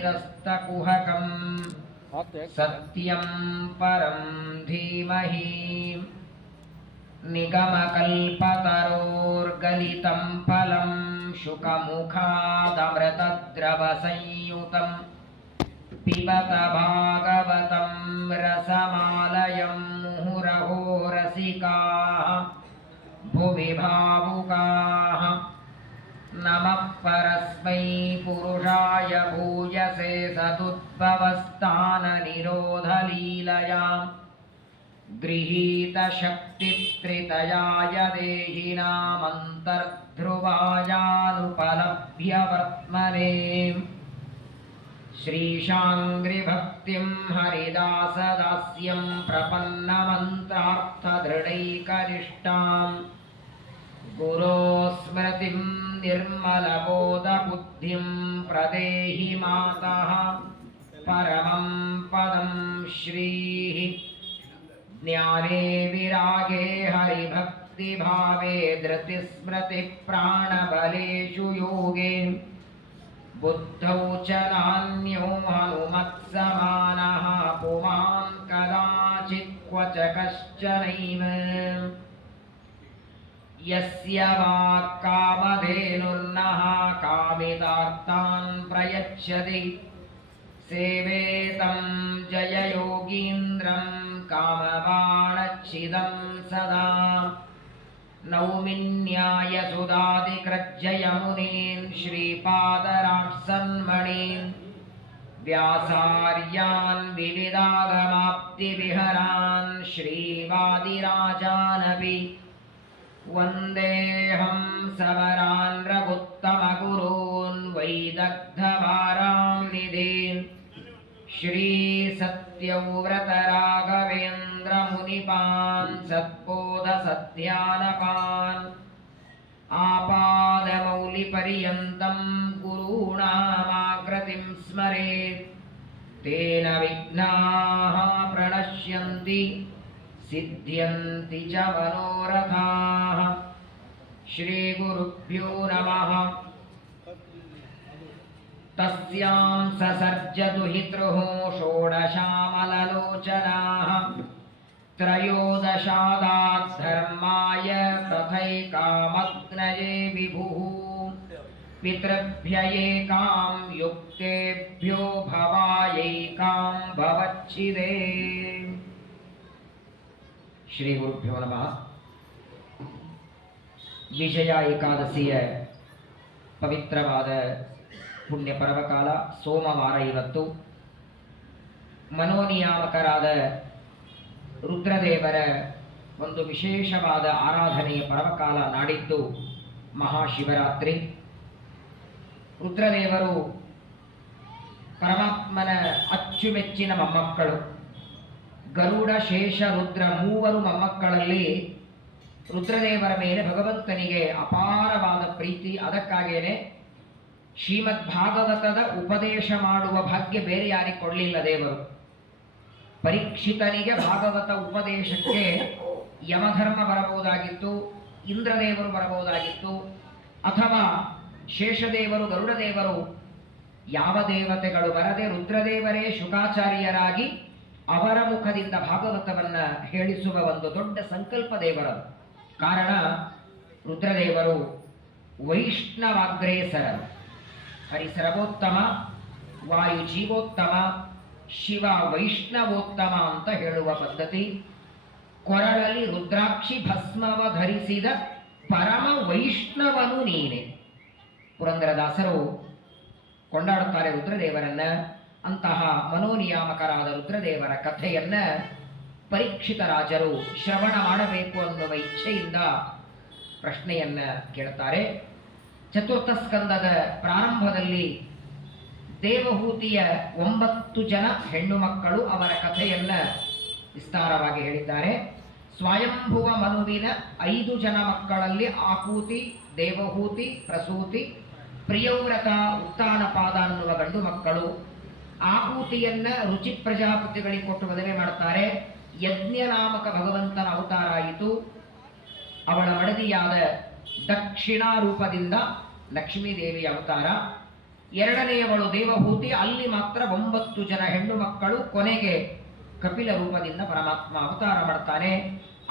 निरस्तकुहकम् सत्यं परं धीमहि निगमकल्पतरोर्गलितं फलं शुकमुखादमृतद्रवसंयुतं पिबत भागवतं रसमालयं मुहुरहो रसिकाः भुवि भावुकाः नमः परस्मै पुरुषाय भूयसे सदुद्भवस्थाननिरोधलीलया गृहीतशक्तित्रितयाय देहिनामन्तर्ध्रुवायानुपलभ्यवर्त्मने श्रीशाङ्घ्रिभक्तिं हरिदासदास्यं प्रपन्नमन्त्रार्थदृढैकनिष्ठाम् गुरो स्मृतिं निर्मलबोधबुद्धिं प्रदेहि मातः परमं पदं श्रीः ज्ञाने विरागे हरिभक्तिभावे धृतिस्मृतिप्राणबलेषु योगे बुद्धौ च नान्यो हनुमत्समानः पुमान् कदाचित् क्वच कश्चनैव यस्य वाक्कामधेनुर्नः कामितार्थान् प्रयच्छति सेवेतं जययोगीन्द्रं कामबाणच्छिदं सदा नौमिन्यायसुधादिकृज्जयमुनीन् श्रीपादराट्सन्मणीन् व्यासार्यान् विविधागमाप्तिविहरान् श्रीवादिराजानपि वन्देऽहं सवरान् रघुत्तमगुरून् वैदग्धवारांनिधीन् श्रीसत्यव्रतराघवेन्द्रमुनिपान् सत्पोधसध्यानपान् आपादमौलिपर्यन्तं गुरूणामाकृतिं स्मरेत् तेन विघ्नाः प्रणश्यन्ति सिद्ध्यन्ति च मनोरथाः। श्रीगुरुभ्यो नमः। तस्यां ससर्जदुहितृः षोडशामललोचनाः त्रयोदशादाद्धर्माय तथैकामग्नये विभुः पितृभ्य एकां युक्तेभ्यो भवायैकां भवच्छिदे। ಶ್ರೀ ಗುರುಭ್ಯೋ ನಮಃ. ವಿಜಯ ಏಕಾದಶಿಯ ಪವಿತ್ರವಾದ ಪುಣ್ಯ ಪರ್ವಕಾಲ ಸೋಮವಾರ. ಇವತ್ತು ಮನೋನಿಯಾಮಕರಾದ ರುದ್ರದೇವರ ಒಂದು ವಿಶೇಷವಾದ ಆರಾಧನೆಯ ಪರ್ವಕಾಲ. ನಾಡಿದ್ದು ಮಹಾಶಿವರಾತ್ರಿ. ರುದ್ರದೇವರು ಪರಮಾತ್ಮನ ಅಚ್ಚುಮೆಚ್ಚಿನ ಮೊಮ್ಮಕ್ಕಳು. ಗರುಡ, ಶೇಷ, ರುದ್ರ ಮೂವರು ಮೊಮ್ಮಕ್ಕಳಲ್ಲಿ ರುದ್ರದೇವರ ಮೇಲೆ ಭಗವಂತನಿಗೆ ಅಪಾರವಾದ ಪ್ರೀತಿ. ಅದಕ್ಕಾಗೇನೆ ಶ್ರೀಮದ್ ಭಾಗವತದ ಉಪದೇಶ ಮಾಡುವ ಭಾಗ್ಯ ಬೇರೆ ಯಾರಿಗೆ ಕೊಡಲಿಲ್ಲ ದೇವರು. ಪರೀಕ್ಷಿತನಿಗೆ ಭಾಗವತ ಉಪದೇಶಕ್ಕೆ ಯಮಧರ್ಮ ಬರಬಹುದಾಗಿತ್ತು, ಇಂದ್ರದೇವರು ಬರಬಹುದಾಗಿತ್ತು, ಅಥವಾ ಶೇಷದೇವರು, ಗರುಡದೇವರು, ಯಾವ ದೇವತೆಗಳು ಬರದೆ ರುದ್ರದೇವರೇ ಶುಕಾಚಾರ್ಯರಾಗಿ ಅವರ ಮುಖದಿಂದ ಭಾಗವತವನ್ನ ಹೇಳಿಸುವ ಒಂದು ದೊಡ್ಡ ಸಂಕಲ್ಪ ದೇವರದು. ಕಾರಣ ರುದ್ರದೇವರು ವೈಷ್ಣವಾಗ್ರೇಸರರು. ಹರಿ ಸರ್ವೋತ್ತಮ, ವಾಯು ಜೀವೋತ್ತಮ, ಶಿವ ವೈಷ್ಣವೋತ್ತಮ ಅಂತ ಹೇಳುವ ಪದ್ಧತಿ. ಕೊರಳಲ್ಲಿ ರುದ್ರಾಕ್ಷಿ ಭಸ್ಮವ ಧರಿಸಿದ ಪರಮ ವೈಷ್ಣವನು ನೀನೆ. ಪುರಂದರದಾಸರು ಕೊಂಡಾಡುತ್ತಾರೆ ರುದ್ರದೇವರನ್ನ. ಅಂತಹ ಮನೋನಿಯಾಮಕರಾದ ರುದ್ರದೇವರ ಕಥೆಯನ್ನ ಪರೀಕ್ಷಿತ ರಾಜರು ಶ್ರವಣ ಮಾಡಬೇಕು ಅನ್ನುವ ಇಚ್ಛೆಯಿಂದ ಪ್ರಶ್ನೆಯನ್ನ ಕೇಳುತ್ತಾರೆ. ಚತುರ್ಥ ಸ್ಕಂದದ ಪ್ರಾರಂಭದಲ್ಲಿ ದೇವಹೂತಿಯ 9 ಜನ ಹೆಣ್ಣು ಮಕ್ಕಳು, ಅವರ ಕಥೆಯನ್ನ ವಿಸ್ತಾರವಾಗಿ ಹೇಳಿದ್ದಾರೆ. ಸ್ವಯಂಭುವ ಮನುವಿನ 5 ಜನ ಮಕ್ಕಳಲ್ಲಿ ಆಕೂತಿ, ದೇವಹೂತಿ, ಪ್ರಸೂತಿ, ಪ್ರಿಯವ್ರತ, ಉತ್ತಾನಪಾದ ಅನ್ನುವ ಗಂಡು ಮಕ್ಕಳು. ಆಕೂತಿಯನ್ನ ರುಚಿ ಪ್ರಜಾಪತಿಗಳಿಗೆ ಕೊಟ್ಟು ಮದುವೆ ಮಾಡುತ್ತಾರೆ. ಯಜ್ಞ ನಾಮಕ ಭಗವಂತನ ಅವತಾರ ಆಯಿತು. ಅವಳ ಮಡದಿಯಾದ ದಕ್ಷಿಣಾ ರೂಪದಿಂದ ಲಕ್ಷ್ಮೀದೇವಿಯ ಅವತಾರ. ಎರಡನೆಯವಳು ದೇವಹೂತಿ, ಅಲ್ಲಿ ಮಾತ್ರ 9 ಜನ ಹೆಣ್ಣು ಮಕ್ಕಳು, ಕೊನೆಗೆ ಕಪಿಲ ರೂಪದಿಂದ ಪರಮಾತ್ಮ ಅವತಾರ ಮಾಡ್ತಾನೆ.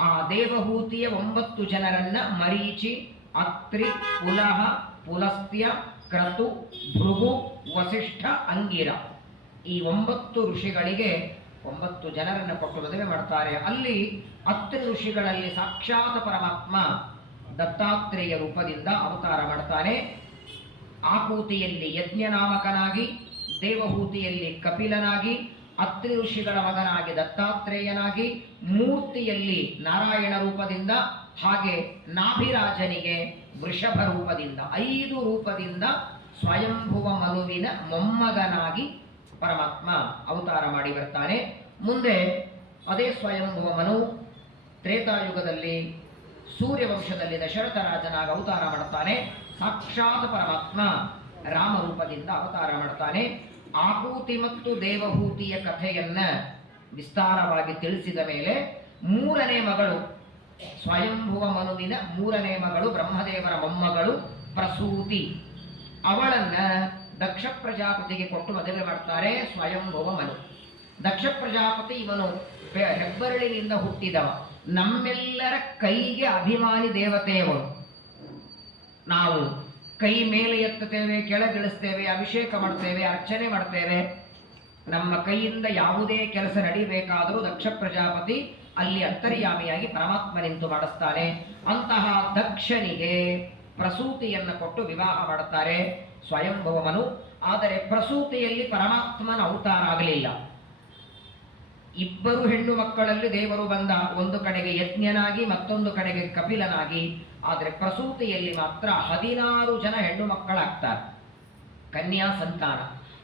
ಆ ದೇವಹೂತಿಯ 9 ಜನರನ್ನ ಮರೀಚಿ, ಅತ್ರಿ, ಪುಲಹ, ಪುಲಸ್ತ್ಯ, ಕ್ರತು, ಭೃಗು, ವಸಿಷ್ಠ, ಅಂಗಿರ, ಈ 9 ಋಷಿಗಳಿಗೆ 9 ಜನರನ್ನು ಕೊಟ್ಟು ಮದುವೆ ಮಾಡ್ತಾರೆ. ಅಲ್ಲಿ ಅತ್ರಿ ಋಷಿಗಳಲ್ಲಿ ಸಾಕ್ಷಾತ್ ಪರಮಾತ್ಮ ದತ್ತಾತ್ರೇಯ ರೂಪದಿಂದ ಅವತಾರ ಮಾಡ್ತಾನೆ. ಆಕೂತಿಯಲ್ಲಿ ಯಜ್ಞನಾಮಕನಾಗಿ, ದೇವಹೂತಿಯಲ್ಲಿ ಕಪಿಲನಾಗಿ, ಅತ್ರಿ ಋಷಿಗಳ ಮಗನಾಗಿ ದತ್ತಾತ್ರೇಯನಾಗಿ, ಮೂರ್ತಿಯಲ್ಲಿ ನಾರಾಯಣ ರೂಪದಿಂದ, ಹಾಗೆ ನಾಭಿರಾಜನಿಗೆ ವೃಷಭ ರೂಪದಿಂದ, 5 ರೂಪದಿಂದ ಸ್ವಯಂಭುವ ಮನುವಿನ ಮೊಮ್ಮಗನಾಗಿ ಪರಮಾತ್ಮ ಅವತಾರ ಮಾಡಿ ಬರ್ತಾನೆ. ಮುಂದೆ ಅದೇ ಸ್ವಯಂಭುವ ಮನು ತ್ರೇತಾಯುಗದಲ್ಲಿ ಸೂರ್ಯವಂಶದಲ್ಲಿ ದಶರಥ ರಾಜನಾಗಿ ಅವತಾರ ಮಾಡ್ತಾನೆ. ಸಾಕ್ಷಾತ್ ಪರಮಾತ್ಮ ರಾಮರೂಪದಿಂದ ಅವತಾರ ಮಾಡ್ತಾನೆ. ಆಕೂತಿ ಮತ್ತು ದೇವಹೂತಿಯ ಕಥೆಯನ್ನ ವಿಸ್ತಾರವಾಗಿ ತಿಳಿಸಿದ ಮೇಲೆ 3ನೇ ಮಗಳು, ಸ್ವಯಂಭುವ ಮನುವಿನ 3ನೇ ಮಗಳು, ಬ್ರಹ್ಮದೇವರ ಮೊಮ್ಮಗಳು ಪ್ರಸೂತಿ, ಅವಳನ್ನ ದಕ್ಷ ಪ್ರಜಾಪತಿಗೆ ಕೊಟ್ಟು ಮದುವೆ ಮಾಡ್ತಾರೆ ಸ್ವಯಂಭುವ ಮನು. ದಕ್ಷ ಪ್ರಜಾಪತಿ ಇವನು ಹೆಬ್ಬರಳಿನಿಂದ ಹುಟ್ಟಿದವ, ನಮ್ಮೆಲ್ಲರ ಕೈಗೆ ಅಭಿಮಾನಿ ದೇವತೆಯವನು. ನಾವು ಕೈ ಮೇಲೆ ಎತ್ತುತ್ತೇವೆ, ಕೆಳಗಿಳಿಸ್ತೇವೆ, ಅಭಿಷೇಕ ಮಾಡ್ತೇವೆ, ಅರ್ಚನೆ ಮಾಡ್ತೇವೆ. ನಮ್ಮ ಕೈಯಿಂದ ಯಾವುದೇ ಕೆಲಸ ನಡಿಬೇಕಾದರೂ ದಕ್ಷ ಪ್ರಜಾಪತಿ ಅಲ್ಲಿ ಅಂತರ್ಯಾಮಿಯಾಗಿ ಪರಮಾತ್ಮ ನಿಂತು ಮಾಡಿಸ್ತಾನೆ. ಅಂತಹ ದಕ್ಷನಿಗೆ ಪ್ರಸೂತಿಯನ್ನು ಕೊಟ್ಟು ವಿವಾಹ ಮಾಡುತ್ತಾರೆ ಸ್ವಯಂಭವಮನು. ಆದರೆ ಪ್ರಸೂತಿಯಲ್ಲಿ ಪರಮಾತ್ಮನ ಅವತಾರ ಆಗಲಿಲ್ಲ. 2 ಹೆಣ್ಣು ಮಕ್ಕಳಲ್ಲಿ ದೇವರು ಬಂದ, ಒಂದು ಕಡೆಗೆ ಯಜ್ಞನಾಗಿ, ಮತ್ತೊಂದು ಕಡೆಗೆ ಕಪಿಲನಾಗಿ. ಆದರೆ ಪ್ರಸೂತಿಯಲ್ಲಿ ಮಾತ್ರ 16 ಜನ ಹೆಣ್ಣು ಮಕ್ಕಳಾಗ್ತಾರೆ, ಕನ್ಯಾ ಸಂತಾನ.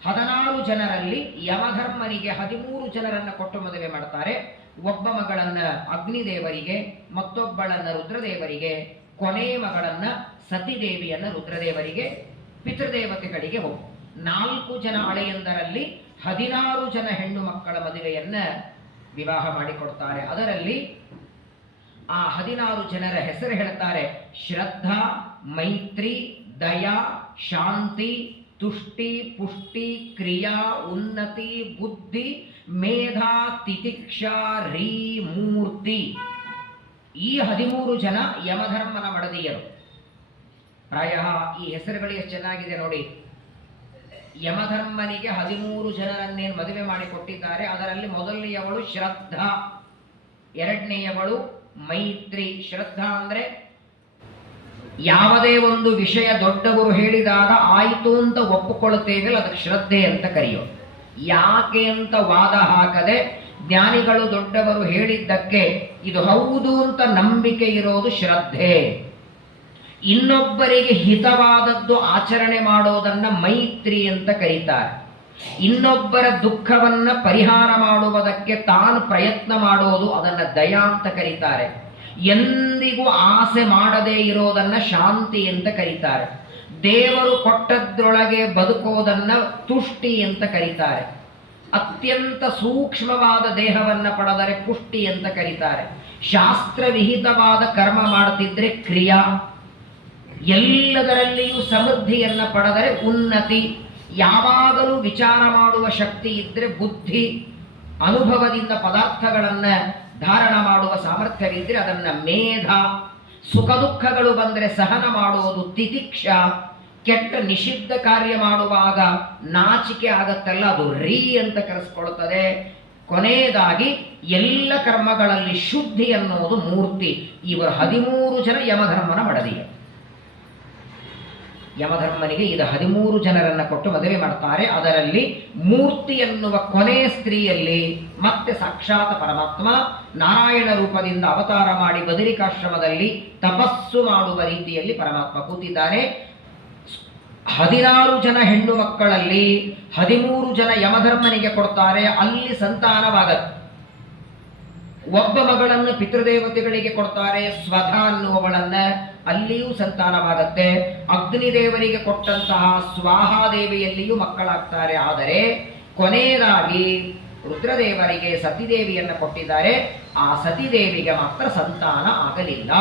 16 ಜನರಲ್ಲಿ ಯಮಧರ್ಮನಿಗೆ 13 ಜನರನ್ನು ಕೊಟ್ಟು ಮದುವೆ ಮಾಡ್ತಾರೆ. ಒಬ್ಬ ಮಗಳನ್ನ ಅಗ್ನಿದೇವರಿಗೆ, ಮತ್ತೊಬ್ಬಳನ್ನ ರುದ್ರದೇವರಿಗೆ, ಕೊನೆ ಮಗಳನ್ನ ಸತಿದೇವಿಯನ್ನ ರುದ್ರದೇವರಿಗೆ, ಪಿತೃದೇವತೆಗಳಿಗೆ 4 ಜನ ಅಳೆಯಂದರಲ್ಲಿ 16 ಜನ ಹೆಣ್ಣು ಮಕ್ಕಳ ಮದುವೆಯನ್ನ ವಿವಾಹ ಮಾಡಿಕೊಡ್ತಾರೆ. ಅದರಲ್ಲಿ ಆ 16 ಜನರ ಹೆಸರು ಹೇಳ್ತಾರೆ: ಶ್ರದ್ಧಾ, ಮೈತ್ರಿ, ದಯಾ, ಶಾಂತಿ, ತುಷ್ಟಿ, ಪುಷ್ಟಿ, ಕ್ರಿಯಾ, ಉನ್ನತಿ, ಬುದ್ಧಿ, ಮೇಧಾ, ತಿತಿಕ್ಷಾ, ರೀ, ಮೂರ್ತಿ. ಈ 13 ಜನ ಯಮಧರ್ಮನ ಮಡದಿಯರು. ಪ್ರಾಯ ಈ ಹೆಸರುಗಳು ಎಷ್ಟು ಚೆನ್ನಾಗಿದೆ ನೋಡಿ. ಯಮಧರ್ಮನಿಗೆ 13 ಜನರನ್ನೇನು ಮದುವೆ ಮಾಡಿಕೊಟ್ಟಿದ್ದಾರೆ. ಅದರಲ್ಲಿ ಮೊದಲನೆಯವಳು ಶ್ರದ್ಧಾ, ಎರಡನೆಯವಳು ಮೈತ್ರಿ. ಶ್ರದ್ಧಾ ಅಂದ್ರೆ ಯಾವುದೇ ಒಂದು ವಿಷಯ ದೊಡ್ಡವರು ಹೇಳಿದಾಗ ಆಯಿತು ಅಂತ ಒಪ್ಪಿಕೊಳ್ಳುತ್ತೇವೆ, ಅದಕ್ಕೆ ಶ್ರದ್ಧೆ ಅಂತ ಕರೆಯೋದು. ಯಾಕೆ ಅಂತ ವಾದ ಹಾಕದೆ ಜ್ಞಾನಿಗಳು ದೊಡ್ಡವರು ಹೇಳಿದ್ದಕ್ಕೆ ಇದು ಹೌದು ಅಂತ ನಂಬಿಕೆ ಇರೋದು ಶ್ರದ್ಧೆ. ಇನ್ನೊಬ್ಬರಿಗೆ ಹಿತವಾದದ್ದು ಆಚರಣೆ ಮಾಡೋದನ್ನ ಮೈತ್ರಿ ಅಂತ ಕರೀತಾರೆ. ಇನ್ನೊಬ್ಬರ ದುಃಖವನ್ನ ಪರಿಹಾರ ಮಾಡುವುದಕ್ಕೆ ತಾನು ಪ್ರಯತ್ನ ಮಾಡೋದು ಅದನ್ನ ದಯಾ ಅಂತ ಕರೀತಾರೆ. ಎಂದಿಗೂ ಆಸೆ ಮಾಡದೇ ಇರೋದನ್ನ ಶಾಂತಿ ಅಂತ ಕರೀತಾರೆ. ದೇವರು ಕೊಟ್ಟದ್ರೊಳಗೆ ಬದುಕೋದನ್ನ ತುಷ್ಟಿ ಅಂತ ಕರೀತಾರೆ. ಅತ್ಯಂತ ಸೂಕ್ಷ್ಮವಾದ ದೇಹವನ್ನ ಪಡೆದರೆ ಪುಷ್ಟಿ ಅಂತ ಕರೀತಾರೆ. ಶಾಸ್ತ್ರವಿಹಿತವಾದ ಕರ್ಮ ಮಾಡ್ತಿದ್ರೆ ಕ್ರಿಯಾ, ಎಲ್ಲದರಲ್ಲಿಯೂ ಸಮೃದ್ಧಿಯನ್ನ ಪಡೆದರೆ ಉನ್ನತಿ, ಯಾವಾಗಲೂ ವಿಚಾರ ಮಾಡುವ ಶಕ್ತಿ ಇದ್ರೆ ಬುದ್ಧಿ, ಅನುಭವದಿಂದ ಪದಾರ್ಥಗಳನ್ನ ಧಾರಣ ಮಾಡುವ ಸಾಮರ್ಥ್ಯವಿದ್ರೆ ಅದನ್ನ ಮೇಧ, ಸುಖ ದುಃಖಗಳು ಬಂದರೆ ಸಹನ ಮಾಡುವುದು ತಿತಿಕ್ಷಾ, ಕೆಟ್ಟ ನಿಷಿದ್ಧ ಕಾರ್ಯ ಮಾಡುವಾಗ ನಾಚಿಕೆ ಆಗತ್ತಲ್ಲ ಅದು ರೀ ಅಂತ ಕರೆಸ್ಕೊಳ್ತದೆ. ಕೊನೆಯದಾಗಿ ಎಲ್ಲ ಕರ್ಮಗಳಲ್ಲಿ ಶುದ್ಧಿ ಅನ್ನುವುದು ಮೂರ್ತಿ. ಇವರು 13 ಜನ ಯಮಧರ್ಮನ ಮಡದಿಯ. ಯಮಧರ್ಮನಿಗೆ ಇದು 13 ಜನರನ್ನ ಕೊಟ್ಟು ಮದುವೆ ಮಾಡ್ತಾರೆ. ಅದರಲ್ಲಿ ಮೂರ್ತಿ ಎನ್ನುವ ಕೊನೆಯ ಸ್ತ್ರೀಯಲ್ಲಿ ಮತ್ತೆ ಸಾಕ್ಷಾತ್ ಪರಮಾತ್ಮ ನಾರಾಯಣ ರೂಪದಿಂದ ಅವತಾರ ಮಾಡಿ ಬದರಿಕಾಶ್ರಮದಲ್ಲಿ ತಪಸ್ಸು ಮಾಡುವ ರೀತಿಯಲ್ಲಿ ಪರಮಾತ್ಮ ಕೂತಿದ್ದಾನೆ. 16 ಜನ ಹೆಣ್ಣು ಮಕ್ಕಳಲ್ಲಿ 13 ಜನ ಯಮಧರ್ಮನಿಗೆ ಕೊಡ್ತಾರೆ. ಅಲ್ಲಿ ಸಂತಾನವಾಗತ್ತೆ. ಒಬ್ಬ ಮಗಳನ್ನು ಪಿತೃದೇವತೆಗಳಿಗೆ ಕೊಡ್ತಾರೆ, ಸ್ವಧ ಅನ್ನುವವಳನ್ನ, ಅಲ್ಲಿಯೂ ಸಂತಾನವಾಗತ್ತೆ. ಅಗ್ನಿದೇವರಿಗೆ ಕೊಟ್ಟಂತಹ ಸ್ವಾಹಾದೇವಿಯಲ್ಲಿಯೂ ಮಕ್ಕಳಾಗ್ತಾರೆ. ಆದರೆ ಕೊನೆಯದಾಗಿ ರುದ್ರದೇವರಿಗೆ ಸತಿದೇವಿಯನ್ನು ಕೊಟ್ಟಿದ್ದಾರೆ. ಆ ಸತಿದೇವಿಗೆ ಮಾತ್ರ ಸಂತಾನ ಆಗಲಿಲ್ಲ.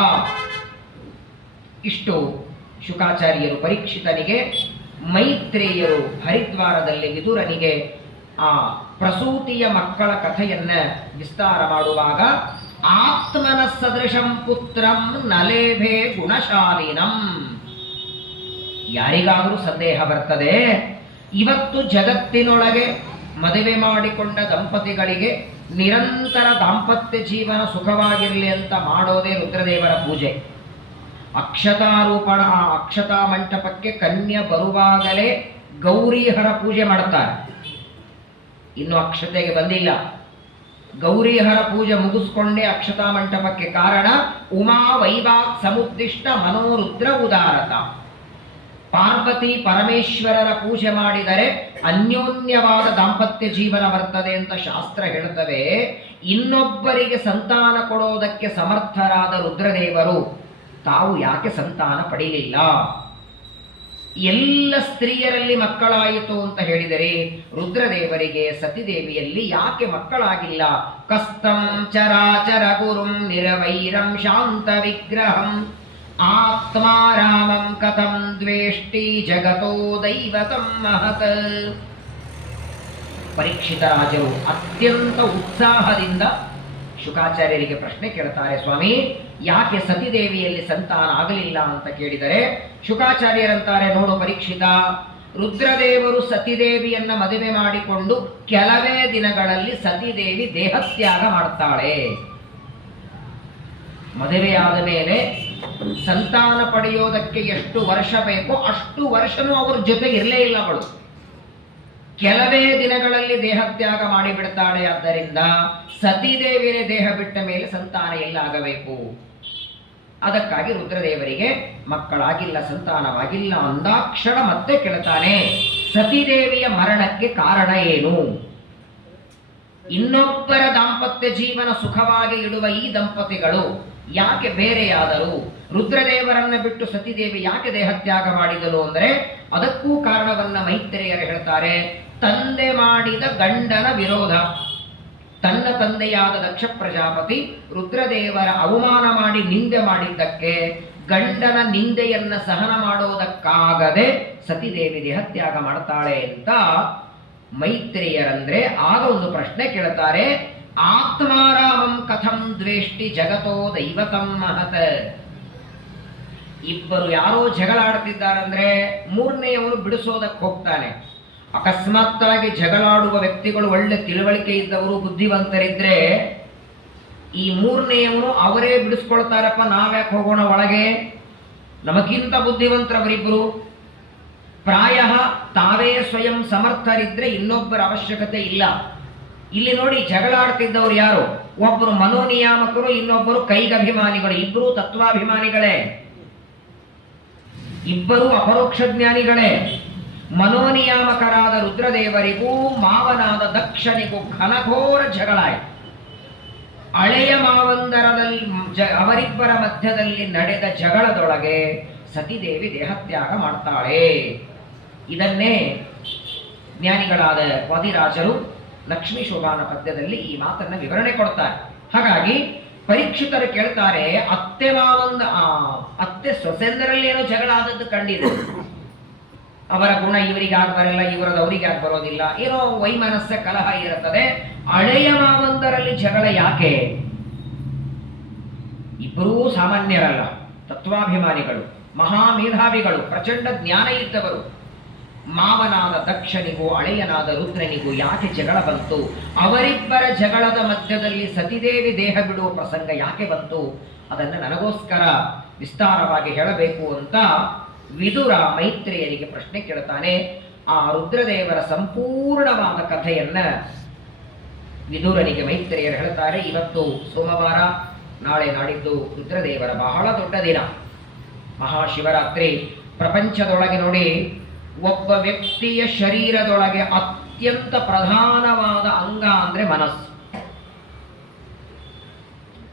ಇಷ್ಟು ಶುಕಾಚಾರ್ಯರು ಪರೀಕ್ಷಿತನಿಗೆ ಮೈತ್ರೇಯರು ಹರಿದ್ವಾರದಲ್ಲಿ ವಿದುರನಿಗೆ ಆ ಪ್ರಸೂತಿಯ ಮಕ್ಕಳ ಕಥೆಯನ್ನ ವಿಸ್ತಾರ ಮಾಡುವಾಗ ಆತ್ಮನ ಸದೃಶಂ ಪುತ್ರಂ ನಲೇಭೆ ಗುಣಶಾಲಿನಂ. ಯಾರಿಗಾದರೂ ಸಂದೇಹ ಬರ್ತದೆ, ಇವತ್ತು ಜಗತ್ತಿನೊಳಗೆ ಮದುವೆ ಮಾಡಿಕೊಂಡ ದಂಪತಿಗಳಿಗೆ ನಿರಂತರ ದಾಂಪತ್ಯ ಜೀವನ ಸುಖವಾಗಿರಲಿ ಅಂತ ಮಾಡೋದೇ ರುದ್ರದೇವರ ಪೂಜೆ. ಅಕ್ಷತಾರೂಪಣ ಆ ಅಕ್ಷತಾ ಮಂಟಪಕ್ಕೆ ಕನ್ಯೆ ಬರುವಾಗಲೇ ಗೌರಿಹರ ಪೂಜೆ ಮಾಡುತ್ತಾರೆ. ಇನ್ನು ಅಕ್ಷತೆಗೆ ಬಂದಿಲ್ಲ. ಗೌರಿಹರ ಪೂಜೆ ಮುಗಿಸ್ಕೊಂಡೇ ಅಕ್ಷತಾ ಮಂಟಪಕ್ಕೆ. ಕಾರಣ ಉಮಾ ವೈವಾಗ್ ಸಮುದ್ದಿಷ್ಟ ಮನೋರುದ್ರ ಉದಾರತ. ಪಾರ್ವತಿ ಪರಮೇಶ್ವರರ ಪೂಜೆ ಮಾಡಿದರೆ ಅನ್ಯೋನ್ಯವಾದ ದಾಂಪತ್ಯ ಜೀವನ ಬರ್ತದೆ ಅಂತ ಶಾಸ್ತ್ರ ಹೇಳುತ್ತವೆ. ಇನ್ನೊಬ್ಬರಿಗೆ ಸಂತಾನ ಕೊಡೋದಕ್ಕೆ ಸಮರ್ಥರಾದ ರುದ್ರದೇವರು ತಾವು ಯಾಕೆ ಸಂತಾನ ಪಡೆಯಲಿಲ್ಲ? ಎಲ್ಲ ಸ್ತ್ರೀಯರಲ್ಲಿ ಮಕ್ಕಳಾಯಿತು ಅಂತ ಹೇಳಿದರೆ ರುದ್ರದೇವರಿಗೆ ಸತಿದೇವಿಯಲ್ಲಿ ಯಾಕೆ ಮಕ್ಕಳಾಗಿಲ್ಲ? ಕಸ್ತಂ ಚರಾಚರ ಗುರುಂ ನಿರವೈರಂ ಶಾಂತ ವಿಗ್ರಹಂ ಆತ್ಮಾರಾಮಂ ಕಥಂ ದ್ವೇಷ್ಟಿ ಜಗತೋ ದೈವತಂ ಮಹತ್. ಪರೀಕ್ಷಿತ ರಾಜರು ಅತ್ಯಂತ ಉತ್ಸಾಹದಿಂದ ಶುಕಾಚಾರ್ಯರಿಗೆ ಪ್ರಶ್ನೆ ಕೇಳ್ತಾರೆ, ಸ್ವಾಮಿ ಯಾಕೆ ಸತಿದೇವಿಯಲ್ಲಿ ಸಂತಾನ ಆಗಲಿಲ್ಲ ಅಂತ ಕೇಳಿದರೆ ಶುಕಾಚಾರ್ಯರಂತಾರೆ, ನೋಡು ಪರೀಕ್ಷಿತ, ರುದ್ರದೇವರು ಸತಿದೇವಿಯನ್ನ ಮದುವೆ ಮಾಡಿಕೊಂಡು ಕೆಲವೇ ದಿನಗಳಲ್ಲಿ ಸತಿದೇವಿ ದೇಹತ್ಯಾಗ ಮಾಡ್ತಾಳೆ. ಮದುವೆಯಾದ ಮೇಲೆ ಸಂತಾನ ಪಡೆಯೋದಕ್ಕೆ ಎಷ್ಟು ವರ್ಷ ಬೇಕೋ ಅಷ್ಟು ವರ್ಷನೂ ಅವ್ರ ಜೊತೆ ಇರಲೇ ಇಲ್ಲ ಅವಳು. ಕೆಲವೇ ದಿನಗಳಲ್ಲಿ ದೇಹತ್ಯಾಗ ಮಾಡಿಬಿಡ್ತಾಳೆ. ಆದ್ದರಿಂದ ಸತಿದೇವಿಯ ದೇಹ ಬಿಟ್ಟ ಮೇಲೆ ಸಂತಾನ ಎಲ್ಲ ಆಗಬೇಕು. ಅದಕ್ಕಾಗಿ ರುದ್ರದೇವರಿಗೆ ಮಕ್ಕಳಾಗಿಲ್ಲ, ಸಂತಾನವಾಗಿಲ್ಲ ಅಂದಾಕ್ಷಣ ಮತ್ತೆ ಕೇಳ್ತಾನೆ, ಸತಿದೇವಿಯ ಮರಣಕ್ಕೆ ಕಾರಣ ಏನು? ಇನ್ನೊಬ್ಬರ ದಾಂಪತ್ಯ ಜೀವನ ಸುಖವಾಗಿ ಇಡುವ ಈ ದಂಪತಿಗಳು ಯಾಕೆ ಬೇರೆಯಾದರು? ರುದ್ರದೇವರನ್ನ ಬಿಟ್ಟು ಸತಿದೇವಿ ಯಾಕೆ ದೇಹತ್ಯಾಗ ಮಾಡಿದಳು ಅಂದರೆ ಅದಕ್ಕೂ ಕಾರಣವನ್ನ ಮೈತ್ರೇಯರು ಹೇಳ್ತಾರೆ. ತಂದೆ ಮಾಡಿದ ಗಂಡನ ವಿರೋಧ. ತನ್ನ ತಂದೆಯಾದ ದಕ್ಷ ಪ್ರಜಾಪತಿ ರುದ್ರದೇವರ ಅವಮಾನ ಮಾಡಿ ನಿಂದೆ ಮಾಡಿದ್ದಕ್ಕೆ ಗಂಡನ ನಿಂದೆಯನ್ನ ಸಹನ ಮಾಡೋದಕ್ಕಾಗದೆ ಸತಿದೇವಿ ದೇಹತ್ಯಾಗ ಮಾಡ್ತಾಳೆ ಅಂತ ಮೈತ್ರೇಯರಂದ್ರೆ ಆಗ ಒಂದು ಪ್ರಶ್ನೆ ಕೇಳ್ತಾರೆ, ಆತ್ಮಾರಾಮಂ ಕಥಂ ದ್ವೇಷ್ಟಿ ಜಗತೋ ದೈವತಂ ಮಹತ್. ಇಬ್ಬರು ಯಾರೋ ಜಗಳ ಆಡ್ತಿದ್ದಾರಂದ್ರೆ ಮೂರನೆಯವರು ಬಿಡಿಸೋದಕ್ಕೆ ಹೋಗ್ತಾನೆ. ಅಕಸ್ಮಾತ್ತಾಗಿ ಜಗಳಾಡುವ ವ್ಯಕ್ತಿಗಳು ಒಳ್ಳೆ ತಿಳುವಳಿಕೆ ಇದ್ದವರು, ಬುದ್ಧಿವಂತರಿದ್ರೆ ಈ ಮೂರನೆಯವರು ಅವರೇ ಬಿಡಿಸ್ಕೊಳ್ತಾರಪ್ಪ, ನಾವ್ಯಾಕೆ ಹೋಗೋಣ ಒಳಗೆ, ನಮಗಿಂತ ಬುದ್ಧಿವಂತರವರಿಬ್ಬರು. ಪ್ರಾಯ ತಾವೇ ಸ್ವಯಂ ಸಮರ್ಥರಿದ್ರೆ ಇನ್ನೊಬ್ಬರ ಅವಶ್ಯಕತೆ ಇಲ್ಲ. ಇಲ್ಲಿ ನೋಡಿ, ಜಗಳಾಡ್ತಿದ್ದವರು ಯಾರು? ಒಬ್ಬರು ಮನೋನಿಯಾಮಕರು, ಇನ್ನೊಬ್ಬರು ಕೈಗಭಿಮಾನಿಗಳು. ಇಬ್ಬರು ತತ್ವಾಭಿಮಾನಿಗಳೇ, ಇಬ್ಬರು ಅಪರೋಕ್ಷ ಜ್ಞಾನಿಗಳೇ. ಮನೋನಿಯಾಮಕರಾದ ರುದ್ರದೇವರಿಗೂ ಮಾವನಾದ ದಕ್ಷನಿಗೂ ಘನಘೋರ ಜಗಳಾಯಿತು. ಹಳೆಯ ಮಾವಂದರದಲ್ಲಿ ಅವರಿಬ್ಬರ ಮಧ್ಯದಲ್ಲಿ ನಡೆದ ಜಗಳದೊಳಗೆ ಸತಿದೇವಿ ದೇಹತ್ಯಾಗ ಮಾಡ್ತಾಳೆ. ಇದನ್ನೇ ಜ್ಞಾನಿಗಳಾದ ವಾದಿರಾಜರು ಲಕ್ಷ್ಮೀ ಶೋಭಾನ ಪದ್ಯದಲ್ಲಿ ಈ ಮಾತನ್ನ ವಿವರಣೆ ಕೊಡ್ತಾರೆ. ಹಾಗಾಗಿ ಪರೀಕ್ಷಿತರು ಕೇಳ್ತಾರೆ, ಅತ್ತೆ ಮಾವಂದ ಅತ್ತೆ ಸೊಸೆಂದರಲ್ಲಿ ಏನೋ ಜಗಳ ಆದದ್ದು ಕಂಡಿದೆ. ಅವರ ಗುಣ ಇವರಿಗಾಗಿ ಬರಲ್ಲ, ಇವರದ್ದು ಅವರಿಗಾಗಿ ಬರೋದಿಲ್ಲ, ಏನೋ ವೈಮನಸ್ಸ ಕಲಹ ಇರುತ್ತದೆ. ಹಳೆಯ ಮಾವಂದರಲ್ಲಿ ಜಗಳ ಯಾಕೆ? ಇಬ್ಬರೂ ಸಾಮಾನ್ಯರಲ್ಲ, ತತ್ವಾಭಿಮಾನಿಗಳು, ಮಹಾಮೇಧಾವಿಗಳು, ಪ್ರಚಂಡ ಜ್ಞಾನ ಇದ್ದವರು. ಮಾವನಾದ ದಕ್ಷನಿಗೂ ಹಳೆಯನಾದ ರುದ್ರನಿಗೂ ಯಾಕೆ ಜಗಳ ಬಂತು? ಅವರಿಬ್ಬರ ಜಗಳದ ಮಧ್ಯದಲ್ಲಿ ಸತಿದೇವಿ ದೇಹ ಬಿಡುವ ಪ್ರಸಂಗ ಯಾಕೆ ಬಂತು? ಅದನ್ನು ನನಗೋಸ್ಕರ ವಿಸ್ತಾರವಾಗಿ ಹೇಳಬೇಕು ಅಂತ ವಿದುರ ಮೈತ್ರೇಯರಿಗೆ ಪ್ರಶ್ನೆ ಕೇಳ್ತಾನೆ. ಆ ರುದ್ರದೇವರ ಸಂಪೂರ್ಣವಾದ ಕಥೆಯನ್ನ ವಿದುರನಿಗೆ ಮೈತ್ರೇಯರು ಹೇಳ್ತಾರೆ. ಇವತ್ತು ಸೋಮವಾರ, ನಾಳೆ ನಾಡಿದ್ದು ರುದ್ರದೇವರ ಬಹಳ ದೊಡ್ಡ ದಿನ, ಮಹಾಶಿವರಾತ್ರಿ. ಪ್ರಪಂಚದೊಳಗೆ ನೋಡಿ, ಒಬ್ಬ ವ್ಯಕ್ತಿಯ ಶರೀರದೊಳಗೆ ಅತ್ಯಂತ ಪ್ರಧಾನವಾದ ಅಂಗ ಅಂದ್ರೆ ಮನಸ್ಸು.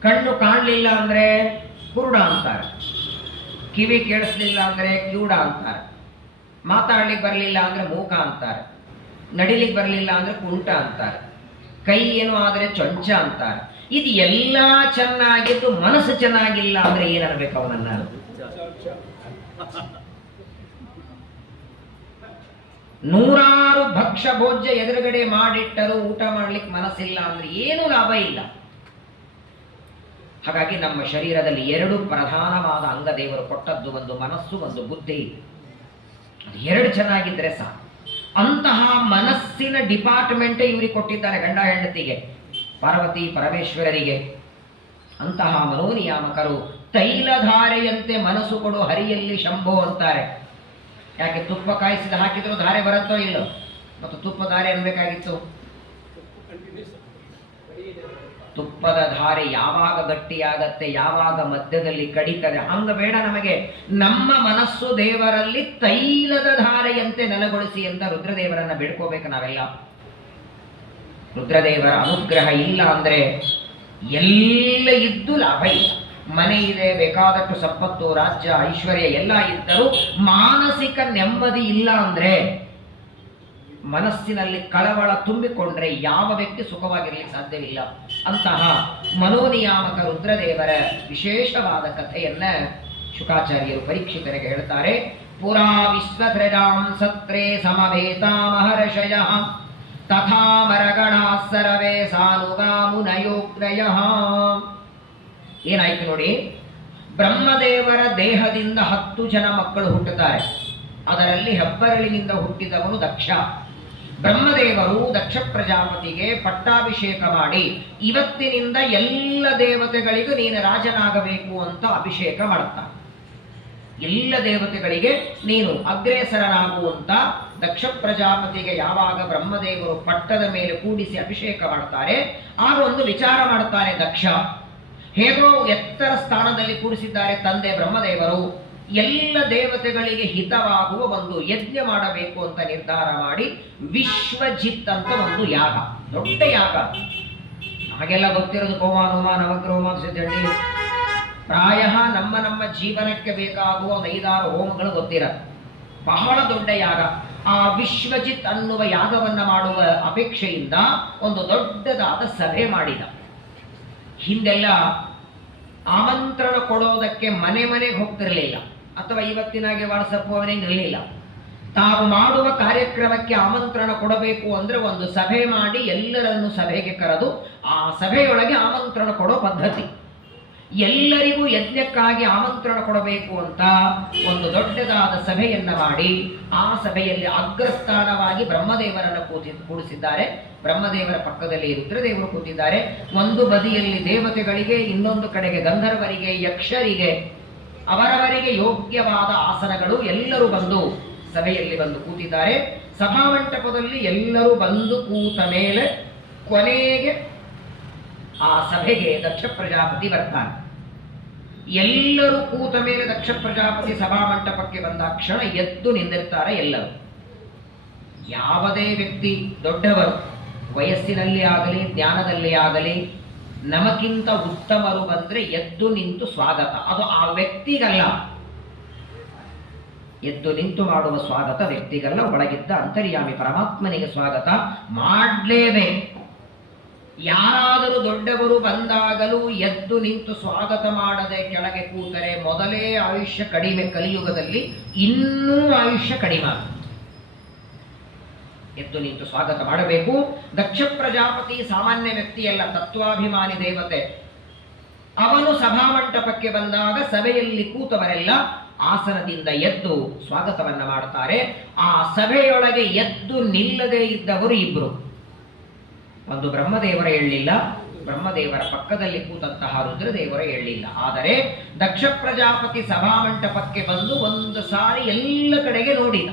ಕಣ್ಣು ಕಾಣಲಿಲ್ಲ ಅಂದ್ರೆ ಕುರುಡ ಅಂತಾರೆ, ಕಿವಿ ಕೇಳಿಸ್ಲಿಲ್ಲ ಅಂದ್ರೆ ಕಿವುಡ ಅಂತಾರೆ, ಮಾತಾಡ್ಲಿಕ್ಕೆ ಬರಲಿಲ್ಲ ಅಂದ್ರೆ ಮೂಕ ಅಂತಾರೆ, ನಡಿಲಿಕ್ಕೆ ಬರಲಿಲ್ಲ ಅಂದ್ರೆ ಕುಂಟ ಅಂತಾರೆ, ಕೈ ಏನು ಆದರೆ ಚೊಂಚ ಅಂತಾರೆ. ಇದು ಎಲ್ಲ ಚೆನ್ನಾಗಿದ್ದು ಮನಸ್ಸು ಚೆನ್ನಾಗಿಲ್ಲ ಅಂದ್ರೆ ಏನನ್ಬೇಕು ಅವನನ್ನ? ನೂರಾರು ಭಕ್ಷ್ಯ ಭೋಜ್ಯ ಎದುರುಗಡೆ ಮಾಡಿಟ್ಟರೂ ಊಟ ಮಾಡ್ಲಿಕ್ಕೆ ಮನಸ್ಸಿಲ್ಲ ಅಂದ್ರೆ ಏನೂ ಲಾಭ ಇಲ್ಲ. ಹಾಗಾಗಿ ನಮ್ಮ ಶರೀರದಲ್ಲಿ ಎರಡು ಪ್ರಧಾನವಾದ ಅಂಗ ದೇವರು ಕೊಟ್ಟದ್ದು, ಒಂದು ಮನಸ್ಸು, ಒಂದು ಬುದ್ಧಿ. ಅದು ಎರಡು ಚೆನ್ನಾಗಿದ್ರೆ ಸಾಕು. ಅಂತಹ ಮನಸ್ಸಿನ ಡಿಪಾರ್ಟ್ಮೆಂಟೇ ಇವರಿಗೆ ಕೊಟ್ಟಿದ್ದಾರೆ, ಗಂಡ ಹೆಂಡತಿಗೆ, ಪಾರ್ವತಿ ಪರಮೇಶ್ವರರಿಗೆ. ಅಂತಹ ಮನೋನಿಯಾಮಕರು ತೈಲಧಾರೆಯಂತೆ ಮನಸ್ಸು ಕೊಡು ಹರಿಯಲ್ಲಿ ಶಂಭೋ ಅಂತಾರೆ. ಯಾಕೆ? ತುಪ್ಪ ಕಾಯಿಸಿದ ಹಾಕಿದ್ರು ಧಾರೆ ಬರುತ್ತೋ ಇಲ್ಲೋ? ಮತ್ತು ತುಪ್ಪ ಧಾರೆ ಅನ್ಬೇಕಾಗಿತ್ತು? ತುಪ್ಪದ ಧಾರೆ ಯಾವಾಗ ಗಟ್ಟಿಯಾಗತ್ತೆ, ಯಾವಾಗ ಮಧ್ಯದಲ್ಲಿ ಕಡಿತದೆ, ಹಂಗ ಬೇಡ ನಮಗೆ. ನಮ್ಮ ಮನಸ್ಸು ದೇವರಲ್ಲಿ ತೈಲದ ಧಾರೆಯಂತೆ ನೆಲೆಗೊಳಿಸಿ ಅಂತ ರುದ್ರದೇವರನ್ನ ಬೇಡ್ಕೋಬೇಕು ನಾವೆಲ್ಲ. ರುದ್ರದೇವರ ಅನುಗ್ರಹ ಇಲ್ಲ ಅಂದ್ರೆ ಎಲ್ಲ ಇದ್ದು ಲಾಭ ಇಲ್ಲ. ಮನೆ ಇದೆ, ಬೇಕಾದಷ್ಟು ಸಂಪತ್ತು, ರಾಜ್ಯ, ಐಶ್ವರ್ಯ ಎಲ್ಲ ಇದ್ದರೂ ಮಾನಸಿಕ ನೆಮ್ಮದಿ ಇಲ್ಲ ಅಂದ್ರೆ, ಮನಸ್ಸಿನಲ್ಲಿ ಕಳವಳ ತುಂಬಿಕೊಂಡ್ರೆ ಯಾವ ವ್ಯಕ್ತಿ ಸುಖವಾಗಿರ್ಲಿಕ್ಕೆ ಸಾಧ್ಯವಿಲ್ಲ. ಅಂತಹ ಮನೋನಿಯಾಮಕ ರುದ್ರದೇವರ ವಿಶೇಷವಾದ ಕಥೆಯನ್ನ ಶುಕಾಚಾರ್ಯರು ಪರೀಕ್ಷಿತರಿಗೆ ಹೇಳ್ತಾರೆ. ಪುರಾ ವಿಶ್ವಧ್ರಜಾಂ ಸತ್ರೇ ಸಮವೇತಾ ಮಹರ್ಷಯ ತಥಾ ಮರಗಣಾ ಸರ್ವೇ ಸಾನುಗಾಮುನಯೋಗ್ರಯಃ. ಏನಾಯ್ತು ನೋಡಿ, ಬ್ರಹ್ಮದೇವರ ದೇಹದಿಂದ 10 ಜನ ಮಕ್ಕಳು ಹುಟ್ಟುತ್ತಾರೆ. ಅದರಲ್ಲಿ ಹೆಬ್ಬರಳಿನಿಂದ ಹುಟ್ಟಿದವನು ದಕ್ಷ. ಬ್ರಹ್ಮದೇವರು ದಕ್ಷ ಪ್ರಜಾಪತಿಗೆ ಪಟ್ಟಾಭಿಷೇಕ ಮಾಡಿ, ಇವತ್ತಿನಿಂದ ಎಲ್ಲ ದೇವತೆಗಳಿಗೂ ನೀನು ರಾಜನಾಗಬೇಕು ಅಂತ ಅಭಿಷೇಕ ಮಾಡುತ್ತಾರೆ. ಎಲ್ಲ ದೇವತೆಗಳಿಗೆ ನೀನು ಅಗ್ರೇಸರನಾಗುವಂತ ದಕ್ಷ ಪ್ರಜಾಪತಿಗೆ ಯಾವಾಗ ಬ್ರಹ್ಮದೇವರು ಪಟ್ಟದ ಮೇಲೆ ಕೂಡಿಸಿ ಅಭಿಷೇಕ ಮಾಡ್ತಾರೆ, ಆಗ ಒಂದು ವಿಚಾರ ಮಾಡ್ತಾನೆ ದಕ್ಷ. ಹೇಗೋ ಎತ್ತರ ಸ್ಥಾನದಲ್ಲಿ ಕೂಡಿಸಿದ್ದಾರೆ ತಂದೆ ಬ್ರಹ್ಮದೇವರು, ಎಲ್ಲ ದೇವತೆಗಳಿಗೆ ಹಿತವಾಗುವ ಒಂದು ಯಜ್ಞ ಮಾಡಬೇಕು ಅಂತ ನಿರ್ಧಾರ ಮಾಡಿ ವಿಶ್ವಜಿತ್ ಅಂತ ಒಂದು ಯಾಗ, ದೊಡ್ಡ ಯಾಗ. ಹಾಗೆಲ್ಲ ಗೊತ್ತಿರೋದು ಹೋಮ ನವಗ್ರಹೋಮ ಸಿದ್ಧಿ, ಪ್ರಾಯ ನಮ್ಮ ಜೀವನಕ್ಕೆ ಬೇಕಾಗುವ ಒಂದು 5-6 ಹೋಮಗಳು ಗೊತ್ತಿರತ್ತೆ. ಬಹಳ ದೊಡ್ಡ ಯಾಗ. ಆ ವಿಶ್ವಜಿತ್ ಅನ್ನುವ ಯಾಗವನ್ನ ಮಾಡುವ ಅಪೇಕ್ಷೆಯಿಂದ ಒಂದು ದೊಡ್ಡದಾದ ಸಭೆ ಮಾಡಿದ. ಹಿಂದೆಲ್ಲ ಆಮಂತ್ರಣ ಕೊಡೋದಕ್ಕೆ ಮನೆ ಮನೆಗೆ ಹೋಗ್ತಿರಲಿಲ್ಲ, ಅಥವಾ ಇವತ್ತಿನಾಗೆ ವಾಟ್ಸಪ್ ಅವನೇನಿರಲಿಲ್ಲ. ತಾವು ಮಾಡುವ ಕಾರ್ಯಕ್ರಮಕ್ಕೆ ಆಮಂತ್ರಣ ಕೊಡಬೇಕು ಅಂದ್ರೆ ಒಂದು ಸಭೆ ಮಾಡಿ ಎಲ್ಲರನ್ನು ಸಭೆಗೆ ಕರೆದು ಆ ಸಭೆಯೊಳಗೆ ಆಮಂತ್ರಣ ಕೊಡೋ ಪದ್ಧತಿ. ಎಲ್ಲರಿಗೂ ಯಜ್ಞಕ್ಕಾಗಿ ಆಮಂತ್ರಣ ಕೊಡಬೇಕು ಅಂತ ಒಂದು ದೊಡ್ಡದಾದ ಸಭೆಯನ್ನ ಮಾಡಿ, ಆ ಸಭೆಯಲ್ಲಿ ಅಗ್ರಸ್ಥಾನವಾಗಿ ಬ್ರಹ್ಮದೇವರನ್ನು ಕೂಡಿಸಿದ್ದಾರೆ. ಬ್ರಹ್ಮದೇವರ ಪಕ್ಕದಲ್ಲಿ ರುದ್ರದೇವರು ಕೂತಿದ್ದಾರೆ. ಒಂದು ಬದಿಯಲ್ಲಿ ದೇವತೆಗಳಿಗೆ, ಇನ್ನೊಂದು ಕಡೆಗೆ ಗಂಧರ್ವರಿಗೆ, ಯಕ್ಷರಿಗೆ, ಅವರವರಿಗೆ ಯೋಗ್ಯವಾದ ಆಸನಗಳು. ಎಲ್ಲರೂ ಬಂದು ಸಭೆಯಲ್ಲಿ ಬಂದು ಕೂತಿದ್ದಾರೆ. ಸಭಾಮಂಟಪದಲ್ಲಿ ಎಲ್ಲರೂ ಬಂದು ಕೂತ ಮೇಲೆ ಕೊನೆಗೆ ಆ ಸಭೆಗೆ ದಕ್ಷ ಪ್ರಜಾಪತಿ ಬರ್ತಾನೆ. ಎಲ್ಲರೂ ಕೂತ ಮೇಲೆ ದಕ್ಷ ಪ್ರಜಾಪತಿ ಸಭಾಮಂಟಪಕ್ಕೆ ಬಂದ ಕ್ಷಣ ಎದ್ದು ನಿಂದಿರ್ತಾರೆ ಎಲ್ಲರೂ. ಯಾವುದೇ ವ್ಯಕ್ತಿ ದೊಡ್ಡವರು, ವಯಸ್ಸಿನಲ್ಲಿ ಆಗಲಿ ಜ್ಞಾನದಲ್ಲಿ ಆಗಲಿ, ನಮಗಿಂತ ಉತ್ತಮರು ಬಂದ್ರೆ ಎದ್ದು ನಿಂತು ಸ್ವಾಗತ. ಅದು ಆ ವ್ಯಕ್ತಿಗಲ್ಲ, ಎದ್ದು ನಿಂತು ಮಾಡುವ ಸ್ವಾಗತ ವ್ಯಕ್ತಿಗಲ್ಲ, ಒಳಗಿದ್ದ ಅಂತರ್ಯಾಮಿ ಪರಮಾತ್ಮನಿಗೆ ಸ್ವಾಗತ ಮಾಡಲೇಬೇಕು. ಯಾರಾದರೂ ದೊಡ್ಡವರು ಬಂದಾಗಲೂ ಎದ್ದು ನಿಂತು ಸ್ವಾಗತ ಮಾಡದೆ ಕೆಳಗೆ ಕೂತರೆ ಮೊದಲೇ ಆಯುಷ್ಯ ಕಡಿಮೆ, ಕಲಿಯುಗದಲ್ಲಿ ಇನ್ನೂ ಆಯುಷ್ಯ ಕಡಿಮೆ. ಎದ್ದು ನಿಂತು ಸ್ವಾಗತ ಮಾಡಬೇಕು. ದಕ್ಷ ಪ್ರಜಾಪತಿ ಸಾಮಾನ್ಯ ವ್ಯಕ್ತಿಯಲ್ಲ, ತತ್ವಾಭಿಮಾನಿ ದೇವತೆ. ಅವನು ಸಭಾಮಂಟಪಕ್ಕೆ ಬಂದಾಗ ಸಭೆಯಲ್ಲಿ ಕೂತವರೆಲ್ಲ ಆಸನದಿಂದ ಎದ್ದು ಸ್ವಾಗತವನ್ನ ಮಾಡ್ತಾರೆ. ಆ ಸಭೆಯೊಳಗೆ ಎದ್ದು ನಿಲ್ಲದೆ ಇದ್ದವರು ಇಬ್ರು. ಒಂದು ಬ್ರಹ್ಮದೇವರ ಎಳ್ಳಿಲ್ಲ, ಬ್ರಹ್ಮದೇವರ ಪಕ್ಕದಲ್ಲಿ ಕೂತಂತಹ ರುದ್ರದೇವರ ಎಳ್ಳಿಲ್ಲ. ಆದರೆ ದಕ್ಷ ಪ್ರಜಾಪತಿ ಸಭಾಮಂಟಪಕ್ಕೆ ಬಂದು ಒಂದು ಸಾರಿ ಎಲ್ಲ ಕಡೆಗೆ ನೋಡಿದ.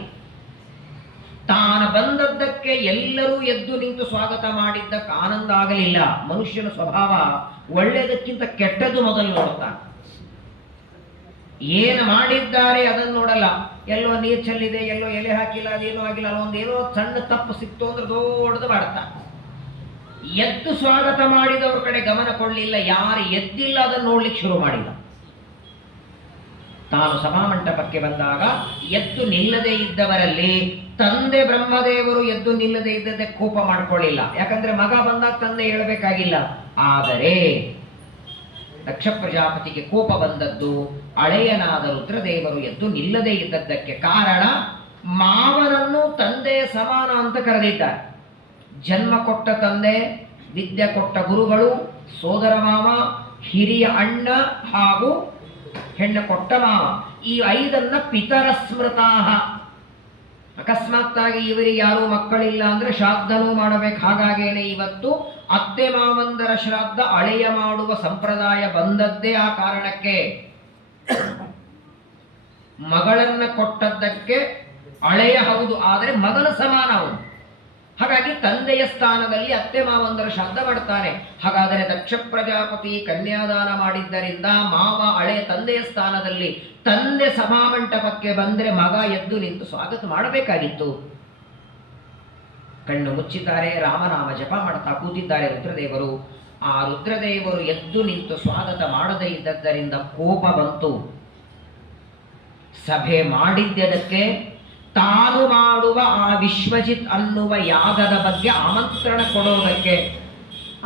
ತಾನು ಬಂದದ್ದಕ್ಕೆ ಎಲ್ಲರೂ ಎದ್ದು ನಿಂತು ಸ್ವಾಗತ ಮಾಡಿದ್ದಕ್ಕೆ ಆನಂದ ಆಗಲಿಲ್ಲ. ಮನುಷ್ಯನ ಸ್ವಭಾವ ಒಳ್ಳೆಯದಕ್ಕಿಂತ ಕೆಟ್ಟದ್ದು ಮೊದಲು ನೋಡುತ್ತಾನೆ. ಏನು ಮಾಡಿದ್ದಾರೆ ಅದನ್ನು ನೋಡಲ್ಲ. ಎಲ್ಲೋ ನೀರು ಚೆಲ್ಲಿದೆ, ಎಲ್ಲೋ ಎಲೆ ಹಾಕಿಲ್ಲ, ಅದೇನೋ ಆಗಿಲ್ಲ, ಒಂದೇನೋ ಸಣ್ಣ ತಪ್ಪು ಸಿಕ್ತು ಅಂದ್ರೆ ದೊಡ್ಡದು ಮಾಡ್ತಾನೆ. ಎದ್ದು ಸ್ವಾಗತ ಮಾಡಿದವ್ರ ಕಡೆ ಗಮನ ಕೊಡಲಿಲ್ಲ. ಯಾರು ಎದ್ದಿಲ್ಲ ಅದನ್ನು ನೋಡ್ಲಿಕ್ಕೆ ಶುರು ಮಾಡಿದ. ತಾನು ಸಭಾಮಂಟಪಕ್ಕೆ ಬಂದಾಗ ಎದ್ದು ನಿಲ್ಲದೆ ಇದ್ದವರಲ್ಲಿ ತಂದೆ ಬ್ರಹ್ಮದೇವರು ಎದ್ದು ನಿಲ್ಲದೆ ಇದ್ದದ್ದಕ್ಕೆ ಕೋಪ ಮಾಡ್ಕೊಳ್ಳಿಲ್ಲ. ಯಾಕಂದ್ರೆ ಮಗ ಬಂದಾಗ ತಂದೆ ಹೇಳಬೇಕಾಗಿಲ್ಲ. ಆದರೆ ದಕ್ಷ ಪ್ರಜಾಪತಿಗೆ ಕೋಪ ಬಂದದ್ದು ಅಳೆಯನಾದ ರುದ್ರದೇವರು ಎದ್ದು ನಿಲ್ಲದೆ ಇದ್ದದ್ದಕ್ಕೆ. ಕಾರಣ, ಮಾವನನ್ನು ತಂದೆ ಸಮಾನ ಅಂತ ಕರೆದಿದ್ದಾರೆ. ಜನ್ಮ ಕೊಟ್ಟ ತಂದೆ, ವಿದ್ಯೆ ಕೊಟ್ಟ ಗುರುಗಳು, ಸೋದರ ಮಾವ, ಹಿರಿಯ ಅಣ್ಣ ಹಾಗೂ ಹೆಣ್ಣು ಕೊಟ್ಟ ಮಾವ, ಈ 5 ಪಿತರ ಸ್ಮೃತಾಹ. ಅಕಸ್ಮಾತ್ತಾಗಿ ಇವರಿಗೆ ಯಾರೂ ಮಕ್ಕಳಿಲ್ಲ ಅಂದ್ರೆ ಶ್ರಾದ್ದನೂ ಮಾಡಬೇಕು. ಹಾಗಾಗೇನೆ ಇವತ್ತು ಅತ್ತೆ ಮಾವಂದರ ಶ್ರಾದ್ದ ಅಳೆಯ ಮಾಡುವ ಸಂಪ್ರದಾಯ ಬಂದದ್ದೇ ಆ ಕಾರಣಕ್ಕೆ. ಮಗಳನ್ನ ಕೊಟ್ಟದ್ದಕ್ಕೆ ಅಳೆಯ ಹೌದು, ಆದರೆ ಮಗನ ಸಮಾನ ಅವನು. ಹಾಗಾಗಿ ತಂದೆಯ ಸ್ಥಾನದಲ್ಲಿ ಅತ್ತೆ ಮಾವಂದರ ಶ್ರಾದ್ದ ಮಾಡ್ತಾನೆ. ಹಾಗಾದರೆ ದಕ್ಷ ಪ್ರಜಾಪತಿ ಕನ್ಯಾದಾನ ಮಾಡಿದ್ದರಿಂದ ಮಾವ ಹಳೆಯ ತಂದೆಯ ಸ್ಥಾನದಲ್ಲಿ, ತಂದೆ ಸಭಾಮಂಟಪಕ್ಕೆ ಬಂದರೆ ಮಗ ಎದ್ದು ನಿಂತು ಸ್ವಾಗತ ಮಾಡಬೇಕಾಗಿತ್ತು. ಕಣ್ಣು ಮುಚ್ಚಿದ್ದಾರೆ, ರಾಮನಾಮ ಜಪ ಮಾಡ್ತಾ ಕೂತಿದ್ದಾರೆ ರುದ್ರದೇವರು. ಆ ರುದ್ರದೇವರು ಎದ್ದು ನಿಂತು ಸ್ವಾಗತ ಮಾಡದೇ ಇದ್ದದ್ದರಿಂದ ಕೋಪ ಬಂತು. ಸಭೆ ಮಾಡಿದ್ದಕ್ಕೆ ತಾನು ಮಾಡುವ ಆ ವಿಶ್ವಜಿತ್ ಅನ್ನುವ ಯಾಗದ ಬಗ್ಗೆ ಆಮಂತ್ರಣ ಕೊಡೋದಕ್ಕೆ.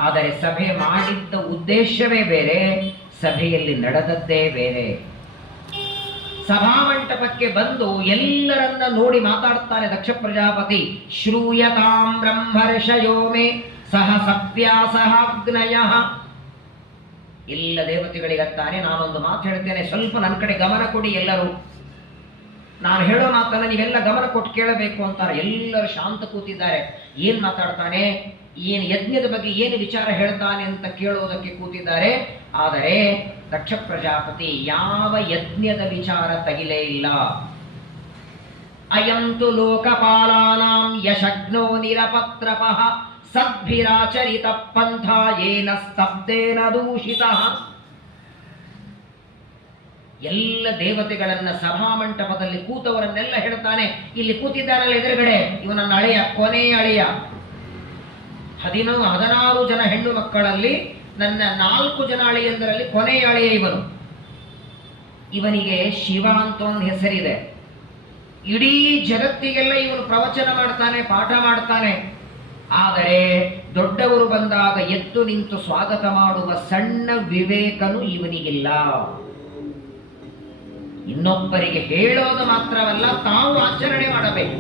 ಆದರೆ ಸಭೆ ಮಾಡಿದ್ದ ಉದ್ದೇಶವೇ ಬೇರೆ, ಸಭೆಯಲ್ಲಿ ನಡೆದದ್ದೇ ಬೇರೆ. ಸಭಾಮಂಟಪಕ್ಕೆ ಬಂದು ಎಲ್ಲರನ್ನ ನೋಡಿ ಮಾತಾಡ್ತಾನೆ ದಕ್ಷ ಪ್ರಜಾಪತಿ. ಶ್ರೂಯತಾಂ ಬ್ರಹ್ಮರ್ಷಯೋ ಮೇ ಸಹ ಸವ್ಯಾಸಹಾಗ್ನಯ. ಎಲ್ಲ ದೇವತೆಗಳಿಗತ್ತಾನೆ, ನಾನೊಂದು ಮಾತು ಹೇಳ್ತೇನೆ, ಸ್ವಲ್ಪ ನನ್ನ ಕಡೆ ಗಮನ ಕೊಡಿ ಎಲ್ಲರೂ. ನಾನು ಹೇಳೋ ಮಾತನ್ನ ನೀವೆಲ್ಲ ಗಮನ ಕೊಟ್ಟು ಕೇಳಬೇಕು ಅಂತಾರೆ. ಎಲ್ಲರೂ ಶಾಂತ ಕೂತಿದ್ದಾರೆ. ಏನ್ ಮಾತಾಡ್ತಾನೆ, ಏನು ಯಜ್ಞದ ಬಗ್ಗೆ ಏನು ವಿಚಾರ ಹೇಳ್ತಾನೆ ಅಂತ ಕೇಳೋದಕ್ಕೆ ಕೂತಿದ್ದಾರೆ. ಆದರೆ ದಕ್ಷ ಪ್ರಜಾಪತಿ ಯಾವ ಯಜ್ಞದ ವಿಚಾರ ತಗಿಲೇ ಇಲ್ಲ. ಅಯಂತು ಲೋಕಪಾಲಾನಾಂ ಯಶಗ್ನೋ ನಿರಪತ್ರಪಃ ಸದ್ಭಿರಾಚರಿತ ಪಂಥ ಏನ ಸ್ತಬ್ಧೇನ ದೂಷಿತಃ. ಎಲ್ಲ ದೇವತೆಗಳನ್ನ ಸಭಾಮಂಟಪದಲ್ಲಿ ಕೂತವರನ್ನೆಲ್ಲ ಹೇಳ್ತಾನೆ. ಇಲ್ಲಿ ಕೂತಿದ್ದಾರಲ್ಲ ಎದುರುಗಡೆ, ಇವನನ್ನ ಅಳೆಯ, ಕೊನೆಯ ಅಳೆಯ. 16 ಜನ ಹೆಣ್ಣು ಮಕ್ಕಳಲ್ಲಿ ನನ್ನ 4 ಜನ ಅಳೆಯಂದರಲ್ಲಿ ಕೊನೆಯ ಅಳೆಯ ಇವನು. ಇವನಿಗೆ ಶಿವ ಅಂತ ಒಂದು ಹೆಸರಿದೆ. ಇಡೀ ಜಗತ್ತಿಗೆಲ್ಲ ಇವನು ಪ್ರವಚನ ಮಾಡ್ತಾನೆ, ಪಾಠ ಮಾಡ್ತಾನೆ. ಆದರೆ ದೊಡ್ಡವರು ಬಂದಾಗ ಎದ್ದು ನಿಂತು ಸ್ವಾಗತ ಮಾಡುವ ಸಣ್ಣ ವಿವೇಕನು ಇವನಿಗಿಲ್ಲ. ಇನ್ನೊಬ್ಬರಿಗೆ ಹೇಳೋದು ಮಾತ್ರವಲ್ಲ, ತಾವು ಆಚರಣೆ ಮಾಡಬೇಕು.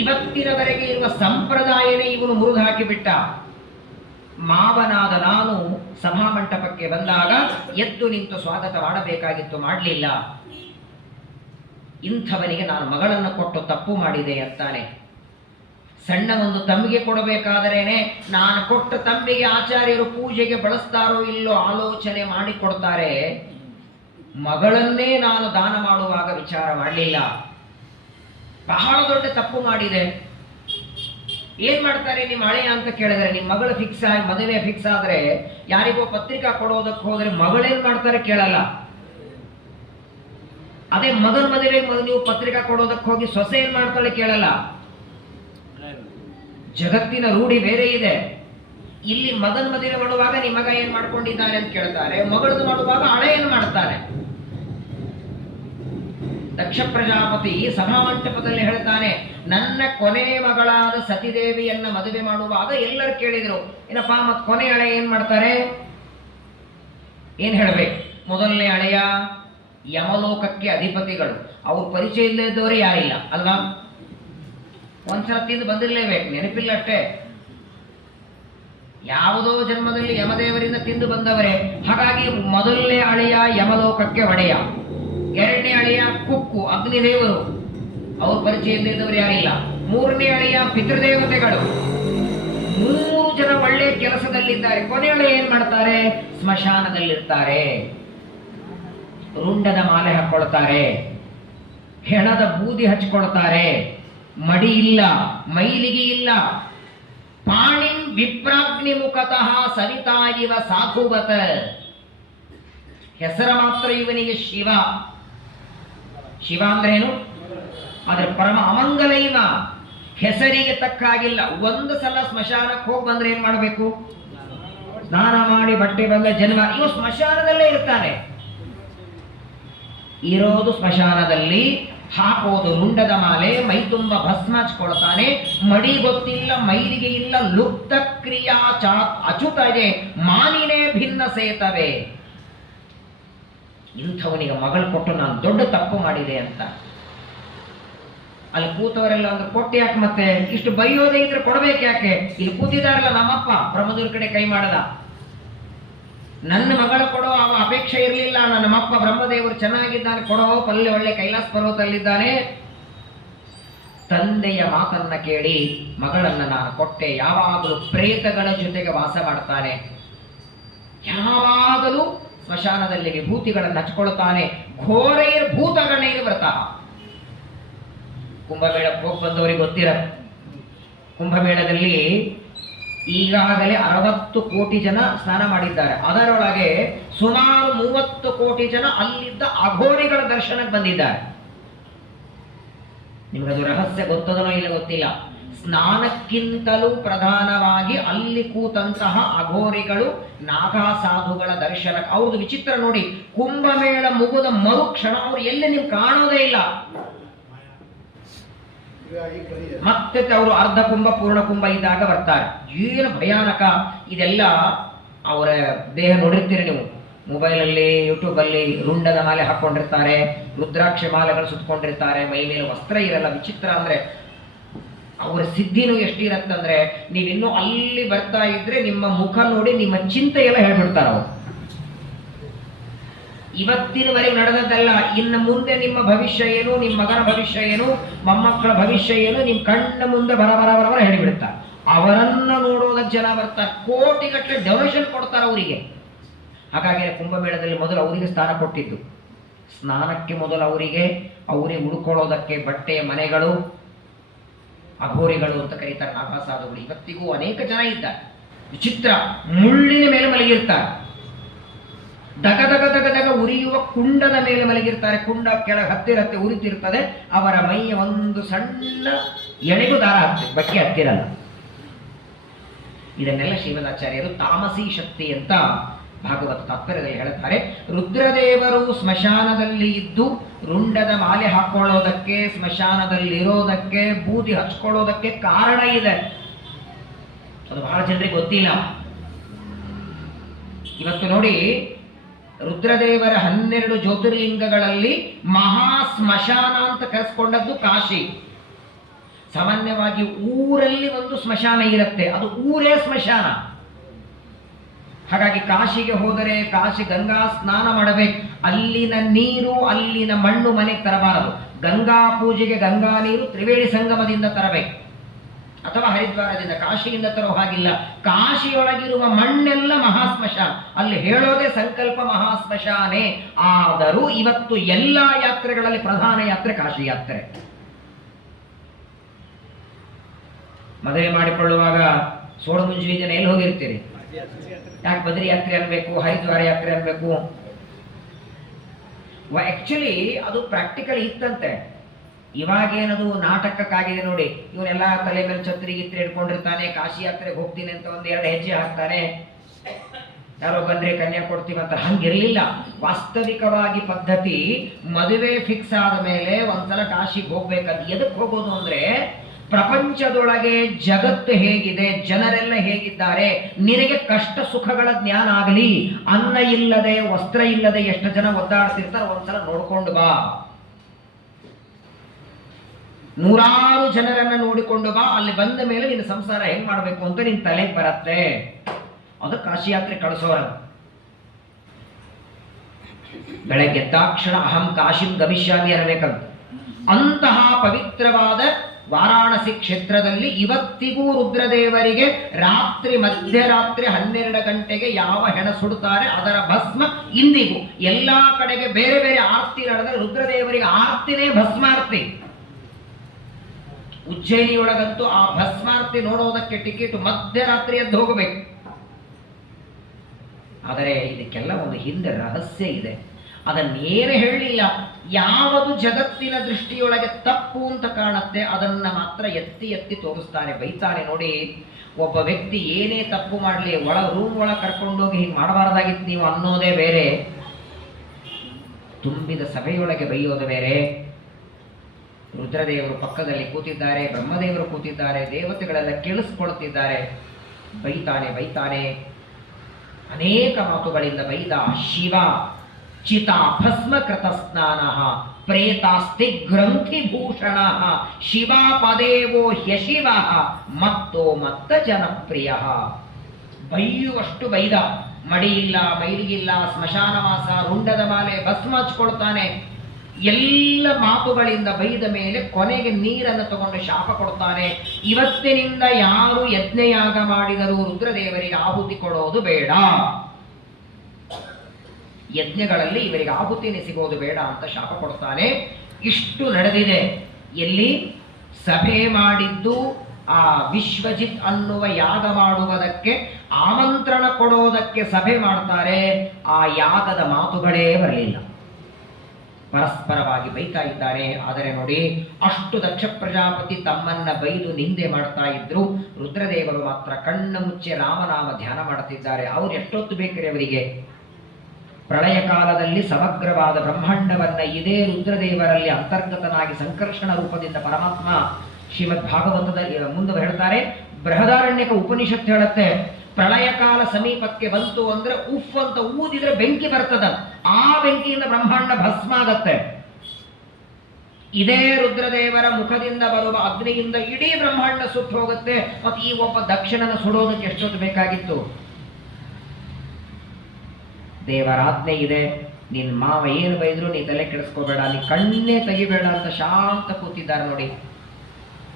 ಇವತ್ತಿನವರೆಗೆ ಇರುವ ಸಂಪ್ರದಾಯನೇ ಇವನು ಮುರಿದು ಹಾಕಿಬಿಟ್ಟ. ಮಾವನಾದ ನಾನು ಸಭಾಮಂಟಪಕ್ಕೆ ಬಂದಾಗ ಎದ್ದು ನಿಂತು ಸ್ವಾಗತ ಮಾಡಬೇಕಾಗಿತ್ತು, ಮಾಡಲಿಲ್ಲ. ಇಂಥವನಿಗೆ ನಾನು ಮಗಳನ್ನು ಕೊಟ್ಟು ತಪ್ಪು ಮಾಡಿದೆ ಅಂತಾನೆ. ಸಣ್ಣ ಒಂದು ತಂಬಿಗೆ ಕೊಡಬೇಕಾದರೇನೆ ನಾನು ಕೊಟ್ಟ ತಂಬಿಗೆ ಆಚಾರ್ಯರು ಪೂಜೆಗೆ ಬಳಸ್ತಾರೋ ಇಲ್ಲೋ ಆಲೋಚನೆ ಮಾಡಿ ಕೊಡ್ತಾರೆ. ಮಗಳನ್ನೇ ನಾನು ದಾನ ಮಾಡುವಾಗ ವಿಚಾರ ಮಾಡಲಿಲ್ಲ. ಬಹಳ ದೊಡ್ಡ ತಪ್ಪು ಮಾಡಿದೆ. ಏನ್ ಮಾಡ್ತಾರೆ ನಿಮ್ಮ ಹಳೆಯ ಅಂತ ಕೇಳಿದ್ರೆ, ನಿಮ್ಮ ಮಗಳು ಫಿಕ್ಸ್ ಆಗಿ ಮದುವೆ ಫಿಕ್ಸ್ ಆದ್ರೆ ಯಾರಿಗೋ ಪತ್ರಿಕಾ ಕೊಡೋದಕ್ಕೆ ಹೋದ್ರೆ ಮಗಳೇನ್ ಮಾಡ್ತಾರೆ ಕೇಳಲ್ಲ. ಅದೇ ಮಗನ ಮದುವೆಗೆ ನೀವು ಪತ್ರಿಕಾ ಕೊಡೋದಕ್ಕೆ ಹೋಗಿ ಸೊಸೆ ಏನ್ ಮಾಡ್ತಾಳೆ ಕೇಳಲ್ಲ. ಜಗತ್ತಿನ ರೂಢಿ ಬೇರೆ ಇದೆ. ಇಲ್ಲಿ ಮಗನ ಮದುವೆ ಮಾಡುವಾಗ ನಿಮ್ಮ ಮಗ ಏನ್ ಮಾಡ್ಕೊಂಡಿದ್ದಾನೆ ಅಂತ ಕೇಳ್ತಾರೆ, ಮಗಳದು ಮಾಡುವಾಗ ಹಳೆ ಏನ್ ಮಾಡ್ತಾನೆ. ದಕ್ಷ ಪ್ರಜಾಪತಿ ಸಭಾಮಂಟಪದಲ್ಲಿ ಹೇಳ್ತಾನೆ, ನನ್ನ ಕೊನೆ ಮಗಳಾದ ಸತಿದೇವಿಯನ್ನ ಮದುವೆ ಮಾಡುವಾಗ ಎಲ್ಲರೂ ಕೇಳಿದ್ರು, ಏನಪ್ಪಾ ಮತ್ ಕೊನೆ ಹಳೆ ಏನ್ ಮಾಡ್ತಾರೆ, ಏನ್ ಹೇಳ್ಬೇಕು. ಮೊದಲನೇ ಹಳೆಯ ಯಮಲೋಕಕ್ಕೆ ಅಧಿಪತಿಗಳು, ಅವ್ರ ಪರಿಚಯ ಇಲ್ಲದವರೇ ಯಾರಿಲ್ಲ ಅಲ್ವಾ. ಒಂದ್ಸಲ ತಿಂದು ಬಂದಿರಲೇಬೇಕು, ನೆನಪಿಲ್ಲ ಅಷ್ಟೇ. ಯಾವುದೋ ಜನ್ಮದಲ್ಲಿ ಯಮದೇವರಿಂದ ತಿಂದು ಬಂದವರೇ. ಹಾಗಾಗಿ ಮೊದಲನೇ ಹಳೆಯ ಯಮಲೋಕಕ್ಕೆ ಒಡೆಯ, ಎರಡನೇ ಹಳೆಯ ಕುಕ್ಕು ಅಗ್ನಿದೇವರು, ಅವ್ರ ಪರಿಚಯ ಇಲ್ಲದವರು ಯಾರಿಲ್ಲ. ಮೂರನೇ ಹಳೆಯ ಪಿತೃದೇವತೆಗಳು. 3 ಜನ ಒಳ್ಳೆ ಕೆಲಸದಲ್ಲಿದ್ದಾರೆ. ಕೊನೆ ಹಳೆಯ ಏನ್ ಮಾಡ್ತಾರೆ, ಸ್ಮಶಾನದಲ್ಲಿರ್ತಾರೆ, ರುಂಡದ ಮಾಲೆ ಹಾಕೊಳ್ತಾರೆ, ಹೆಣದ ಬೂದಿ ಹಚ್ಕೊಳ್ತಾರೆ, ಮಡಿ ಇಲ್ಲ, ಮೈಲಿಗೆ ಇಲ್ಲ. ಪಾಣಿಂ ವಿಪ್ರಾಗ್ನಿ ಮುಖತಃ ಸರಿತಾಯಿವ ಸಾಧುವತ. ಹೆಸರ ಮಾತ್ರ ಇವನಿಗೆ ಶಿವ. ಶಿವ ಅಂದ್ರೇನು, ಆದ್ರೆ ಪರಮ ಅಮಂಗಲ ಇವ. ಹೆಸರಿಗೆ ತಕ್ಕಾಗಿಲ್ಲ. ಒಂದು ಸಲ ಸ್ಮಶಾನಕ್ಕೆ ಹೋಗಿ ಬಂದ್ರೆ ಏನ್ ಮಾಡಬೇಕು, ಸ್ನಾನ ಮಾಡಿ ಬಟ್ಟೆ ಬಂದ ಜನ್ಮ. ಇವ ಸ್ಮಶಾನದಲ್ಲೇ ಇರ್ತಾನೆ, ಇರೋದು ಸ್ಮಶಾನದಲ್ಲಿ. ಹಾಕೋದು ರುಂಡದ ಮಾಲೆ, ಮೈ ತುಂಬ ಭಸ್ಮ ಹಚ್ಕೊಳ್ತಾನೆ, ಮಡಿ ಗೊತ್ತಿಲ್ಲ, ಮೈಲಿಗೆ ಇಲ್ಲ, ಲುಪ್ತ ಕ್ರಿಯಾ ಚಾತ್ ಅಚುತಗೆ ಮಾನಿನೇ ಭಿನ್ನ ಸೇತವೆ. ಇಂಥವನಿಗೆ ಮಗಳು ಕೊಟ್ಟು ನಾನು ದೊಡ್ಡ ತಪ್ಪು ಮಾಡಿದೆ ಅಂತ. ಅಲ್ಲಿ ಕೂತವರೆಲ್ಲ ಒಂದು ಕೊಟ್ಟು ಯಾಕೆ ಮತ್ತೆ ಇಷ್ಟು ಬೈಯೋದೇ ಇದ್ರೆ ಕೊಡ್ಬೇಕು ಯಾಕೆ? ಇಲ್ಲಿ ಕೂತಿದಾರಲ್ಲ ನಮ್ಮಪ್ಪ ಬ್ರಹ್ಮದೇವ್ರ ಕಡೆ ಕೈ ಮಾಡದ, ನನ್ನ ಮಗಳ ಕೊಡೋ ಅವ ಅಪೇಕ್ಷೆ ಇರಲಿಲ್ಲ. ನಮ್ಮಪ್ಪ ಬ್ರಹ್ಮದೇವರು ಚೆನ್ನಾಗಿದ್ದಾನೆ, ಕೊಡೋ ಪಲ್ಲೆ ಒಳ್ಳೆ ಕೈಲಾಸ ಪರ್ವತಲ್ಲಿದ್ದಾನೆ. ತಂದೆಯ ಮಾತನ್ನ ಕೇಳಿ ಮಗಳನ್ನ ನಾನು ಕೊಟ್ಟೆ. ಯಾವಾಗಲೂ ಪ್ರೇತಗಳ ಜೊತೆಗೆ ವಾಸ ಮಾಡ್ತಾನೆ, ಯಾವಾಗಲೂ ಸ್ಮಶಾನದಲ್ಲಿ ವಿಭೂತಿಗಳನ್ನು ಹಚ್ಕೊಳ್ತಾನೆ. ಘೋರೈರ್ ಭೂತಗಣೈರ್ ಬರ್ತಾ. ಕುಂಭಮೇಳಕ್ಕೆ ಹೋಗಿ ಬಂದವರಿಗೆ ಗೊತ್ತಿರತ್ತೆ, ಕುಂಭಮೇಳದಲ್ಲಿ ಈಗಾಗಲೇ 60 ಕೋಟಿ ಜನ ಸ್ನಾನ ಮಾಡಿದ್ದಾರೆ. ಅದರೊಳಗೆ ಸುಮಾರು 30 ಕೋಟಿ ಜನ ಅಲ್ಲಿದ್ದ ಅಘೋರಿಗಳ ದರ್ಶನಕ್ಕೆ ಬಂದಿದ್ದಾರೆ. ನಿಮಗದು ರಹಸ್ಯ ಗೊತ್ತದನೋ ಇಲ್ಲ ಗೊತ್ತಿಲ್ಲ. ಸ್ನಾನಕ್ಕಿಂತಲೂ ಪ್ರಧಾನವಾಗಿ ಅಲ್ಲಿ ಕೂತಂತಹ ಅಘೋರಿಗಳು ನಾಗಾಸಾಧುಗಳ ದರ್ಶನಕ್ಕೆ. ಅವ್ರದ್ದು ವಿಚಿತ್ರ ನೋಡಿ, ಕುಂಭಮೇಳ ಮುಗಿದ ಮರುಕ್ಷಣ ಅವ್ರು ಎಲ್ಲಿ ನೀವು ಕಾಣೋದೇ ಇಲ್ಲ. ಮತ್ತೆ ಅವರು ಅರ್ಧ ಕುಂಭ ಪೂರ್ಣ ಕುಂಭ ಇದ್ದಾಗ ಬರ್ತಾರೆ. ಏನು ಭಯಾನಕ ಇದೆಲ್ಲ. ಅವರ ದೇಹ ನೋಡಿರ್ತೀರಿ ನೀವು ಮೊಬೈಲಲ್ಲಿ, ಯೂಟ್ಯೂಬಲ್ಲಿ. ರುಂಡದ ಮಾಲೆ ಹಾಕೊಂಡಿರ್ತಾರೆ, ರುದ್ರಾಕ್ಷ ಮಾಲೆಗಳು ಸುತ್ಕೊಂಡಿರ್ತಾರೆ, ಮೈ ಮೇಲೆ ವಸ್ತ್ರ ಇರಲ್ಲ. ವಿಚಿತ್ರ ಅಂದ್ರೆ ಅವರ ಸಿದ್ಧಿನೂ ಎಷ್ಟಿರತ್ತಂದ್ರೆ, ನೀವಿನ್ನೂ ಅಲ್ಲಿ ಬರ್ತಾ ಇದ್ರೆ ನಿಮ್ಮ ಮುಖ ನೋಡಿ ನಿಮ್ಮ ಚಿಂತೆ ಎಲ್ಲ ಹೇಳ್ಬಿಡ್ತಾರ ಅವರು. ಇವತ್ತಿನವರೆಗೆ ನಡೆದದ್ದಲ್ಲ, ಇನ್ನು ಮುಂದೆ ನಿಮ್ಮ ಭವಿಷ್ಯ ಏನು, ನಿಮ್ಮ ಮಗನ ಭವಿಷ್ಯ ಏನು, ಮೊಮ್ಮಕ್ಕಳ ಭವಿಷ್ಯ ಏನು, ನಿಮ್ಮ ಕಣ್ಣ ಮುಂದೆ ಬರ ಹೇಳಿಬಿಡ್ತಾರೆ. ಅವರನ್ನ ನೋಡೋದ ಜನ ಬರ್ತಾರೆ, ಕೋಟಿಗಟ್ಟಲೆ ಡೊನೇಷನ್ ಕೊಡ್ತಾರೆ ಅವರಿಗೆ. ಹಾಗಾಗಿ ಕುಂಭಮೇಳದಲ್ಲಿ ಮೊದಲು ಅವರಿಗೆ ಸ್ಥಾನ ಕೊಟ್ಟಿದ್ದು. ಸ್ನಾನಕ್ಕೆ ಮೊದಲು ಅವರಿಗೆ ಉಳ್ಕೊಳ್ಳೋದಕ್ಕೆ ಬಟ್ಟೆ, ಮನೆಗಳು, ಅಘೋರಿಗಳು ಅಂತ ಕರೀತಾರೆ ನಾಗಾಸಾಧುಗಳು. ಇವತ್ತಿಗೂ ಅನೇಕ ಜನ ಇದ್ದಾರೆ. ವಿಚಿತ್ರ, ಮುಳ್ಳಿನ ಮೇಲೆ ಮಲಗಿರ್ತಾರೆ, ದಗ ದಗ ದಗ ದಗ ಉರಿಯುವ ಕುಂಡದ ಮೇಲೆ ಮಲಗಿರ್ತಾರೆ. ಕುಂಡ ಕೆಳಗೆ ಹತ್ತಿರ ಉರಿತಿರ್ತದೆ. ಅವರ ಮೈಯ ಒಂದು ಸಣ್ಣ ಎಣೆಗೂ ದಾರ ಹತ್ತಿರ, ಬಕ್ಕೆ ಹತ್ತಿರಲ್ಲ. ಇದನ್ನೆಲ್ಲ ಶ್ರೀಮದಾಚಾರ್ಯರು ತಾಮಸಿ ಶಕ್ತಿ ಅಂತ ಭಾಗವತ ತಾತ್ಪರ್ಯದಲ್ಲಿ ಹೇಳ್ತಾರೆ. ರುದ್ರದೇವರು ಸ್ಮಶಾನದಲ್ಲಿ ಇದ್ದು ರುಂಡದ ಮಾಲೆ ಹಾಕೊಳ್ಳೋದಕ್ಕೆ, ಸ್ಮಶಾನದಲ್ಲಿರೋದಕ್ಕೆ, ಬೂದಿ ಹಚ್ಕೊಳ್ಳೋದಕ್ಕೆ ಕಾರಣ ಇದೆ. ಅದು ಬಹಳ ಜನರಿಗೆ ಗೊತ್ತಿಲ್ಲ. ಇವತ್ತು ನೋಡಿ, ರುದ್ರದೇವರ 12 ಜ್ಯೋತಿರ್ಲಿಂಗಗಳಲ್ಲಿ ಮಹಾ ಸ್ಮಶಾನ ಅಂತ ಕರೆಸ್ಕೊಂಡದ್ದು ಕಾಶಿ. ಸಾಮಾನ್ಯವಾಗಿ ಊರಲ್ಲಿ ಒಂದು ಸ್ಮಶಾನ ಇರುತ್ತೆ, ಅದು ಊರೇ ಸ್ಮಶಾನ. ಹಾಗಾಗಿ ಕಾಶಿಗೆ ಹೋದರೆ ಕಾಶಿ ಗಂಗಾ ಸ್ನಾನ ಮಾಡಬೇಕು. ಅಲ್ಲಿನ ನೀರು, ಅಲ್ಲಿನ ಮಣ್ಣು ಮನೆಗೆ ತರಬಾರದು. ಗಂಗಾ ಪೂಜೆಗೆ ಗಂಗಾ ನೀರು ತ್ರಿವೇಣಿ ಸಂಗಮದಿಂದ ತರಬೇಕು, ಅಥವಾ ಹರಿದ್ವಾರದಿಂದ. ಕಾಶಿಯಿಂದ ತರೋ ಹಾಗಿಲ್ಲ. ಕಾಶಿಯೊಳಗಿರುವ ಮಣ್ಣೆಲ್ಲ ಮಹಾಸ್ಮಶಾನ. ಅಲ್ಲಿ ಹೇಳೋದೇ ಸಂಕಲ್ಪ ಮಹಾಸ್ಮಶಾನೆ. ಆದರೂ ಇವತ್ತು ಎಲ್ಲ ಯಾತ್ರೆಗಳಲ್ಲಿ ಪ್ರಧಾನ ಯಾತ್ರೆ ಕಾಶಿ ಯಾತ್ರೆ. ಮದುವೆ ಮಾಡಿಕೊಳ್ಳುವಾಗ ಸೋಡ ಮುಂಜಿ ಜನ ಎಲ್ಲಿ ಹೋಗಿರ್ತೀರಿ? ಯಾಕೆ ಬದ್ರಿ ಯಾತ್ರೆ ಅನ್ಬೇಕು, ಹರಿದ್ವಾರ ಯಾತ್ರೆ ಅನ್ಬೇಕು? ಆಕ್ಚುಲಿ ಅದು ಪ್ರಾಕ್ಟಿಕಲ್ ಇತ್ತಂತೆ. ಇವಾಗೇನದು ನಾಟಕಕ್ಕಾಗಿದೆ ನೋಡಿ. ಇವನೆಲ್ಲ ತಲೆ ಮೇಲೆ ಛತ್ರಿ ಗಿತ್ರಿ ಇಟ್ಕೊಂಡಿರ್ತಾನೆ, ಕಾಶಿ ಯಾತ್ರೆಗೆ ಹೋಗ್ತೀನಿ ಅಂತ 1-2 ಹೆಜ್ಜೆ ಹಾಕ್ತಾನೆ, ಯಾರೋ ಬಂದ್ರೆ ಕನ್ಯಾ ಕೊಡ್ತೀವಿ ಅಂತ. ಹಂಗಿರ್ಲಿಲ್ಲ. ವಾಸ್ತವಿಕವಾಗಿ ಪದ್ಧತಿ, ಮದುವೆ ಫಿಕ್ಸ್ ಆದ ಮೇಲೆ ಒಂದ್ಸಲ ಕಾಶಿಗೆ ಹೋಗ್ಬೇಕಂತ. ಎದಕ್ಕೆ ಹೋಗೋದು ಅಂದ್ರೆ, ಪ್ರಪಂಚದೊಳಗೆ ಜಗತ್ತು ಹೇಗಿದೆ, ಜನರೆಲ್ಲ ಹೇಗಿದ್ದಾರೆ, ನಿನಗೆ ಕಷ್ಟ ಸುಖಗಳ ಜ್ಞಾನ ಆಗಲಿ. ಅನ್ನ ಇಲ್ಲದೆ, ವಸ್ತ್ರ ಇಲ್ಲದೆ ಎಷ್ಟು ಜನ ಒದ್ದಾಡ್ತಿರ್ತಾರೆ, ಒಂದ್ಸಲ ನೋಡ್ಕೊಂಡು ಬಾ. 100 ಜನರನ್ನ ನೋಡಿಕೊಂಡು ಬಾ. ಅಲ್ಲಿ ಬಂದ ಮೇಲೆ ನಿನ್ನ ಸಂಸಾರ ಹೆಂಗ್ ಮಾಡ್ಬೇಕು ಅಂತ ನಿನ್ ತಲೆಗೆ ಬರತ್ತೆ. ಅದು ಕಾಶಿ ಯಾತ್ರೆ ಕಳಿಸೋರ. ಬೆಳಗ್ಗೆ ಎದ್ದಾಕ್ಷಣ ಅಹಂ ಕಾಶಿಂ ಗಮಿಷ್ಯಾಮಿ ಅನ್ನಬೇಕಂತ. ಅಂತಹ ಪವಿತ್ರವಾದ ವಾರಾಣಸಿ ಕ್ಷೇತ್ರದಲ್ಲಿ ಇವತ್ತಿಗೂ ರುದ್ರದೇವರಿಗೆ ರಾತ್ರಿ ಮಧ್ಯರಾತ್ರಿ 12 ಗಂಟೆಗೆ ಯಾವ ಹೆಣ ಸುಡುತ್ತಾರೆ ಅದರ ಭಸ್ಮ ಇಂದಿಗೂ ಎಲ್ಲಾ ಕಡೆಗೆ ಬೇರೆ ಬೇರೆ ಆರ್ತಿ ನಡೆದರೆ ರುದ್ರದೇವರಿಗೆ ಆರ್ತಿನೇ ಭಸ್ಮಾರ್ತಿ. ಉಜ್ಜಯಿನಿಯೊಳಗಂತೂ ಆ ಭಸ್ಮಾರ್ತಿ ನೋಡೋದಕ್ಕೆ ಟಿಕೆಟ್ ಮಧ್ಯರಾತ್ರಿ ಎದ್ದು ಹೋಗಬೇಕು. ಆದರೆ ಇದಕ್ಕೆಲ್ಲ ಒಂದು ಹಿಂದೆ ರಹಸ್ಯ ಇದೆ, ಅದನ್ನೇನು ಹೇಳಲಿಲ್ಲ. ಯಾವುದು ಜಗತ್ತಿನ ದೃಷ್ಟಿಯೊಳಗೆ ತಪ್ಪು ಅಂತ ಕಾಣುತ್ತೆ ಅದನ್ನ ಮಾತ್ರ ಎತ್ತಿ ಎತ್ತಿ ತೋರಿಸ್ತಾನೆ, ಬೈತಾನೆ. ನೋಡಿ, ಒಬ್ಬ ವ್ಯಕ್ತಿ ಏನೇ ತಪ್ಪು ಮಾಡಲಿ, ರೂಮ್ ಒಳಗೆ ಕರ್ಕೊಂಡೋಗಿ ಹೀಗೆ ಮಾಡಬಾರ್ದಾಗಿತ್ತು ನೀವು ಅನ್ನೋದೇ ಬೇರೆ, ತುಂಬಿದ ಸಭೆಯೊಳಗೆ ಬೈಯೋದು ಬೇರೆ. ರುದ್ರದೇವರು ಪಕ್ಕದಲ್ಲಿ ಕೂತಿದ್ದಾರೆ, ಬ್ರಹ್ಮದೇವರು ಕೂತಿದ್ದಾರೆ, ದೇವತೆಗಳೆಲ್ಲ ಕೇಳಿಸ್ಕೊಳ್ತಿದ್ದಾರೆ. ಬೈತಾನೆ ಬೈತಾನೆ, ಅನೇಕ ಮಾತುಗಳಿಂದ ಬೈದ. ಶಿವ ಚಿತಾ ಭಸ್ಮ ಕೃತ ಸ್ನಾನ ಪ್ರೇತಾಸ್ತಿ ಗ್ರಂಥಿಭೂಷಣ ಶಿವಾಪದೇವೋ ಹ್ಯಶಿವ ಮತ್ತೋ ಮತ್ತ ಜನಪ್ರಿಯ. ಬೈಯುವಷ್ಟು ಬೈದ, ಮಡಿಯಿಲ್ಲ, ಮೈಲಿಗಿಲ್ಲ, ಸ್ಮಶಾನವಾಸ, ರುಂಡದ ಮಾಲೆ, ಭಸ್ಮ ಹಚ್ಕೊಳ್ತಾನೆ, ಎಲ್ಲ ಮಾತುಗಳಿಂದ ಬೈದ ಮೇಲೆ ಕೊನೆಗೆ ನೀರನ್ನು ತಗೊಂಡು ಶಾಪ ಕೊಡ್ತಾನೆ. ಇವತ್ತಿನಿಂದ ಯಾರು ಯಜ್ಞಯಾಗ ಮಾಡಿದರೂ ರುದ್ರದೇವರಿಗೆ ಆಹುತಿ ಕೊಡೋದು ಬೇಡ, ಯಜ್ಞಗಳಲ್ಲಿ ಇವರಿಗೆ ಆಹುತಿನೇ ಸಿಗೋದು ಬೇಡ ಅಂತ ಶಾಪ ಕೊಡ್ತಾನೆ. ಇಷ್ಟು ನಡೆದಿದೆ. ಎಲ್ಲಿ ಸಭೆ ಮಾಡಿದ್ದು ಆ ವಿಶ್ವಜಿತ್ ಅನ್ನುವ ಯಾಗ ಮಾಡುವುದಕ್ಕೆ ಆಮಂತ್ರಣ ಕೊಡೋದಕ್ಕೆ ಸಭೆ ಮಾಡ್ತಾರೆ. ಆ ಯಾಗದ ಮಾತುಗಳೇ ಬರಲಿಲ್ಲ, ಪರಸ್ಪರವಾಗಿ ಬೈತಾ ಇದ್ದಾರೆ. ಆದರೆ ನೋಡಿ, ಅಷ್ಟು ದಕ್ಷ ಪ್ರಜಾಪತಿ ತಮ್ಮನ್ನ ಬೈದು ನಿಂದೆ ಮಾಡ್ತಾ ಇದ್ರು, ರುದ್ರದೇವರು ಮಾತ್ರ ಕಣ್ಣ ಮುಚ್ಚೆ ರಾಮನಾಮ ಧ್ಯಾನ ಮಾಡುತ್ತಿದ್ದಾರೆ. ಅವ್ರು ಎಷ್ಟೊತ್ತು ಬೇಕ್ರಿ ಅವರಿಗೆ? ಪ್ರಳಯ ಕಾಲದಲ್ಲಿ ಸಮಗ್ರವಾದ ಬ್ರಹ್ಮಾಂಡವನ್ನ ಇದೇ ರುದ್ರದೇವರಲ್ಲಿ ಅಂತರ್ಗತನಾಗಿ ಸಂಕರ್ಷಣ ರೂಪದಿಂದ ಪರಮಾತ್ಮ ಶ್ರೀಮದ್ ಭಾಗವತದಲ್ಲಿ ಮುಂದೆ ಹೇಳ್ತಾರೆ. ಬೃಹದಾರಣ್ಯಕ ಉಪನಿಷತ್ತು ಹೇಳುತ್ತೆ, ಪ್ರಳಯ ಕಾಲ ಸಮೀಪಕ್ಕೆ ಬಂತು ಅಂದ್ರೆ ಉಫ್ ಅಂತ ಊದಿದ್ರೆ ಬೆಂಕಿ ಬರ್ತದ, ಆ ಬೆಂಕಿಯಿಂದ ಬ್ರಹ್ಮಾಂಡ ಭಸ್ಮ ಆಗತ್ತೆ. ಇದೇ ರುದ್ರದೇವರ ಮುಖದಿಂದ ಬರುವ ಅಗ್ನಿಯಿಂದ ಇಡೀ ಬ್ರಹ್ಮಾಂಡ ಸುಟ್ಟು ಹೋಗುತ್ತೆ. ಮತ್ತು ಈ ಒಬ್ಬ ದಕ್ಷಿಣನ ಸುಡೋದಕ್ಕೆ ಎಷ್ಟೊತ್ತು ಬೇಕಾಗಿತ್ತು? ದೇವರಾಜ್ಞೆ ಇದೆ, ನಿನ್ ಮಾವ ಏನು ಬೈದ್ರು ನೀ ತಲೆ ಕೆಡಿಸ್ಕೋಬೇಡ, ನೀ ಕಣ್ಣೇ ತೆಗಿಬೇಡ ಅಂತ ಶಾಂತ ಕೂತಿದ್ದಾರೆ ನೋಡಿ.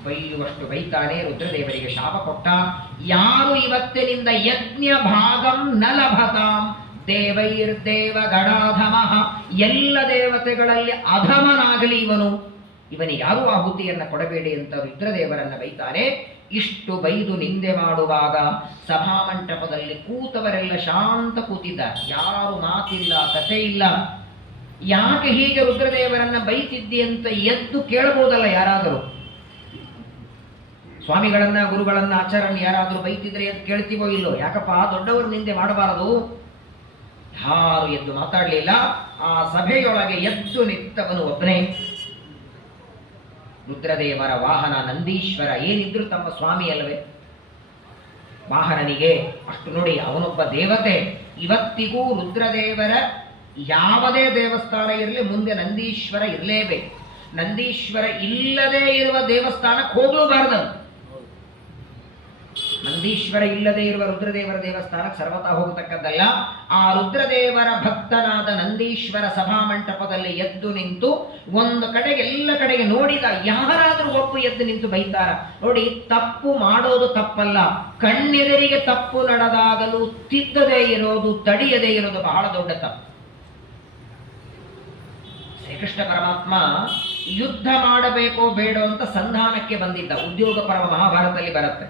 ಬೈಯುವಷ್ಟು ಬೈತಾನೆ, ರುದ್ರದೇವರಿಗೆ ಶಾಪ ಕೊಟ್ಟ. ಯಾರು ಇವತ್ತಿನಿಂದ ಯಜ್ಞ ಭಾಗಂ ನ ಲಭತಾಂ ದೇವೈರ್ದೇವ ಗಣಾಧಮಃ, ಎಲ್ಲ ದೇವತೆಗಳಲ್ಲಿ ಅಧಮನಾಗಲಿ ಇವನು, ಇವನಿಗೆ ಯಾರೂ ಆಹುತಿಯನ್ನ ಕೊಡಬೇಡಿ ಅಂತ ರುದ್ರದೇವರನ್ನ ಬೈತಾನೆ. ಇಷ್ಟು ಬೈದು ನಿಂದೆ ಮಾಡುವಾಗ ಸಭಾಮಂಟಪದಲ್ಲಿ ಕೂತವರೆಲ್ಲ ಶಾಂತ ಕೂತಿದ್ದಾರೆ, ಯಾರು ಮಾತಿಲ್ಲ, ಕಥೆ ಇಲ್ಲ. ಯಾಕೆ ಹೀಗೆ ರುದ್ರದೇವರನ್ನ ಬೈತಿದ್ದಿ ಅಂತ ಎದ್ದು ಕೇಳಬಹುದಲ್ಲ ಯಾರಾದರೂ? ಸ್ವಾಮಿಗಳನ್ನ, ಗುರುಗಳನ್ನ, ಆಚಾರ್ಯನ್ನ ಯಾರಾದರೂ ಬೈತಿದ್ರೆ ಎದ್ದು ಕೇಳ್ತೀವೋ ಇಲ್ಲೋ? ಯಾಕಪ್ಪ ದೊಡ್ಡವರು ನಿಂದೆ ಮಾಡಬಾರದು? ಯಾರು ಎದ್ದು ಮಾತಾಡಲಿಲ್ಲ. ಆ ಸಭೆಯೊಳಗೆ ಎದ್ದು ನಿಂತವನು ಒಬ್ಬನೇ. ರುದ್ರದೇವರ ವಾಹನ ನಂದೀಶ್ವರ, ಏನಿದ್ರು ತಮ್ಮ ಸ್ವಾಮಿ ಅಲ್ಲವೇ? ವಾಹನನಿಗೆ ಅಷ್ಟು ನೋಡಿ, ಅವನೊಬ್ಬ ದೇವತೆ. ಇವತ್ತಿಗೂ ರುದ್ರದೇವರ ಯಾವುದೇ ದೇವಸ್ಥಾನ ಇರಲಿ ಮುಂದೆ ನಂದೀಶ್ವರ ಇರಲೇಬೇಕು. ನಂದೀಶ್ವರ ಇಲ್ಲದೆ ಇರುವ ದೇವಸ್ಥಾನಕ್ಕೆ ಹೋಗಲೂಬಾರದು. ನಂದೀಶ್ವರ ಇಲ್ಲದೆ ಇರುವ ರುದ್ರದೇವರ ದೇವಸ್ಥಾನಕ್ಕೆ ಸರ್ವತಾ ಹೋಗತಕ್ಕದ್ದಲ್ಲ. ಆ ರುದ್ರದೇವರ ಭಕ್ತನಾದ ನಂದೀಶ್ವರ ಸಭಾಮಂಟಪದಲ್ಲಿ ಎದ್ದು ನಿಂತು ಒಂದು ಕಡೆಗೆ ಎಲ್ಲ ಕಡೆಗೆ ನೋಡಿದ. ಯಾರಾದರೂ ಒಬ್ಬ ಎದ್ದು ನಿಂತು ಬೈತಾರ ನೋಡಿ? ತಪ್ಪು ಮಾಡೋದು ತಪ್ಪಲ್ಲ, ಕಣ್ಣೆದರಿಗೆ ತಪ್ಪು ನಡೆದಾಗಲೂ ತಿದ್ದದೇ ಇರೋದು, ತಡೆಯದೇ ಇರೋದು ಬಹಳ ದೊಡ್ಡ ತಪ್ಪು. ಶ್ರೀಕೃಷ್ಣ ಪರಮಾತ್ಮ ಯುದ್ಧ ಮಾಡಬೇಕೋ ಬೇಡೋ ಅಂತ ಸಂಧಾನಕ್ಕೆ ಬಂದಿದ್ದ. ಉದ್ಯೋಗ ಪರ್ವ ಮಹಾಭಾರತದಲ್ಲಿ ಬರುತ್ತೆ.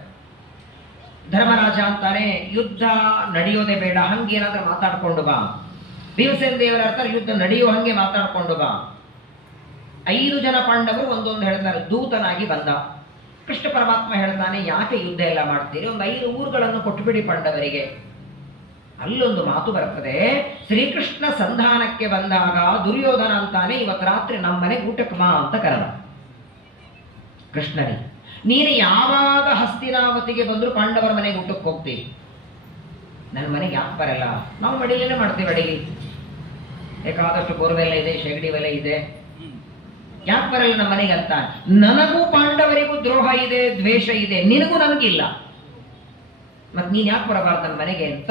ಧರ್ಮರಾಜ ಅಂತಾನೆ, ಯುದ್ಧ ನಡೆಯೋದೇ ಬೇಡ, ಹಂಗೇನಾದ್ರೂ ಮಾತಾಡ್ಕೊಂಡು ಬಾ. ಭೀಮಸೇನ ದೇವರ ಅರ್ಥ ಯುದ್ಧ ನಡೆಯೋ ಹಂಗೆ ಮಾತಾಡ್ಕೊಂಡು ಬಾ. 5 ಜನ ಪಾಂಡವರು ಒಂದೊಂದು ಹೇಳ್ತಾರೆ. ದೂತನಾಗಿ ಬಂದ. ಕೃಷ್ಣ ಪರಮಾತ್ಮ ಹೇಳ್ತಾನೆ, ಯಾಕೆ ಯುದ್ಧ ಎಲ್ಲ ಮಾಡ್ತೀರಿ? ಒಂದು 5 ಊರುಗಳನ್ನು ಕೊಟ್ಟುಬಿಡಿ ಪಾಂಡವರಿಗೆ. ಅಲ್ಲೊಂದು ಮಾತು ಬರ್ತದೆ. ಶ್ರೀಕೃಷ್ಣ ಸಂಧಾನಕ್ಕೆ ಬಂದಾಗ ದುರ್ಯೋಧನ ಅಂತಾನೆ, ಇವತ್ತು ರಾತ್ರಿ ನಮ್ಮ ಮನೆಗೆ ಊಟಕ್ಕೆ ಮಾ ಅಂತ ಕರೆದ ಕೃಷ್ಣನಿಗೆ. ನೀನು ಯಾವಾಗ ಹಸ್ತಿನಾವತಿಗೆ ಬಂದರೂ ಪಾಂಡವರ ಮನೆಗೆ ಊಟಕ್ಕೆ ಹೋಗ್ತೀವಿ, ನನ್ನ ಮನೆಗೆ ಯಾಕೆ ಬರಲ್ಲ? ನಾವು ಮಡಿಲೇನೆ ಮಾಡ್ತೀವಿ, ಅಡಿಗೆ ಬೇಕಾದಷ್ಟು ಬೋರ್ವೆಲ್ಲ ಇದೆ, ಶೆಗಡಿ ಒಲೆ ಇದೆ, ಯಾಕೆ ಬರಲ್ಲ ನಮ್ಮ ಮನೆಗೆ ಅಂತ. ನನಗೂ ಪಾಂಡವರಿಗೂ ದ್ರೋಹ ಇದೆ, ದ್ವೇಷ ಇದೆ, ನಿನಗೂ ನನಗಿಲ್ಲ, ಮತ್ ನೀನ್ ಯಾಕೆ ಬರಬಾರ್ದು ನನ್ನ ಮನೆಗೆ ಅಂತ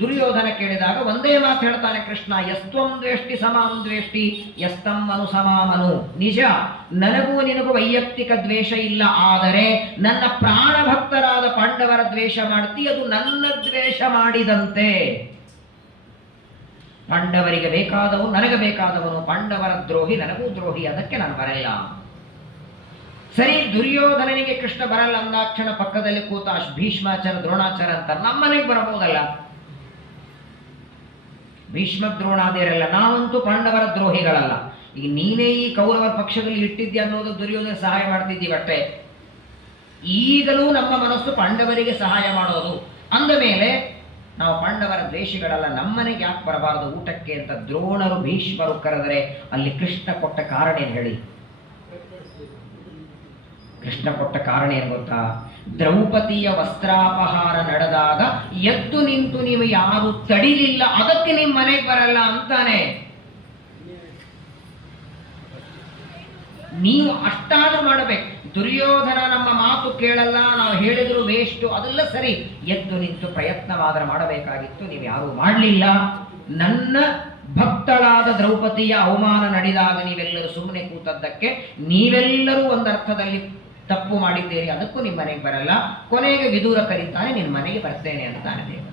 ದುರ್ಯೋಧನ ಕೇಳಿದಾಗ ಒಂದೇ ಮಾತು ಹೇಳ್ತಾನೆ ಕೃಷ್ಣ, ಯಸ್ತ್ವಂ ದ್ವೇಷ್ಟಿ ಸಮಾಂ ದ್ವೇಷ್ಟಿ ಯಸ್ತಂ ಮನು ಸಮಾಮನು. ನಿಜ, ನನಗೂ ನಿನಗೂ ವೈಯಕ್ತಿಕ ದ್ವೇಷ ಇಲ್ಲ, ಆದರೆ ನನ್ನ ಪ್ರಾಣ ಭಕ್ತರಾದ ಪಾಂಡವರ ದ್ವೇಷ ಮಾಡ್ತಿ, ಅದು ನನ್ನ ದ್ವೇಷ ಮಾಡಿದಂತೆ. ಪಾಂಡವರಿಗೆ ಬೇಕಾದವನು ನನಗೆ ಬೇಕಾದವನು, ಪಾಂಡವರ ದ್ರೋಹಿ ನನಗೂ ದ್ರೋಹಿ, ಅದಕ್ಕೆ ನಾನು ಬರಲ್ಲ. ಸರಿ, ದುರ್ಯೋಧನನಿಗೆ ಕೃಷ್ಣ ಬರಲ್ಲ ಅಂದಾಕ್ಷಣ ಪಕ್ಕದಲ್ಲಿ ಕೂತ ಭೀಷ್ಮಾಚಾರ ದ್ರೋಣಾಚಾರ ಅಂತ ನಮ್ಮನೆಗೆ ಬರಬಹುದಲ್ಲ. ಭೀಷ್ಮ ದ್ರೋಣಾದಿರಲ್ಲ, ನಾವಂತೂ ಪಾಂಡವರ ದ್ರೋಹಿಗಳಲ್ಲ. ಈಗ ನೀನೇ ಈ ಕೌರವರ ಪಕ್ಷದಲ್ಲಿ ಇಟ್ಟಿದ್ದೆ ಅನ್ನೋದು ದುರ್ಯೋಧನ ಸಹಾಯ ಮಾಡ್ತಿದ್ದೀವಿ ಅಷ್ಟೇ. ಈಗಲೂ ನಮ್ಮ ಮನಸ್ಸು ಪಾಂಡವರಿಗೆ ಸಹಾಯ ಮಾಡೋದು ಅಂದ ಮೇಲೆ ನಾವು ಪಾಂಡವರ ದ್ವೇಷಗಳಲ್ಲ, ನಮ್ಮನೆಗೆ ಯಾಕೆ ಬರಬಾರದು ಊಟಕ್ಕೆ ಅಂತ ದ್ರೋಣರು ಭೀಷ್ಮರು ಕರೆದರೆ ಅಲ್ಲಿ ಕೃಷ್ಣ ಕೊಟ್ಟ ಕಾರಣ ಏನು ಹೇಳಿ? ಕೃಷ್ಣ ಕೊಟ್ಟ ಕಾರಣ ಏನು ಗೊತ್ತಾ? ದ್ರೌಪದಿಯ ವಸ್ತ್ರಾಪಹಾರ ನಡೆದಾಗ ಎದ್ದು ನಿಂತು ನೀವು ಯಾರು ತಡಿಲಿಲ್ಲ, ಅದಕ್ಕೆ ನಿಮ್ಮ ಮನೆಗೆ ಬರಲ್ಲ ಅಂತಾನೆ. ನೀವು ಅಷ್ಟಾದ್ರೂ ಮಾಡಬೇಕು. ದುರ್ಯೋಧನ ನಮ್ಮ ಮಾತು ಕೇಳಲ್ಲ, ನಾವು ಹೇಳಿದ್ರು ವೇಸ್ಟು, ಅದೆಲ್ಲ ಸರಿ, ಎದ್ದು ನಿಂತು ಪ್ರಯತ್ನವಾದರೆ ಮಾಡಬೇಕಾಗಿತ್ತು, ನೀವು ಯಾರೂ ಮಾಡಲಿಲ್ಲ. ನನ್ನ ಭಕ್ತಳಾದ ದ್ರೌಪದಿಯ ಅವಮಾನ ನಡೆದಾಗ ನೀವೆಲ್ಲರೂ ಸುಮ್ಮನೆ ಕೂತದ್ದಕ್ಕೆ ನೀವೆಲ್ಲರೂ ಒಂದರ್ಥದಲ್ಲಿ ತಪ್ಪು ಮಾಡಿದ್ದೀರಿ, ಅದಕ್ಕೂ ನಿಮ್ಮ ಮನೆಗೆ ಬರಲ್ಲ. ಕೊನೆಗೆ ವಿದೂರ ಕರೀತಾನೆ, ನಿನ್ನ ಮನೆಗೆ ಬರ್ತೇನೆ ಅಂತಾನೆ ದೇವ.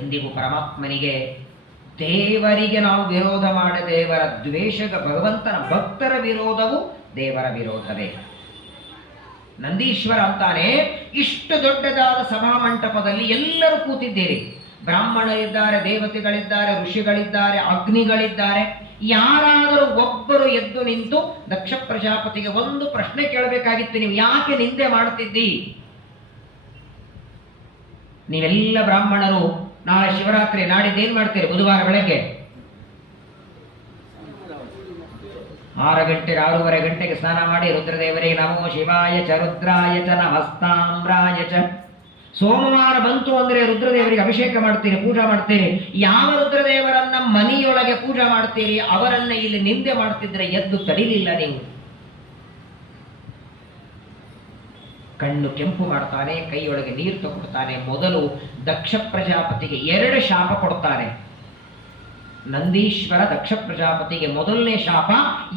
ಎಂದಿಗೂ ಪರಮಾತ್ಮನಿಗೆ ದೇವರಿಗೆ ನಾವು ವಿರೋಧ ಮಾಡ, ದೇವರ ದ್ವೇಷಗ ಭಗವಂತನ ಭಕ್ತರ ವಿರೋಧವು ದೇವರ ವಿರೋಧವೇ. ನಂದೀಶ್ವರ ಅಂತಾನೆ, ಇಷ್ಟು ದೊಡ್ಡದಾದ ಸಭಾಮಂಟಪದಲ್ಲಿ ಎಲ್ಲರೂ ಕೂತಿದ್ದೀರಿ, ಬ್ರಾಹ್ಮಣರಿದ್ದಾರೆ, ದೇವತೆಗಳಿದ್ದಾರೆ, ಋಷಿಗಳಿದ್ದಾರೆ, ಅಗ್ನಿಗಳಿದ್ದಾರೆ. ಯಾರಾದರೂ ಒಬ್ಬರು ಎದ್ದು ನಿಂತು ದಕ್ಷ ಪ್ರಜಾಪತಿಗೆ ಒಂದು ಪ್ರಶ್ನೆ ಕೇಳಬೇಕಾಗಿತ್ತು, ನೀವು ಯಾಕೆ ನಿಂದೆ ಮಾಡ್ತಿದ್ದಿ? ನೀವೆಲ್ಲ ಬ್ರಾಹ್ಮಣರು ನಾಳೆ ಶಿವರಾತ್ರಿ, ನಾಡಿದ್ದೇನ್ ಮಾಡ್ತೀರಿ? ಬುಧವಾರ ಬೆಳಗ್ಗೆ 6 ಗಂಟೆಗೆ 6:30 ಗಂಟೆಗೆ ಸ್ನಾನ ಮಾಡಿ ರುದ್ರದೇವರೇ ನಮೋ ಶಿವಾಯ ಚ ರುದ್ರಾಯ ಚ ನಮಸ್ತಾಮ್ರಾಯ ಚ. ಸೋಮವಾರ ಬಂತು ಅಂದ್ರೆ ರುದ್ರದೇವರಿಗೆ ಅಭಿಷೇಕ ಮಾಡ್ತೀರಿ, ಪೂಜಾ ಮಾಡ್ತೀರಿ. ಯಾವ ರುದ್ರದೇವರನ್ನ ಮನೆಯೊಳಗೆ ಪೂಜಾ ಮಾಡ್ತೀರಿ, ಅವರನ್ನ ಇಲ್ಲಿ ನಿಂದೆ ಮಾಡ್ತಿದ್ರೆ ಎದ್ದು ತಡಿಲಿಲ್ಲ ನೀವು. ಕಣ್ಣು ಕೆಂಪು ಮಾಡ್ತಾನೆ, ಕೈಯೊಳಗೆ ನೀರು ತಗೊಡ್ತಾನೆ. ಮೊದಲು ದಕ್ಷ ಪ್ರಜಾಪತಿಗೆ 2 ಶಾಪ ಕೊಡ್ತಾನೆ. ನಂದೀಶ್ವರ ದಕ್ಷ ಪ್ರಜಾಪತಿಗೆ ಮೊದಲನೇ ಶಾಪ,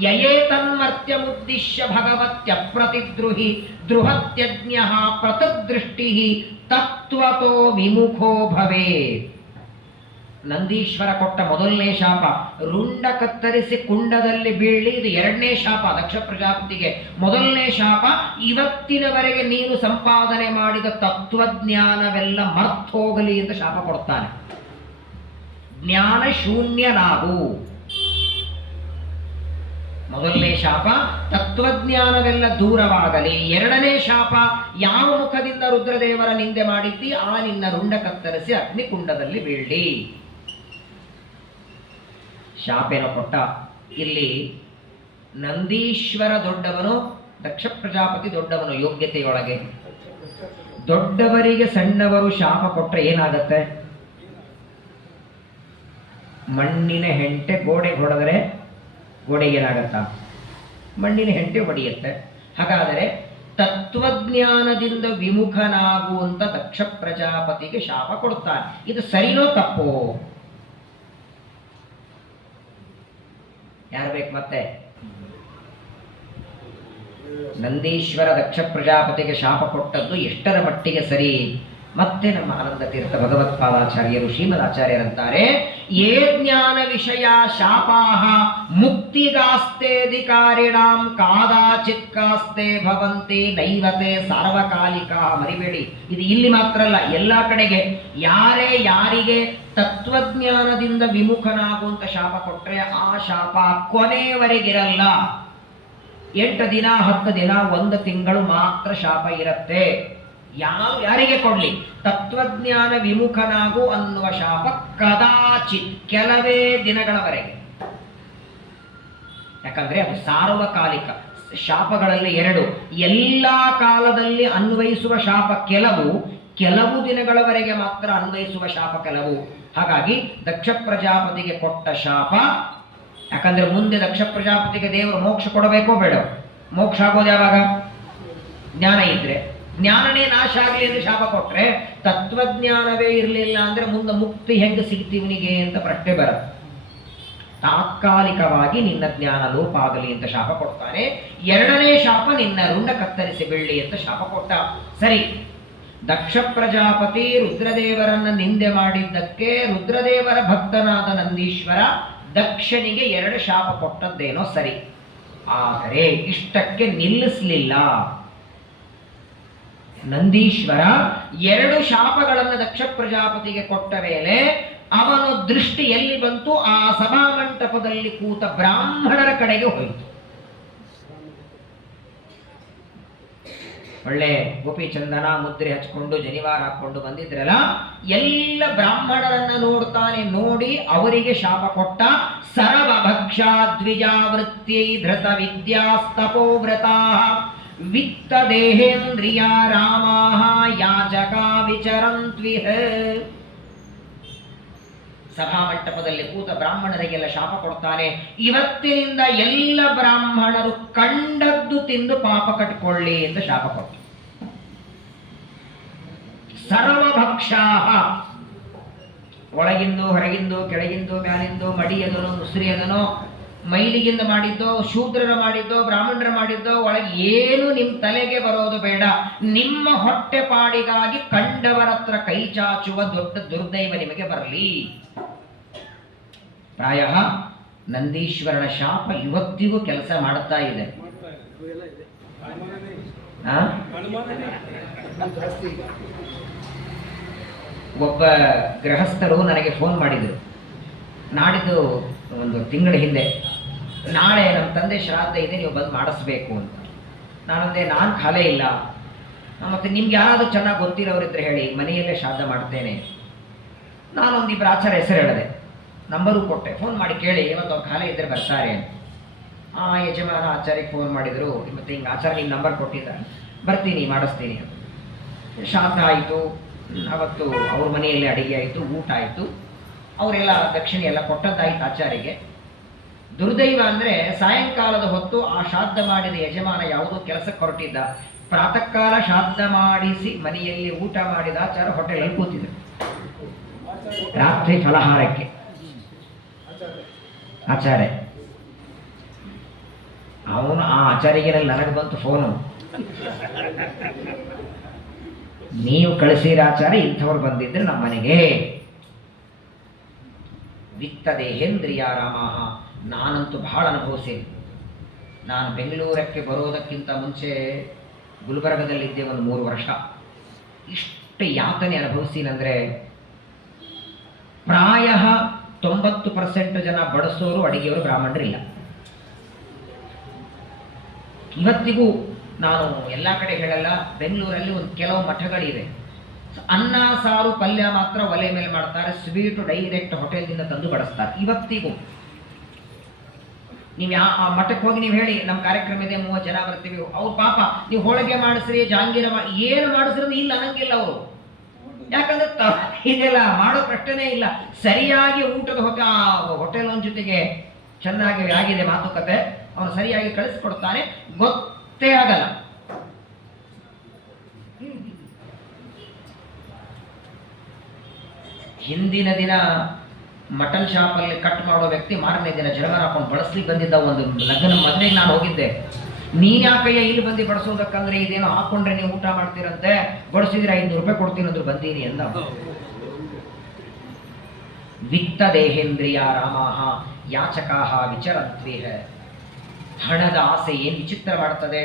ಯಯೇತನ್ಮರ್ತ್ಯ ಮುದ್ದಿಶ್ಯ ಭಗವತ್ಯ ಪ್ರತಿದ್ರುಹಿ ದೃಹತ್ಯಜ್ಞ ಪ್ರತದೃಷ್ಟಿ ತತ್ವತೋ ವಿಮುಖೋ ಭವೇ. ನಂದೀಶ್ವರ ಕೊಟ್ಟ ಮೊದಲನೇ ಶಾಪ, ರುಂಡ ಕತ್ತರಿಸಿ ಕುಂಡದಲ್ಲಿ ಬೀಳಿ. ಇದು 2ನೇ ಶಾಪ ದಕ್ಷ ಪ್ರಜಾಪತಿಗೆ. ಮೊದಲನೇ ಶಾಪ, ಇವತ್ತಿನವರೆಗೆ ನೀನು ಸಂಪಾದನೆ ಮಾಡಿದ ತತ್ವಜ್ಞಾನವೆಲ್ಲ ಮರ್ತೋಗಲಿ ಅಂತ ಶಾಪ ಕೊಡ್ತಾನೆ. ಜ್ಞಾನ ಶೂನ್ಯನಾಗು. ಮೊದಲನೇ ಶಾಪ, ತತ್ವಜ್ಞಾನವೆಲ್ಲ ದೂರವಾಗಲಿ. 2ನೇ ಶಾಪ, ಯಾವ ಮುಖದಿಂದ ರುದ್ರದೇವರ ನಿಂದೆ ಮಾಡಿದ್ದಿ ಆ ನಿನ್ನ ರುಂಡ ಕತ್ತರಿಸಿ ಅಗ್ನಿಕುಂಡದಲ್ಲಿ ಬೀಳಿ. ಶಾಪೇನ ಕೊಟ್ಟ. ಇಲ್ಲಿ ನಂದೀಶ್ವರ ದೊಡ್ಡವನು, ದಕ್ಷ ಪ್ರಜಾಪತಿ ದೊಡ್ಡವನು ಯೋಗ್ಯತೆಯೊಳಗೆ. ದೊಡ್ಡವರಿಗೆ ಸಣ್ಣವರು ಶಾಪ ಕೊಟ್ಟರೆ ಏನಾಗತ್ತೆ? ಮಣ್ಣಿನ ಹೆಂಟೆ ಗೋಡೆಗೆ ಹೊಡೆದರೆ ಗೋಡೆಗೆ ಏನಾಗತ್ತ? ಮಣ್ಣಿನ ಹೆಂಟೆ ಹೊಡೆಯುತ್ತೆ. ಹಾಗಾದರೆ ತತ್ವಜ್ಞಾನದಿಂದ ವಿಮುಖನಾಗುವಂತ ದಕ್ಷ ಪ್ರಜಾಪತಿಗೆ ಶಾಪ ಕೊಡ್ತಾನೆ. ಇದು ಸರಿನೋ ತಪ್ಪೋ? ಯಾರು ಬೇಕು ಮತ್ತೆ? ನಂದೀಶ್ವರ ದಕ್ಷ ಪ್ರಜಾಪತಿಗೆ ಶಾಪ ಕೊಟ್ಟದ್ದು ಎಷ್ಟರ ಮಟ್ಟಿಗೆ ಸರಿ? ಮತ್ತೆ ನಮ್ಮ ಆನಂದ ತೀರ್ಥ ಭಗವತ್ಪಾದಾಚಾರ್ಯರು ಶ್ರೀಮದಾಚಾರ್ಯರಂತಾರೆ, ಯೇ ಜ್ಞಾನ ವಿಷಯ ಶಾಪಾಹ ಮುಕ್ತಿಗಾಸ್ತೇಧಿಕಾರಿಣಾಂ ಕಾದಾಚಿತ್ಕಾಸ್ತೆ ಭವಂತಿ ನೈವತೆ ಸಾರ್ವಕಾಲಿಕ. ಮರಿಬೇಡಿ, ಇದು ಇಲ್ಲಿ ಮಾತ್ರ ಅಲ್ಲ, ಎಲ್ಲ ಕಡೆಗೆ. ಯಾರೇ ಯಾರಿಗೆ ತತ್ವಜ್ಞಾನದಿಂದ ವಿಮುಖನಾಗುವಂತ ಶಾಪ ಕೊಟ್ಟರೆ ಆ ಶಾಪ ಕೊನೆಯವರೆಗಿರಲ್ಲ. 8 ದಿನ 10 ದಿನ 1 ತಿಂಗಳು ಮಾತ್ರ ಶಾಪ ಇರುತ್ತೆ. ಯಾರಿಗೆ ಕೊಡ್ಲಿ, ತತ್ವಜ್ಞಾನ ವಿಮುಖನಾಗು ಅನ್ನುವ ಶಾಪ ಕದಾಚಿತ್, ಕೆಲವೇ ದಿನಗಳವರೆಗೆ. ಯಾಕಂದ್ರೆ ಅದು ಸಾರ್ವಕಾಲಿಕ. ಶಾಪಗಳಲ್ಲಿ 2, ಎಲ್ಲ ಕಾಲದಲ್ಲಿ ಅನ್ವಯಿಸುವ ಶಾಪ ಕೆಲವು, ಕೆಲವು ದಿನಗಳವರೆಗೆ ಮಾತ್ರ ಅನ್ವಯಿಸುವ ಶಾಪ ಕೆಲವು. ಹಾಗಾಗಿ ದಕ್ಷ ಪ್ರಜಾಪತಿಗೆ ಕೊಟ್ಟ ಶಾಪ, ಯಾಕಂದ್ರೆ ಮುಂದೆ ದಕ್ಷ ಪ್ರಜಾಪತಿಗೆ ದೇವರು ಮೋಕ್ಷ ಕೊಡಬೇಕೋ ಬೇಡ? ಮೋಕ್ಷ ಆಗೋದು ಯಾವಾಗ? ಜ್ಞಾನ ಇದ್ರೆ. ಜ್ಞಾನನೇ ನಾಶ ಆಗಲಿ ಎಂದು ಶಾಪ ಕೊಟ್ರೆ, ತತ್ವಜ್ಞಾನವೇ ಇರಲಿಲ್ಲ ಅಂದ್ರೆ ಮುಂದೆ ಮುಕ್ತಿ ಹೆಂಗೆ ಸಿಗ್ತೀವನಿಗೆ ಅಂತ ಪ್ರಶ್ನೆ ಬರುತ್ತೆ. ತಾತ್ಕಾಲಿಕವಾಗಿ ನಿನ್ನ ಜ್ಞಾನ ಲೋಪ ಆಗಲಿ ಅಂತ ಶಾಪ ಕೊಡ್ತಾನೆ. 2ನೇ ಶಾಪ, ನಿನ್ನ ರುಂಡ ಕತ್ತರಿಸಿ ಬೀಳಿ ಅಂತ ಶಾಪ ಕೊಟ್ಟ. ಸರಿ, ದಕ್ಷ ಪ್ರಜಾಪತಿ ರುದ್ರದೇವರನ್ನ ನಿಂದೆ ಮಾಡಿದ್ದಕ್ಕೆ ರುದ್ರದೇವರ ಭಕ್ತನಾದ ನಂದೀಶ್ವರ ದಕ್ಷನಿಗೆ 2 ಶಾಪ ಕೊಟ್ಟದ್ದೇನೋ ಸರಿ. ಆದರೆ ಇಷ್ಟಕ್ಕೆ ನಿಲ್ಲಿಸಲಿಲ್ಲ. ನಂದೀಶ್ವರ 2 ಶಾಪಗಳನ್ನು ದಕ್ಷ ಪ್ರಜಾಪತಿಗೆ ಕೊಟ್ಟ ಮೇಲೆ ಅವನ ದೃಷ್ಟಿ ಎಲ್ಲಿ ಬಂತು? ಆ ಸಭಾಮಂಟಪದಲ್ಲಿ ಕೂತ ಬ್ರಾಹ್ಮಣರ ಕಡೆಗೆ ಹೋಯಿತು. ಒಳ್ಳೆ ಗೋಪಿ ಚಂದನ ಮುದ್ರೆ ಹಚ್ಕೊಂಡು ಜನಿವಾರ ಹಾಕೊಂಡು ಬಂದಿದ್ರಲ್ಲ, ಎಲ್ಲ ಬ್ರಾಹ್ಮಣರನ್ನ ನೋಡ್ತಾನೆ. ನೋಡಿ ಅವರಿಗೆ ಶಾಪ ಕೊಟ್ಟ. ಸರ್ವ ಭಕ್ಷಾ ದ್ವಿಜಾವೃತ್ಯೈ ಧೃತ ವಿದ್ಯಾಸ್ತಪೋವ್ರತಾ ವಿತ್ತ ದೇಹೇಂದ್ರಿಯ ರಾಮಾಹ ಯಾಚಕ ವಿಚರಂತ್ವಿಹ. ಸಭಾಮಂಟಪದಲ್ಲಿ ಕೂತ ಬ್ರಾಹ್ಮಣರಿಗೆಲ್ಲ ಶಾಪ ಕೊಡ್ತಾನೆ. ಇವತ್ತಿನಿಂದ ಎಲ್ಲ ಬ್ರಾಹ್ಮಣರು ಕಂಡದ್ದು ತಿಂದು ಪಾಪ ಕಟ್ಕೊಳ್ಳಿ ಅಂತ ಶಾಪ ಕೊಟ್ಟು. ಸರ್ವಭಕ್ಷಾಹ, ಒಳಗಿಂದು ಹೊರಗಿಂದು ಕೆಳಗಿಂದು ಮ್ಯಾಲಿಂದು ಮಡಿಯದನೋ ಮುಸ್ರಿಯದನೋ ಮೈಲಿಗಿಂದ ಮಾಡಿದ್ದೋ ಶೂದ್ರರ ಮಾಡಿದ್ದೋ ಬ್ರಾಹ್ಮಣರ ಮಾಡಿದ್ದೋ ಒಳಗೆ ಏನು ನಿಮ್ಮ ತಲೆಗೆ ಬರೋದು ಬೇಡ. ನಿಮ್ಮ ಹೊಟ್ಟೆ ಪಾಡಿಗಾಗಿ ಕಂಡವರ ಹತ್ರ ಕೈ ಚಾಚುವ ದೊಡ್ಡ ದುರ್ದೈವ ನಿಮಗೆ ಬರಲಿ. ಪ್ರಾಯ ನಂದೀಶ್ವರನ ಶಾಪ ಇವತ್ತಿಗೂ ಕೆಲಸ ಮಾಡುತ್ತಾ ಇದೆ. ಒಬ್ಬ ಗೃಹಸ್ಥರು ನನಗೆ ಫೋನ್ ಮಾಡಿದರು, ನಾಡಿದ್ದು ಒಂದು ತಿಂಗಳ ಹಿಂದೆ, ನಾಳೆ ನಮ್ಮ ತಂದೆ ಶ್ರಾದ್ದ ಇದೆ, ನೀವು ಬಂದು ಮಾಡಿಸ್ಬೇಕು ಅಂತ. ನಾನಂದೆ, ನಾನು ಖಾಲೇ ಇಲ್ಲ, ಮತ್ತು ನಿಮ್ಗೆ ಯಾರಾದರೂ ಚೆನ್ನಾಗಿ ಗೊತ್ತಿರೋರಿದ್ರೆ ಹೇಳಿ, ಮನೆಯಲ್ಲೇ ಶ್ರಾದ್ದ ಮಾಡ್ತೇನೆ. ನಾನೊಂದಿಬ್ಬರು ಆಚಾರ ಹೆಸರು ಹೇಳಿದೆ, ನಂಬರು ಕೊಟ್ಟೆ, ಫೋನ್ ಮಾಡಿ ಕೇಳಿ ಇವತ್ತು ಅವ್ರು ಖಾಲಿ ಇದ್ದರೆ ಬರ್ತಾರೆ ಅಂತ. ಆ ಯಜಮಾನ ಆಚಾರ್ಯಗೆ ಫೋನ್ ಮಾಡಿದರು, ಮತ್ತು ಹಿಂಗೆ ಆಚಾರ ನಿಮ್ಮ ನಂಬರ್ ಕೊಟ್ಟಿದ್ದಾರೆ, ಬರ್ತೀನಿ ಮಾಡಿಸ್ತೀನಿ ಅಂತ. ಶ್ರಾದ್ದ ಆಯಿತು, ಅವತ್ತು ಅವ್ರ ಮನೆಯಲ್ಲಿ ಅಡುಗೆ ಆಯಿತು, ಊಟ ಆಯಿತು, ಅವರೆಲ್ಲ ದಕ್ಷಿಣೆ ಎಲ್ಲ ಕೊಟ್ಟದ್ದಾಯಿತು ಆಚಾರ್ಯಗೆ. ದುರ್ದೈವ ಅಂದರೆ ಸಾಯಂಕಾಲದ ಹೊತ್ತು ಆ ಶ್ರಾದ್ದ ಮಾಡಿದ ಯಜಮಾನ ಯಾವುದೋ ಕೆಲಸಕ್ಕೆ ಹೊರಟಿದ್ದ. ಪ್ರಾತಃ ಕಾಲ ಶ್ರಾದ್ದ ಮಾಡಿಸಿ ಮನೆಯಲ್ಲಿ ಊಟ ಮಾಡಿದ ಆಚಾರ ಹೋಟೆಲಲ್ಲಿ ಕೂತಿದ್ರು ರಾತ್ರಿ ಫಲಹಾರಕ್ಕೆ. ಆಚಾರ್ಯ ಅವನು ಆ ಆಚಾರ್ಯಗೆ ನನಗೆ ಬಂತು ಫೋನು, ನೀವು ಕಳಿಸಿರ ಆಚಾರ್ಯ ಇಂಥವ್ರು ಬಂದಿದ್ರೆ ನಮ್ಮ ಮನೆಗೆ. ವಿತ್ತ ದೇಹೇಂದ್ರಿಯ ರಾಮಃ. ನಾನಂತೂ ಬಹಳ ಅನುಭವಿಸೇನೆ. ನಾನು ಬೆಂಗಳೂರಕ್ಕೆ ಬರೋದಕ್ಕಿಂತ ಮುಂಚೆ ಗುಲ್ಬರ್ಗದಲ್ಲಿದ್ದೆ ಒಂದು 3 ವರ್ಷ. ಇಷ್ಟು ಯಾತನೆ ಅನುಭವಿಸಿನಂದರೆ, ಪ್ರಾಯ 90% ಜನ ಬಡಿಸೋರು ಅಡಿಗೆಯವರು ಬ್ರಾಹ್ಮಣರಿಲ್ಲ. ಇವತ್ತಿಗೂ ನಾನು ಎಲ್ಲ ಕಡೆ ಹೇಳಲ್ಲ, ಬೆಂಗಳೂರಲ್ಲಿ ಒಂದು ಕೆಲವು ಮಠಗಳಿವೆ, ಅನ್ನ ಸಾರು ಪಲ್ಯ ಮಾತ್ರ ಒಲೆ ಮೇಲೆ ಮಾಡ್ತಾರೆ, ಸ್ವೀಟು ಡೈರೆಕ್ಟ್ ಹೋಟೆಲ್ನಿಂದ ತಂದು ಬಡಿಸ್ತಾರೆ. ಇವತ್ತಿಗೂ ನೀವು ಆ ಮಠಕ್ಕೆ ಹೋಗಿ ನೀವು ಹೇಳಿ ನಮ್ಮ ಕಾರ್ಯಕ್ರಮ ಇದೆ 30 ಜನ ಬರ್ತೀವಿ, ಅವ್ರು ಪಾಪ ನೀವು ಹೋಳಿಗೆ ಮಾಡಿಸ್ರಿ ಜಾಂಗೀರ ಏನು ಮಾಡಿಸ್ರಿ ಇಲ್ಲ ಅನ್ನಂಗಿಲ್ಲ ಅವರು. ಯಾಕಂದ್ರೆ ಇದೆಲ್ಲ ಮಾಡೋ ಪ್ರಶ್ನೆ ಇಲ್ಲ. ಸರಿಯಾಗಿ ಊಟದ ಹೊತ್ತು ಆ ಹೋಟೆಲ್ ಒಂದು ಜೊತೆಗೆ ಚೆನ್ನಾಗಿ ಆಗಿದೆ ಮಾತುಕತೆ, ಅವನು ಸರಿಯಾಗಿ ಕಳಿಸ್ಕೊಡ್ತಾನೆ, ಗೊತ್ತೇ ಆಗಲ್ಲ. ಹಿಂದಿನ ದಿನ ಮಟನ್ ಶಾಪಲ್ಲಿ ಕಟ್ ಮಾಡೋ ವ್ಯಕ್ತಿ ಮಾರನೇ ದಿನ ಜಡಮರ ಹಾಕೊಂಡು ಬಳಸ್ಲಿಕ್ಕೆ ಬಂದಿದ್ದ. ಒಂದು ಲಗ್ನ ಮದುವೆಗೆ ನಾನು ಹೋಗಿದ್ದೆ. ನೀನ್ ಯಾಕಯ್ಯ ಇಲ್ಲಿ ಬಂದು ಬಡಿಸೋದಕ್ಕಂದ್ರೆ ಇದೇನೋ ಹಾಕೊಂಡ್ರೆ ನೀವು ಊಟ ಮಾಡ್ತೀರಂತೆ, ಬಡಿಸಿದ್ರೆ 500 ರೂಪಾಯಿ ಕೊಡ್ತೀನಿ ಅಂದ್ರು, ಬಂದೀನಿ ಅಂದ. ವಿತ್ತ ದೇಹೇಂದ್ರಿಯ ರಾಮಾಹ ಯಾಚಕಾಹ ವಿಚರಂತ್ವಿಹ. ಹಣದ ಆಸೆ ಏನು ವಿಚಿತ್ರ ಮಾಡ್ತದೆ.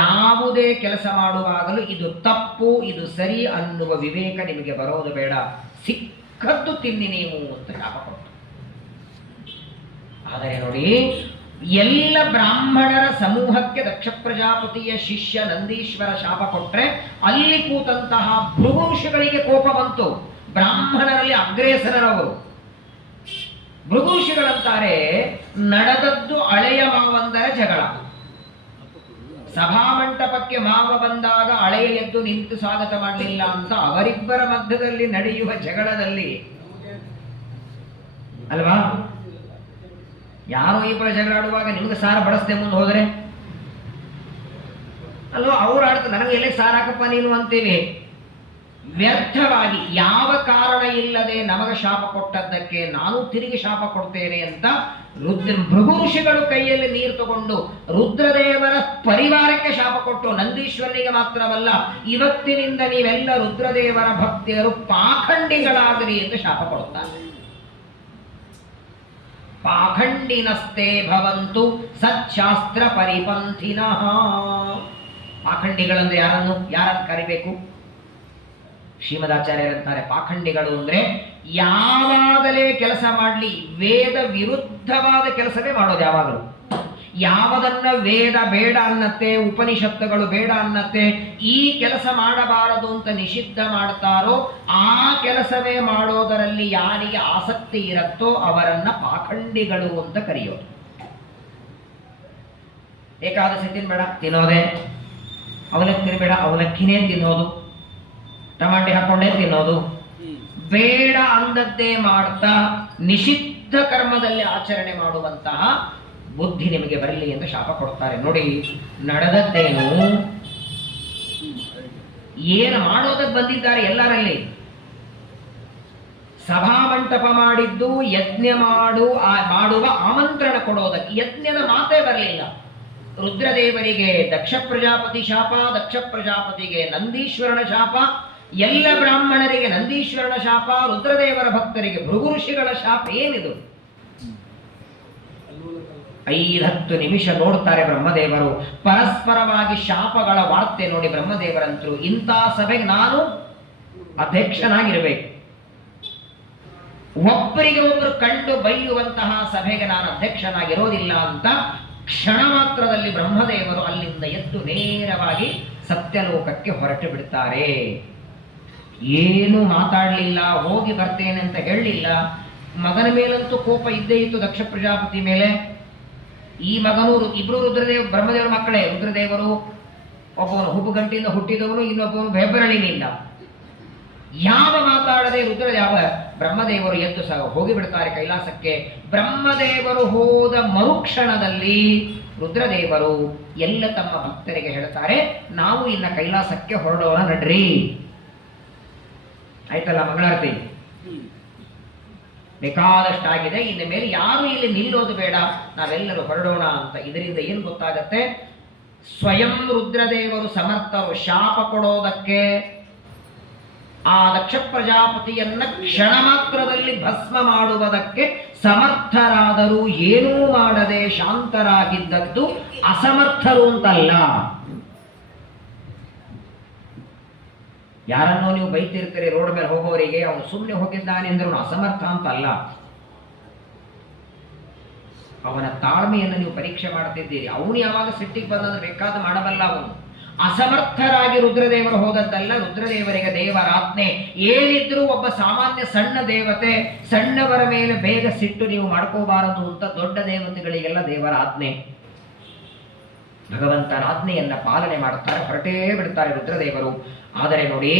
ಯಾವುದೇ ಕೆಲಸ ಮಾಡುವಾಗಲೂ ಇದು ತಪ್ಪು ಇದು ಸರಿ ಅನ್ನುವ ವಿವೇಕ ನಿಮಗೆ ಬರೋದು ಬೇಡ. ಸಿಕ್ಕದ್ದು ತಿನ್ನಿ ನೀವು ಅಂತ ಶಾಪ ಕೊಟ್ಟು. ಆದರೆ ನೋಡಿ, ಎಲ್ಲ ಬ್ರಾಹ್ಮಣರ ಸಮೂಹಕ್ಕೆ ದಕ್ಷ ಪ್ರಜಾಪತಿಯ ಶಿಷ್ಯ ನಂದೀಶ್ವರ ಶಾಪ ಕೊಟ್ರೆ ಅಲ್ಲಿ ಕೂತಂತಹ ಭೃಗುಷಿಗಳಿಗೆ ಕೋಪ ಬಂತು. ಬ್ರಾಹ್ಮಣರಲ್ಲಿ ಅಗ್ರೇಸರರವರು ಭೃಗುಷಿಗಳಂತಾರೆ, ನಡೆದದ್ದು ಅಳೆಯ ಮಾವಂದರ ಜಗಳ. ಸಭಾಮಂಟಪಕ್ಕೆ ಮಾವ ಬಂದಾಗ ಹಳೆಯ ಎದ್ದು ನಿಂತು ಸ್ವಾಗತ ಮಾಡಲಿಲ್ಲ ಅಂತ ಅವರಿಬ್ಬರ ಮಧ್ಯದಲ್ಲಿ ನಡೆಯುವ ಜಗಳದಲ್ಲಿ ಅಲ್ವಾ, ಯಾರೋ ಇಬ್ಬರ ಜಗಳಾಡುವಾಗ ನಿಮ್ಗೆ ಸಾರ ಬಡಿಸ್ದೆ ಮುಂದೆ ಹೋದ್ರೆ ಅಲ್ವಾ, ಅವ್ರು ಆಡ್ತಾರೆ ನನಗೆ ಎಲ್ಲೇ ಸಾರ ಹಾಕಪ್ಪ ನೀನು ಅಂತೀವಿ. ವ್ಯರ್ಥವಾಗಿ ಯಾವ ಕಾರಣ ಇಲ್ಲದೆ ನಮಗೆ ಶಾಪ ಕೊಟ್ಟದ್ದಕ್ಕೆ ನಾನು ತಿರುಗಿ ಶಾಪ ಕೊಡ್ತೇನೆ ಅಂತ ಭೃಗುಷಿಗಳು ಕೈಯಲ್ಲಿ ನೀರು ತಗೊಂಡು ರುದ್ರದೇವರ ಪರಿವಾರಕ್ಕೆ ಶಾಪ ಕೊಟ್ಟು, ನಂದೀಶ್ವರನಿಗೆ ಮಾತ್ರವಲ್ಲ ಇವತ್ತಿನಿಂದ ನೀವೆಲ್ಲ ರುದ್ರದೇವರ ಭಕ್ತಿಯರು ಪಾಖಂಡಿಗಳಾಗಲಿ ಎಂದು ಶಾಪ ಕೊಡುತ್ತಾರೆ. ಪಾಖಂಡಿನಸ್ತೆ ಭವಂತು ಸಚ್ಚಾಸ್ತ್ರ ಪರಿಪಂಥಿನಃ. ಪಾಖಂಡಿಗಳಂದ್ರೆ ಯಾರನ್ನು ಕರಿಬೇಕು? ಶ್ರೀಮದಾಚಾರ್ಯರಂತಾರೆ, ಪಾಖಂಡಿಗಳು ಅಂದ್ರೆ ಯಾವಾಗಲೇ ಕೆಲಸ ಮಾಡಲಿ ವೇದ ವಿರುದ್ಧವಾದ ಕೆಲಸವೇ ಮಾಡೋದು. ಯಾವಾಗಲೂ ಯಾವದನ್ನ ವೇದ ಬೇಡ ಅನ್ನತ್ತೆ, ಉಪನಿಷತ್ತುಗಳು ಬೇಡ ಅನ್ನತ್ತೆ, ಈ ಕೆಲಸ ಮಾಡಬಾರದು ಅಂತ ನಿಷಿದ್ಧ ಮಾಡ್ತಾರೋ ಆ ಕೆಲಸವೇ ಮಾಡೋದರಲ್ಲಿ ಯಾರಿಗೆ ಆಸಕ್ತಿ ಇರುತ್ತೋ ಅವರನ್ನ ಪಾಖಂಡಿಗಳು ಅಂತ ಕರೆಯೋದು. ಏಕಾದಶಿ ತಿನ್ಬೇಡ ತಿನ್ನೋದೆ, ಅವಲಕ್ಕಿ ತಿನ್ಬೇಡ ಅವಲಕ್ಕಿನೇ ತಿನ್ನೋದು, ಟಮಾಟೆ ಹಾಕೊಂಡೇ ತಿನ್ನೋದು, ಬೇಡ ಅಂದದ್ದೇ ಮಾಡ್ತಾ ನಿಷಿದ್ಧ ಕರ್ಮದಲ್ಲಿ ಆಚರಣೆ ಮಾಡುವಂತಹ ಬುದ್ಧಿ ನಿಮಗೆ ಬರಲಿ ಎಂದು ಶಾಪ ಕೊಡ್ತಾರೆ. ನೋಡಿ, ನಡೆದದ್ದೇನು, ಏನು ಮಾಡೋದಕ್ಕೆ ಬಂದಿದ್ದಾರೆ ಎಲ್ಲರಲ್ಲಿ. ಸಭಾಮಂಟಪ ಮಾಡಿದ್ದು ಯಜ್ಞ ಮಾಡುವ ಆಮಂತ್ರಣ ಕೊಡೋದಕ್ಕೆ. ಯಜ್ಞದ ಮಾತೇ ಬರಲಿಲ್ಲ. ರುದ್ರದೇವರಿಗೆ ದಕ್ಷ ಪ್ರಜಾಪತಿ ಶಾಪ, ದಕ್ಷ ಪ್ರಜಾಪತಿಗೆ ನಂದೀಶ್ವರನ ಶಾಪ, ಎಲ್ಲ ಬ್ರಾಹ್ಮಣರಿಗೆ ನಂದೀಶ್ವರನ ಶಾಪ, ರುದ್ರದೇವರ ಭಕ್ತರಿಗೆ ಭೃಗು ಋಷಿಗಳ ಶಾಪ. ಏನಿದು? 5-10 ನಿಮಿಷ ನೋಡ್ತಾರೆ ಬ್ರಹ್ಮದೇವರು. ಪರಸ್ಪರವಾಗಿ ಶಾಪಗಳ ವಾರ್ತೆ ನೋಡಿ. ಬ್ರಹ್ಮದೇವರಂತರು, ಇಂಥ ಸಭೆಗೆ ನಾನು ಅಧ್ಯಕ್ಷನಾಗಿರಬೇಕು, ಒಬ್ಬರಿಗೆ ಒಬ್ಬರು ಕಂಡು ಬೈಯುವಂತಹ ಸಭೆಗೆ ನಾನು ಅಧ್ಯಕ್ಷನಾಗಿರೋದಿಲ್ಲ ಅಂತ ಕ್ಷಣ ಮಾತ್ರದಲ್ಲಿ ಬ್ರಹ್ಮದೇವರು ಅಲ್ಲಿಂದ ಎದ್ದು ನೇರವಾಗಿ ಸತ್ಯಲೋಕಕ್ಕೆ ಹೊರಟು ಬಿಡ್ತಾರೆ. ಏನು ಮಾತಾಡಲಿಲ್ಲ, ಹೋಗಿ ಬರ್ತೇನೆ ಅಂತ ಹೇಳಲಿಲ್ಲ. ಮಗನ ಮೇಲಂತೂ ಕೋಪ ಇದ್ದೇ ಇತ್ತು, ದಕ್ಷ ಪ್ರಜಾಪತಿ ಮೇಲೆ. ಈ ಮಗನು, ಇಬ್ರು ಬ್ರಹ್ಮದೇವರ ಮಕ್ಕಳೇ. ರುದ್ರದೇವರು ಒಬ್ಬವನು ಹುಬ್ಬುಗಂಟಿಯಿಂದ ಹುಟ್ಟಿದವನು, ಇನ್ನೊಬ್ಬವನು ಹೆಬ್ಬರಳಿನಿಂದ. ಯಾವ ಮಾತಾಡದೆ ಬ್ರಹ್ಮದೇವರು ಎದ್ದು ಹೋಗಿ ಬಿಡ್ತಾರೆ ಕೈಲಾಸಕ್ಕೆ. ಬ್ರಹ್ಮದೇವರು ಹೋದ ಮರುಕ್ಷಣದಲ್ಲಿ ರುದ್ರದೇವರು ಎಲ್ಲ ತಮ್ಮ ಭಕ್ತರಿಗೆ ಹೇಳ್ತಾರೆ, ನಾವು ಇನ್ನ ಕೈಲಾಸಕ್ಕೆ ಹೊರಡೋಣ ನಡ್ರಿ. ಆಯ್ತಲ್ಲ ಮಂಗಳಾರತಿ? ಬೇಕಾದಷ್ಟಾಗಿದೆ, ಇನ್ನು ಮೇಲೆ ಯಾರು ಇಲ್ಲಿ ನಿಲ್ಲೋದು ಬೇಡ, ನಾವೆಲ್ಲರೂ ಹೊರಡೋಣ ಅಂತ. ಇದರಿಂದ ಏನು ಗೊತ್ತಾಗತ್ತೆ? ಸ್ವಯಂ ರುದ್ರದೇವರು ಸಮರ್ಥರು ಶಾಪ ಕೊಡೋದಕ್ಕೆ. ಆ ದಕ್ಷ ಪ್ರಜಾಪತಿಯನ್ನ ಕ್ಷಣ ಮಾತ್ರದಲ್ಲಿ ಭಸ್ಮ ಮಾಡುವುದಕ್ಕೆ ಸಮರ್ಥರಾದರೂ ಏನೂ ಮಾಡದೆ ಶಾಂತರಾಗಿದ್ದದ್ದು ಅಸಮರ್ಥರು ಅಂತಲ್ಲ. ಯಾರನ್ನೋ ನೀವು ಬೈತಿರ್ತೀರಿ ರೋಡ್ ಮೇಲೆ ಹೋಗೋರಿಗೆ, ಅವನು ಸುಮ್ಮನೆ ಹೋಗಿದ್ದಾನೆ ಅಂದ್ರೆ ಅವನು ಅಸಮರ್ಥ ಅಂತಲ್ಲ. ಅವನ ತಾಳ್ಮೆಯನ್ನು ನೀವು ಪರೀಕ್ಷೆ ಮಾಡ್ತಿದ್ದೀರಿ. ಅವನು ಯಾವಾಗ ಸಿಟ್ಟಿಗೆ ಬಂದಂದ್ರೆ ಬೇಕಾದ ಮಾಡಬಲ್ಲ. ಅವನು ಅಸಮರ್ಥರಾಗಿ ರುದ್ರದೇವರು ಹೋದದ್ದಲ್ಲ. ರುದ್ರದೇವರಿಗೆ ದೇವರಾಜ್ಞೆ. ಏನಿದ್ರೂ ಒಬ್ಬ ಸಾಮಾನ್ಯ ಸಣ್ಣ ದೇವತೆ, ಸಣ್ಣವರ ಮೇಲೆ ಬೇಗ ಸಿಟ್ಟು ನೀವು ಮಾಡ್ಕೋಬಾರದು ಅಂತ ದೊಡ್ಡ ದೇವತೆಗಳಿಗೆಲ್ಲ ದೇವರಾಜ್ಞೆ. ಭಗವಂತನ ಆಜ್ಞೆಯನ್ನ ಪಾಲನೆ ಮಾಡುತ್ತಾರೆ, ಹೊರಟೇ ಬಿಡ್ತಾರೆ ರುದ್ರದೇವರು. ಆದರೆ ನೋಡಿ,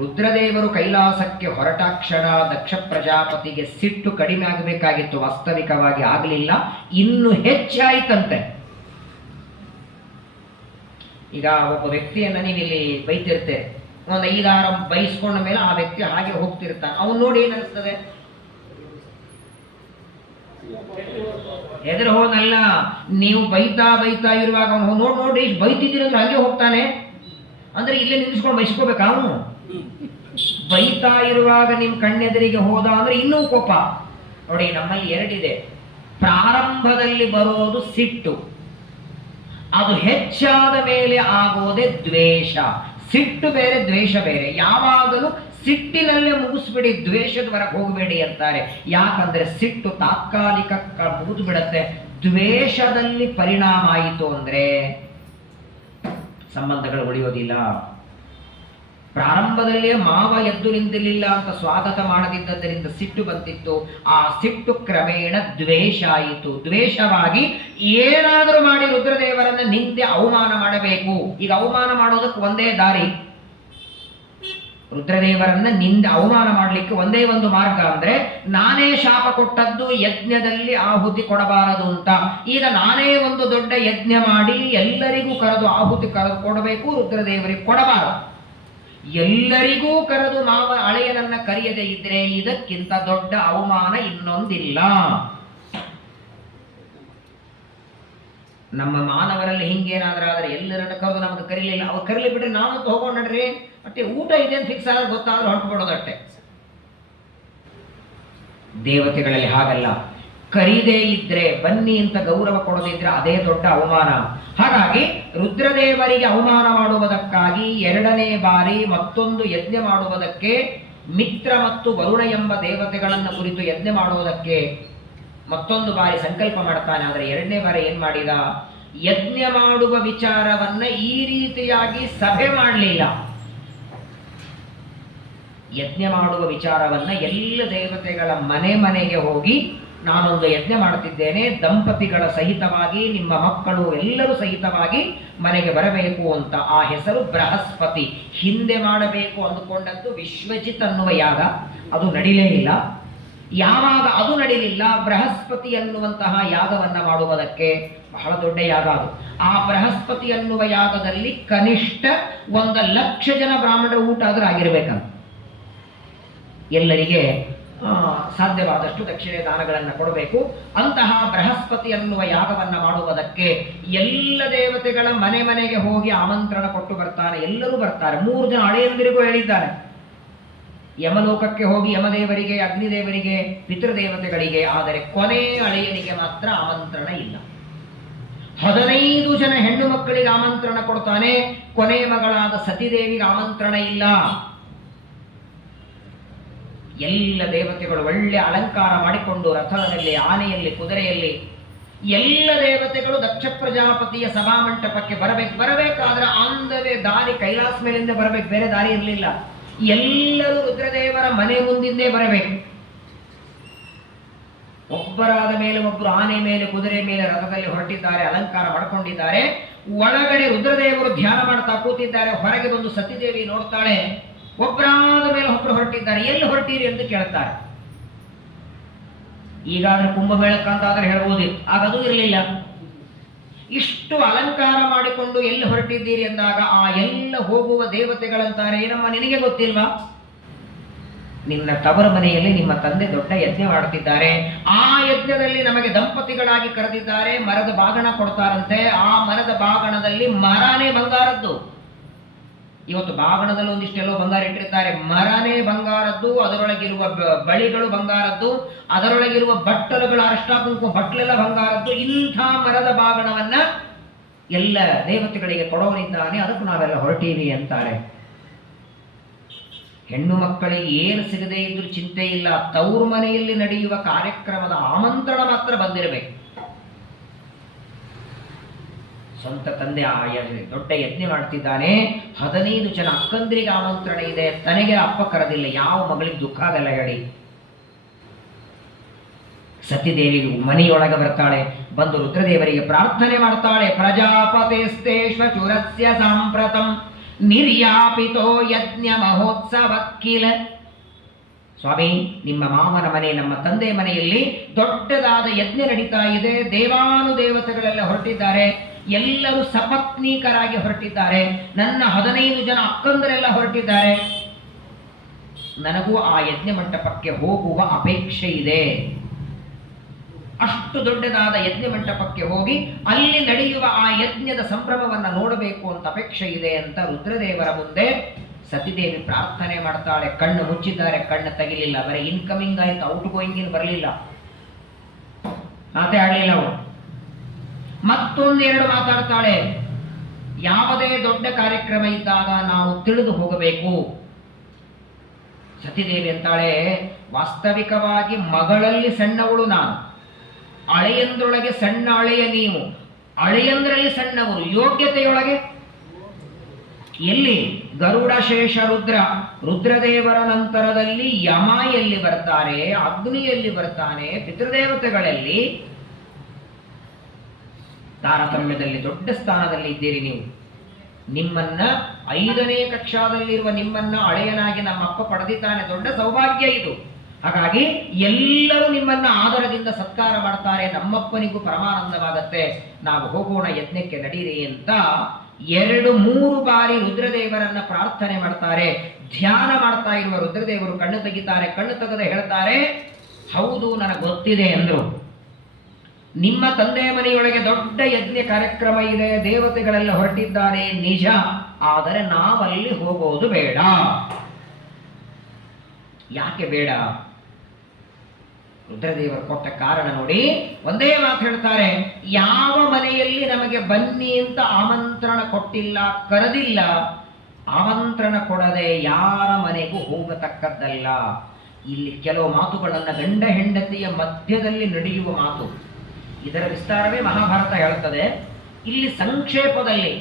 ರುದ್ರದೇವರು ಕೈಲಾಸಕ್ಕೆ ಹೊರಟಾಕ್ಷಣ ದಕ್ಷ ಪ್ರಜಾಪತಿಗೆ ಸಿಟ್ಟು ಕಡಿಮೆ ಆಗಬೇಕಾಗಿತ್ತು, ವಾಸ್ತವಿಕವಾಗಿ ಆಗಲಿಲ್ಲ, ಇನ್ನೂ ಹೆಚ್ಚಾಯಿತಂತೆ. ಈಗ ಒಬ್ಬ ವ್ಯಕ್ತಿಯನ್ನ ನೀವಿಲ್ಲಿ ಬೈತಿರ್ತೇವೆ, ಒಂದು 5-6 ಬೈಸ್ಕೊಂಡ ಮೇಲೆ ಆ ವ್ಯಕ್ತಿ ಹಾಗೆ ಹೋಗ್ತಿರ್ತಾನೆ. ಅವನು ನೋಡಿ ಏನಿಸ್ತದೆ? ಎದುರು ಹೋದಲ್ಲ, ನೀವು ಬೈತಾ ಇರುವಾಗ ಅವನು ನೋಡಿ ಬೈತಿದ್ದೀರಿ ಅಂದ್ರೆ ಹಾಗೆ ಹೋಗ್ತಾನೆ ಅಂದ್ರೆ ಇಲ್ಲೇ ನಿಲ್ಲಿಸ್ಕೊಂಡು ಬೈಸ್ಕೋಬೇಕಾ? ಅವನು ಬೈತಾ ಇರುವಾಗ ನಿಮ್ ಕಣ್ಣೆದುರಿಗೆ ಹೋದ ಅಂದ್ರೆ ಇನ್ನೂ ಕೋಪ. ನೋಡಿ, ನಮ್ಮಲ್ಲಿ 2 ಇದೆ. ಪ್ರಾರಂಭದಲ್ಲಿ ಬರೋದು ಸಿಟ್ಟು, ಅದು ಹೆಚ್ಚಾದ ಮೇಲೆ ಆಗೋದೆ ದ್ವೇಷ. ಸಿಟ್ಟು ಬೇರೆ, ದ್ವೇಷ ಬೇರೆ. ಯಾವಾಗಲೂ ಸಿಟ್ಟಿನಲ್ಲೇ ಮುಗಿಸ್ಬಿಡಿ, ದ್ವೇಷದ ಹೊರಗೆ ಹೋಗಬೇಡಿ ಅಂತಾರೆ. ಯಾಕಂದ್ರೆ ಸಿಟ್ಟು ತಾತ್ಕಾಲಿಕ ಮುಗಿದು ಬಿಡತ್ತೆ. ದ್ವೇಷದಲ್ಲಿ ಪರಿಣಾಮ ಆಯಿತು ಅಂದ್ರೆ ಸಂಬಂಧಗಳು ಉಳಿಯೋದಿಲ್ಲ. ಪ್ರಾರಂಭದಲ್ಲೇ ಮಾವ ಎದ್ದು ನಿಂತಿರಲಿಲ್ಲ ಅಂತ ಸ್ವಾಗತ ಮಾಡದಿದ್ದರಿಂದ ಸಿಟ್ಟು ಬಂದಿತ್ತು. ಆ ಸಿಟ್ಟು ಕ್ರಮೇಣ ದ್ವೇಷ ಆಯಿತು. ದ್ವೇಷವಾಗಿ ಏನಾದರೂ ಮಾಡಿ ರುದ್ರದೇವರನ್ನ ನಿಂದೆ ಅವಮಾನ ಮಾಡಬೇಕು. ಈಗ ಅವಮಾನ ಮಾಡೋದಕ್ಕೆ ಒಂದೇ ದಾರಿ. ರುದ್ರದೇವರನ್ನ ನಿಂದೆ ಅವಮಾನ ಮಾಡಲಿಕ್ಕೆ ಒಂದೇ ಒಂದು ಮಾರ್ಗ. ಅಂದ್ರೆ ನಾನೇ ಶಾಪ ಕೊಟ್ಟದ್ದು ಯಜ್ಞದಲ್ಲಿ ಆಹುತಿ ಕೊಡಬಾರದು ಅಂತ. ಈಗ ನಾನೇ ಒಂದು ದೊಡ್ಡ ಯಜ್ಞ ಮಾಡಿ ಎಲ್ಲರಿಗೂ ಕರೆದು ಆಹುತಿ ಕೊಡಬೇಕು, ರುದ್ರದೇವರಿಗೆ ಕೊಡಬಾರದು. ಎಲ್ಲರಿಗೂ ಕರೆದು ಮಾವ ಅಳೆಯನನ್ನ ಕರೆಯದೆ ಇದ್ರೆ ಇದಕ್ಕಿಂತ ದೊಡ್ಡ ಅವಮಾನ ಇನ್ನೊಂದಿಲ್ಲ. ನಮ್ಮ ಮಾನವರಲ್ಲಿ ಹಿಂಗೇನಾದ್ರಾದ್ರೆ ಎಲ್ಲರನ್ನ ಕರೆದು ನಮ್ಗೆ ಕರೀಲಿಲ್ಲ, ಅವ್ರು ಕರೀಲಿ ಬಿಟ್ರೆ ನಾವು ತಗೊಂಡ್ರಿ ಮತ್ತೆ ಊಟ ಇದೆ ಅಂತ ಫಿಕ್ಸ್ ಆದ್ರೆ ಗೊತ್ತಾದ್ರೆ ಹೊರಟುಬಿಡೋದಷ್ಟೆ. ದೇವತೆಗಳಲ್ಲಿ ಹಾಗಲ್ಲ. ಕರೀದೇ ಇದ್ರೆ, ಬನ್ನಿ ಅಂತ ಗೌರವ ಕೊಡದಿದ್ರೆ ಅದೇ ದೊಡ್ಡ ಅವಮಾನ. ಹಾಗಾಗಿ ರುದ್ರದೇವರಿಗೆ ಅವಮಾನ ಮಾಡುವುದಕ್ಕಾಗಿ 2ನೇ ಬಾರಿ ಮತ್ತೊಂದು ಯಜ್ಞ ಮಾಡುವುದಕ್ಕೆ, ಮಿತ್ರ ಮತ್ತು ವರುಣ ಎಂಬ ದೇವತೆಗಳನ್ನು ಕುರಿತು ಯಜ್ಞ ಮಾಡುವುದಕ್ಕೆ ಮತ್ತೊಂದು ಬಾರಿ ಸಂಕಲ್ಪ ಮಾಡ್ತಾನೆ. ಆದರೆ 2ನೇ ಬಾರಿ ಏನ್ ಮಾಡಿದ? ಯಜ್ಞ ಮಾಡುವ ವಿಚಾರವನ್ನ ಈ ರೀತಿಯಾಗಿ ಸಭೆ ಮಾಡಲಿಲ್ಲ. ಯಜ್ಞ ಮಾಡುವ ವಿಚಾರವನ್ನ ಎಲ್ಲ ದೇವತೆಗಳ ಮನೆಗೆ ಹೋಗಿ ನಾನೊಂದು ಯಜ್ಞ ಮಾಡುತ್ತಿದ್ದೇನೆ, ದಂಪತಿಗಳ ಸಹಿತವಾಗಿ ನಿಮ್ಮ ಮಕ್ಕಳು ಎಲ್ಲರೂ ಸಹಿತವಾಗಿ ಮನೆಗೆ ಬರಬೇಕು ಅಂತ. ಆ ಹೆಸರು ಬೃಹಸ್ಪತಿ. ಹಿಂದೆ ಮಾಡಬೇಕು ಅಂದುಕೊಂಡದ್ದು ವಿಶ್ವಜಿತ್ ಅನ್ನುವ ಯಾಗ, ಅದು ನಡೀಲೇ ಇಲ್ಲ. ಯಾವಾಗ ಅದು ನಡೀಲಿಲ್ಲ, ಬೃಹಸ್ಪತಿ ಅನ್ನುವಂತಹ ಯಾಗವನ್ನ ಮಾಡುವುದಕ್ಕೆ, ಬಹಳ ದೊಡ್ಡ ಯಾಗ ಅದು. ಆ ಬೃಹಸ್ಪತಿ ಅನ್ನುವ ಯಾಗದಲ್ಲಿ ಕನಿಷ್ಠ 1,00,000 ಜನ ಬ್ರಾಹ್ಮಣರ ಊಟ ಆದರೂ ಆಗಿರ್ಬೇಕಂತ. ಎಲ್ಲರಿಗೆ ಸಾಧ್ಯವಾದಷ್ಟು ದಕ್ಷಿಣೆ ದಾನಗಳನ್ನು ಕೊಡಬೇಕು. ಅಂತಹ ಬೃಹಸ್ಪತಿ ಅನ್ನುವ ಯಾಗವನ್ನ ಮಾಡುವುದಕ್ಕೆ ಎಲ್ಲ ದೇವತೆಗಳ ಮನೆ ಮನೆಗೆ ಹೋಗಿ ಆಮಂತ್ರಣ ಕೊಟ್ಟು ಬರ್ತಾನೆ. ಎಲ್ಲರೂ ಬರ್ತಾರೆ. 3 ಜನ ಅಳೆಯಂದಿರಿಗೂ ಹೇಳಿದ್ದಾರೆ, ಯಮಲೋಕಕ್ಕೆ ಹೋಗಿ ಯಮದೇವರಿಗೆ, ಅಗ್ನಿದೇವರಿಗೆ, ಪಿತೃದೇವತೆಗಳಿಗೆ. ಆದರೆ ಕೊನೆ ಅಳೆಯನಿಗೆ ಮಾತ್ರ ಆಮಂತ್ರಣ ಇಲ್ಲ. 15 ಜನ ಹೆಣ್ಣು ಮಕ್ಕಳಿಗೆ ಆಮಂತ್ರಣ ಕೊಡ್ತಾನೆ, ಕೊನೆಯ ಮಗಳಾದ ಸತಿದೇವಿಗೆ ಆಮಂತ್ರಣ ಇಲ್ಲ. ಎಲ್ಲ ದೇವತೆಗಳು ಒಳ್ಳೆ ಅಲಂಕಾರ ಮಾಡಿಕೊಂಡು ರಥದಲ್ಲಿ, ಆನೆಯಲ್ಲಿ, ಕುದುರೆಯಲ್ಲಿ, ಎಲ್ಲ ದೇವತೆಗಳು ದಕ್ಷ ಪ್ರಜಾಪತಿಯ ಸಭಾಮಂಟಪಕ್ಕೆ ಬರಬೇಕಾದ್ರೆ ಆಂದವೇ ದಾರಿ ಕೈಲಾಸ ಮೇಲಿಂದ ಬರಬೇಕು, ಬೇರೆ ದಾರಿ ಇರಲಿಲ್ಲ. ಎಲ್ಲರೂ ರುದ್ರದೇವರ ಮನೆ ಮುಂದಿಂದೇ ಬರಬೇಕು. ಒಬ್ಬರಾದ ಮೇಲೆ ಒಬ್ಬರು ಆನೆ ಮೇಲೆ, ಕುದುರೆ ಮೇಲೆ, ರಥದಲ್ಲಿ ಹೊರಟಿದ್ದಾರೆ, ಅಲಂಕಾರ ಮಾಡಿಕೊಂಡಿದ್ದಾರೆ. ಒಳಗಡೆ ರುದ್ರದೇವರು ಧ್ಯಾನ ಮಾಡ್ತಾ ಕೂತಿದ್ದಾರೆ. ಹೊರಗೆ ಬಂದು ಸತಿದೇವಿ ನೋಡ್ತಾಳೆ, ಒಬ್ಬರಾದ ಮೇಲೆ ಒಬ್ಬರು ಹೊರಟಿದ್ದಾರೆ. ಎಲ್ಲಿ ಹೊರಟೀರಿ ಎಂದು ಕೇಳ್ತಾರೆ. ಈಗಾದ್ರೆ ಕುಂಭಮೇಳಕ್ಕಂತಾದ್ರೆ ಹೇಳ್ಬೋದು, ಆಗದು ಇರಲಿಲ್ಲ. ಇಷ್ಟು ಅಲಂಕಾರ ಮಾಡಿಕೊಂಡು ಎಲ್ಲಿ ಹೊರಟಿದ್ದೀರಿ ಎಂದಾಗ ಆ ಎಲ್ಲ ಹೋಗುವ ದೇವತೆಗಳಂತಾರೆ, ಏನಮ್ಮ ನಿನಗೆ ಗೊತ್ತಿಲ್ವಾ, ನಿನ್ನ ತವರ ಮನೆಯಲ್ಲಿ ನಿಮ್ಮ ತಂದೆ ದೊಡ್ಡ ಯಜ್ಞ ಮಾಡುತ್ತಿದ್ದಾರೆ, ಆ ಯಜ್ಞದಲ್ಲಿ ನಮಗೆ ದಂಪತಿಗಳಾಗಿ ಕರೆದಿದ್ದಾರೆ, ಮರದ ಬಾಗಣ ಕೊಡ್ತಾರಂತೆ. ಆ ಮರದ ಬಾಗಣದಲ್ಲಿ ಮರನೇ ಬಂಗಾರದ್ದು. ಇವತ್ತು ಬಾಗಣದಲ್ಲಿ ಒಂದಿಷ್ಟೆಲ್ಲೋ ಬಂಗಾರ ಇಟ್ಟಿರ್ತಾರೆ, ಮರನೇ ಬಂಗಾರದ್ದು. ಅದರೊಳಗಿರುವ ಬಳಿಗಳು ಬಂಗಾರದ್ದು, ಅದರೊಳಗಿರುವ ಬಟ್ಟಲುಗಳು, ಅರಷ್ಟ ಕುಂಕುಮ ಬಟ್ಟಲೆಲ್ಲ ಬಂಗಾರದ್ದು. ಇಂಥ ಮರದ ಬಾಗಣವನ್ನ ಎಲ್ಲ ದೇವತೆಗಳಿಗೆ ಕೊಡೋನಿದ್ದಾನೆ, ಅದಕ್ಕೂ ನಾವೆಲ್ಲ ಹೊರಟೀವಿ ಅಂತಾರೆ. ಹೆಣ್ಣು ಮಕ್ಕಳಿಗೆ ಏನು ಸಿಗದೇ ಇದ್ರೂ ಚಿಂತೆ ಇಲ್ಲ, ತವರು ಮನೆಯಲ್ಲಿ ನಡೆಯುವ ಕಾರ್ಯಕ್ರಮದ ಆಮಂತ್ರಣ ಮಾತ್ರ ಬಂದಿರಬೇಕು. ಸ್ವಂತ ತಂದೆ ದೊಡ್ಡ ಯಜ್ಞ ಮಾಡ್ತಿದ್ದಾನೆ, 15 ಜನ ಅಕ್ಕಂದ್ರಿಗೆ ಆಮಂತ್ರಣ ಇದೆ, ತನಗೆ ಅಪ್ಪ ಕರೆದಿಲ್ಲ. ಯಾವ ಮಗಳಿಗೆ ದುಃಖ ಆಗಲ್ಲ ಹೇಳಿ. ಸತಿದೇವಿ ಮನೆಯೊಳಗೆ ಬರ್ತಾಳೆ, ಬಂದು ರುದ್ರದೇವರಿಗೆ ಪ್ರಾರ್ಥನೆ ಮಾಡ್ತಾಳೆ. ಪ್ರಜಾಪತಿಸ್ತೇಶ್ವಚುರಸ್ಯ ಸಾಂಪ್ರತಂ ನಿರ್ಯಾಪಿತೋ ಯಜ್ಞ ಮಹೋತ್ಸವಕ್ಕಿಲ. ಸ್ವಾಮಿ, ನಿಮ್ಮ ಮಾವನ ಮನೆ, ನಮ್ಮ ತಂದೆ ಮನೆಯಲ್ಲಿ ದೊಡ್ಡದಾದ ಯಜ್ಞ ನಡೀತಾ ಇದೆ. ದೇವಾನುದೇವತೆಗಳೆಲ್ಲ ಹೊರಟಿದ್ದಾರೆ, ಎಲ್ಲರೂ ಸಪತ್ನೀಕರಾಗಿ ಹೊರಟಿದ್ದಾರೆ. ನನ್ನ 15 ಜನ ಅಕ್ಕಂದರೆಲ್ಲ ಹೊರಟಿದ್ದಾರೆ. ನನಗೂ ಆ ಯಜ್ಞ ಮಂಟಪಕ್ಕೆ ಹೋಗುವ ಅಪೇಕ್ಷೆ ಇದೆ. ಅಷ್ಟು ದೊಡ್ಡದಾದ ಯಜ್ಞ ಮಂಟಪಕ್ಕೆ ಹೋಗಿ ಅಲ್ಲಿ ನಡೆಯುವ ಆ ಯಜ್ಞದ ಸಂಭ್ರಮವನ್ನು ನೋಡಬೇಕು ಅಂತ ಅಪೇಕ್ಷೆ ಇದೆ ಅಂತ ರುದ್ರದೇವರ ಮುಂದೆ ಸತಿದೇವಿ ಪ್ರಾರ್ಥನೆ ಮಾಡ್ತಾಳೆ. ಕಣ್ಣು ಮುಚ್ಚಿದ್ದಾರೆ, ಕಣ್ಣು ತೆಗಿಲಿಲ್ಲ. ಬರೀ ಇನ್ಕಮಿಂಗ್ ಆಯ್ತು, ಔಟ್ ಗೋಯಿಂಗ್ ಬರಲಿಲ್ಲ, ಮಾತೇ ಆಡಲಿಲ್ಲ ಅವಳು. ಮತ್ತೊಂದೆರಡು ಮಾತಾಡ್ತಾಳೆ. ಯಾವುದೇ ದೊಡ್ಡ ಕಾರ್ಯಕ್ರಮ ಇದ್ದಾಗ ನಾವು ತಿಳಿದು ಹೋಗಬೇಕು. ಸತಿದೇವಿ ಅಂತಾಳೆ, ವಾಸ್ತವಿಕವಾಗಿ ಮಗಳಲ್ಲಿ ಸಣ್ಣವಳು ನಾನು, ಅಳೆಯಂದ್ರೊಳಗೆ ಸಣ್ಣ ಅಳೆಯ ನೀವು, ಅಳೆಯಂದ್ರಲ್ಲಿ ಸಣ್ಣವರು, ಯೋಗ್ಯತೆಯೊಳಗೆ ಎಲ್ಲಿ ಗರುಡ ಶೇಷ ರುದ್ರ, ರುದ್ರದೇವರ ನಂತರದಲ್ಲಿ ಯಮ ಎಲ್ಲಿ ಬರ್ತಾರೆ, ಅಗ್ನಿಯಲ್ಲಿ ಬರ್ತಾನೆ, ಪಿತೃದೇವತೆಗಳಲ್ಲಿ ತಾರತಮ್ಯದಲ್ಲಿ ದೊಡ್ಡ ಸ್ಥಾನದಲ್ಲಿ ಇದ್ದೀರಿ ನೀವು. ನಿಮ್ಮನ್ನ 5ನೇ ಕಕ್ಷಾದಲ್ಲಿರುವ ನಿಮ್ಮನ್ನ ಅಳೆಯನಾಗಿ ನಮ್ಮಪ್ಪ ಪಡೆದಿದ್ದಾನೆ, ದೊಡ್ಡ ಸೌಭಾಗ್ಯ ಇದು. ಹಾಗಾಗಿ ಎಲ್ಲರೂ ನಿಮ್ಮನ್ನ ಆದರದಿಂದ ಸತ್ಕಾರ ಮಾಡ್ತಾರೆ, ನಮ್ಮಪ್ಪನಿಗೂ ಪರಮಾನಂದವಾಗತ್ತೆ. ನಾವು ಹೋಗೋಣ ಯಜ್ಞಕ್ಕೆ ನಡೀರಿ ಅಂತ 2-3 ಬಾರಿ ರುದ್ರದೇವರನ್ನ ಪ್ರಾರ್ಥನೆ ಮಾಡ್ತಾರೆ. ಧ್ಯಾನ ಮಾಡ್ತಾ ಇರುವ ರುದ್ರದೇವರು ಕಣ್ಣು ತೆಗಿತಾರೆ. ಕಣ್ಣು ತೆಗೆದು ಹೇಳ್ತಾರೆ, ಹೌದು ನನಗೆ ಗೊತ್ತಿದೆ ಅಂದ್ರು. ನಿಮ್ಮ ತಂದೆಯ ಮನೆಯೊಳಗೆ ದೊಡ್ಡ ಯಜ್ಞ ಕಾರ್ಯಕ್ರಮ ಇದೆ, ದೇವತೆಗಳೆಲ್ಲ ಹೊರಟಿದ್ದಾರೆ ನಿಜ, ಆದರೆ ನಾವಲ್ಲಿ ಹೋಗೋದು ಬೇಡ. ಯಾಕೆ ಬೇಡ? ರುದ್ರದೇವರು ಕೊಟ್ಟ ಕಾರಣ ನೋಡಿ. ಒಂದೇ ಮಾತು ಹೇಳ್ತಾರೆ, ಯಾವ ಮನೆಯಲ್ಲಿ ನಮಗೆ ಬನ್ನಿ ಅಂತ ಆಮಂತ್ರಣ ಕೊಟ್ಟಿಲ್ಲ, ಕರೆದಿಲ್ಲ, ಆಮಂತ್ರಣ ಕೊಡದೆ ಯಾರ ಮನೆಗೂ ಹೋಗತಕ್ಕದ್ದಲ್ಲ. ಇಲ್ಲಿ ಕೆಲವು ಮಾತುಗಳನ್ನು ಗಂಡ ಹೆಂಡತಿಯ ಮಧ್ಯದಲ್ಲಿ ನಡೆಯುವ ಮಾತು, ಇದರ ವಿಸ್ತಾರವೇ ಮಹಾಭಾರತ ಹೇಳುತ್ತದೆ. ಇಲ್ಲಿ ಸಂಕ್ಷೇಪದಲ್ಲಿ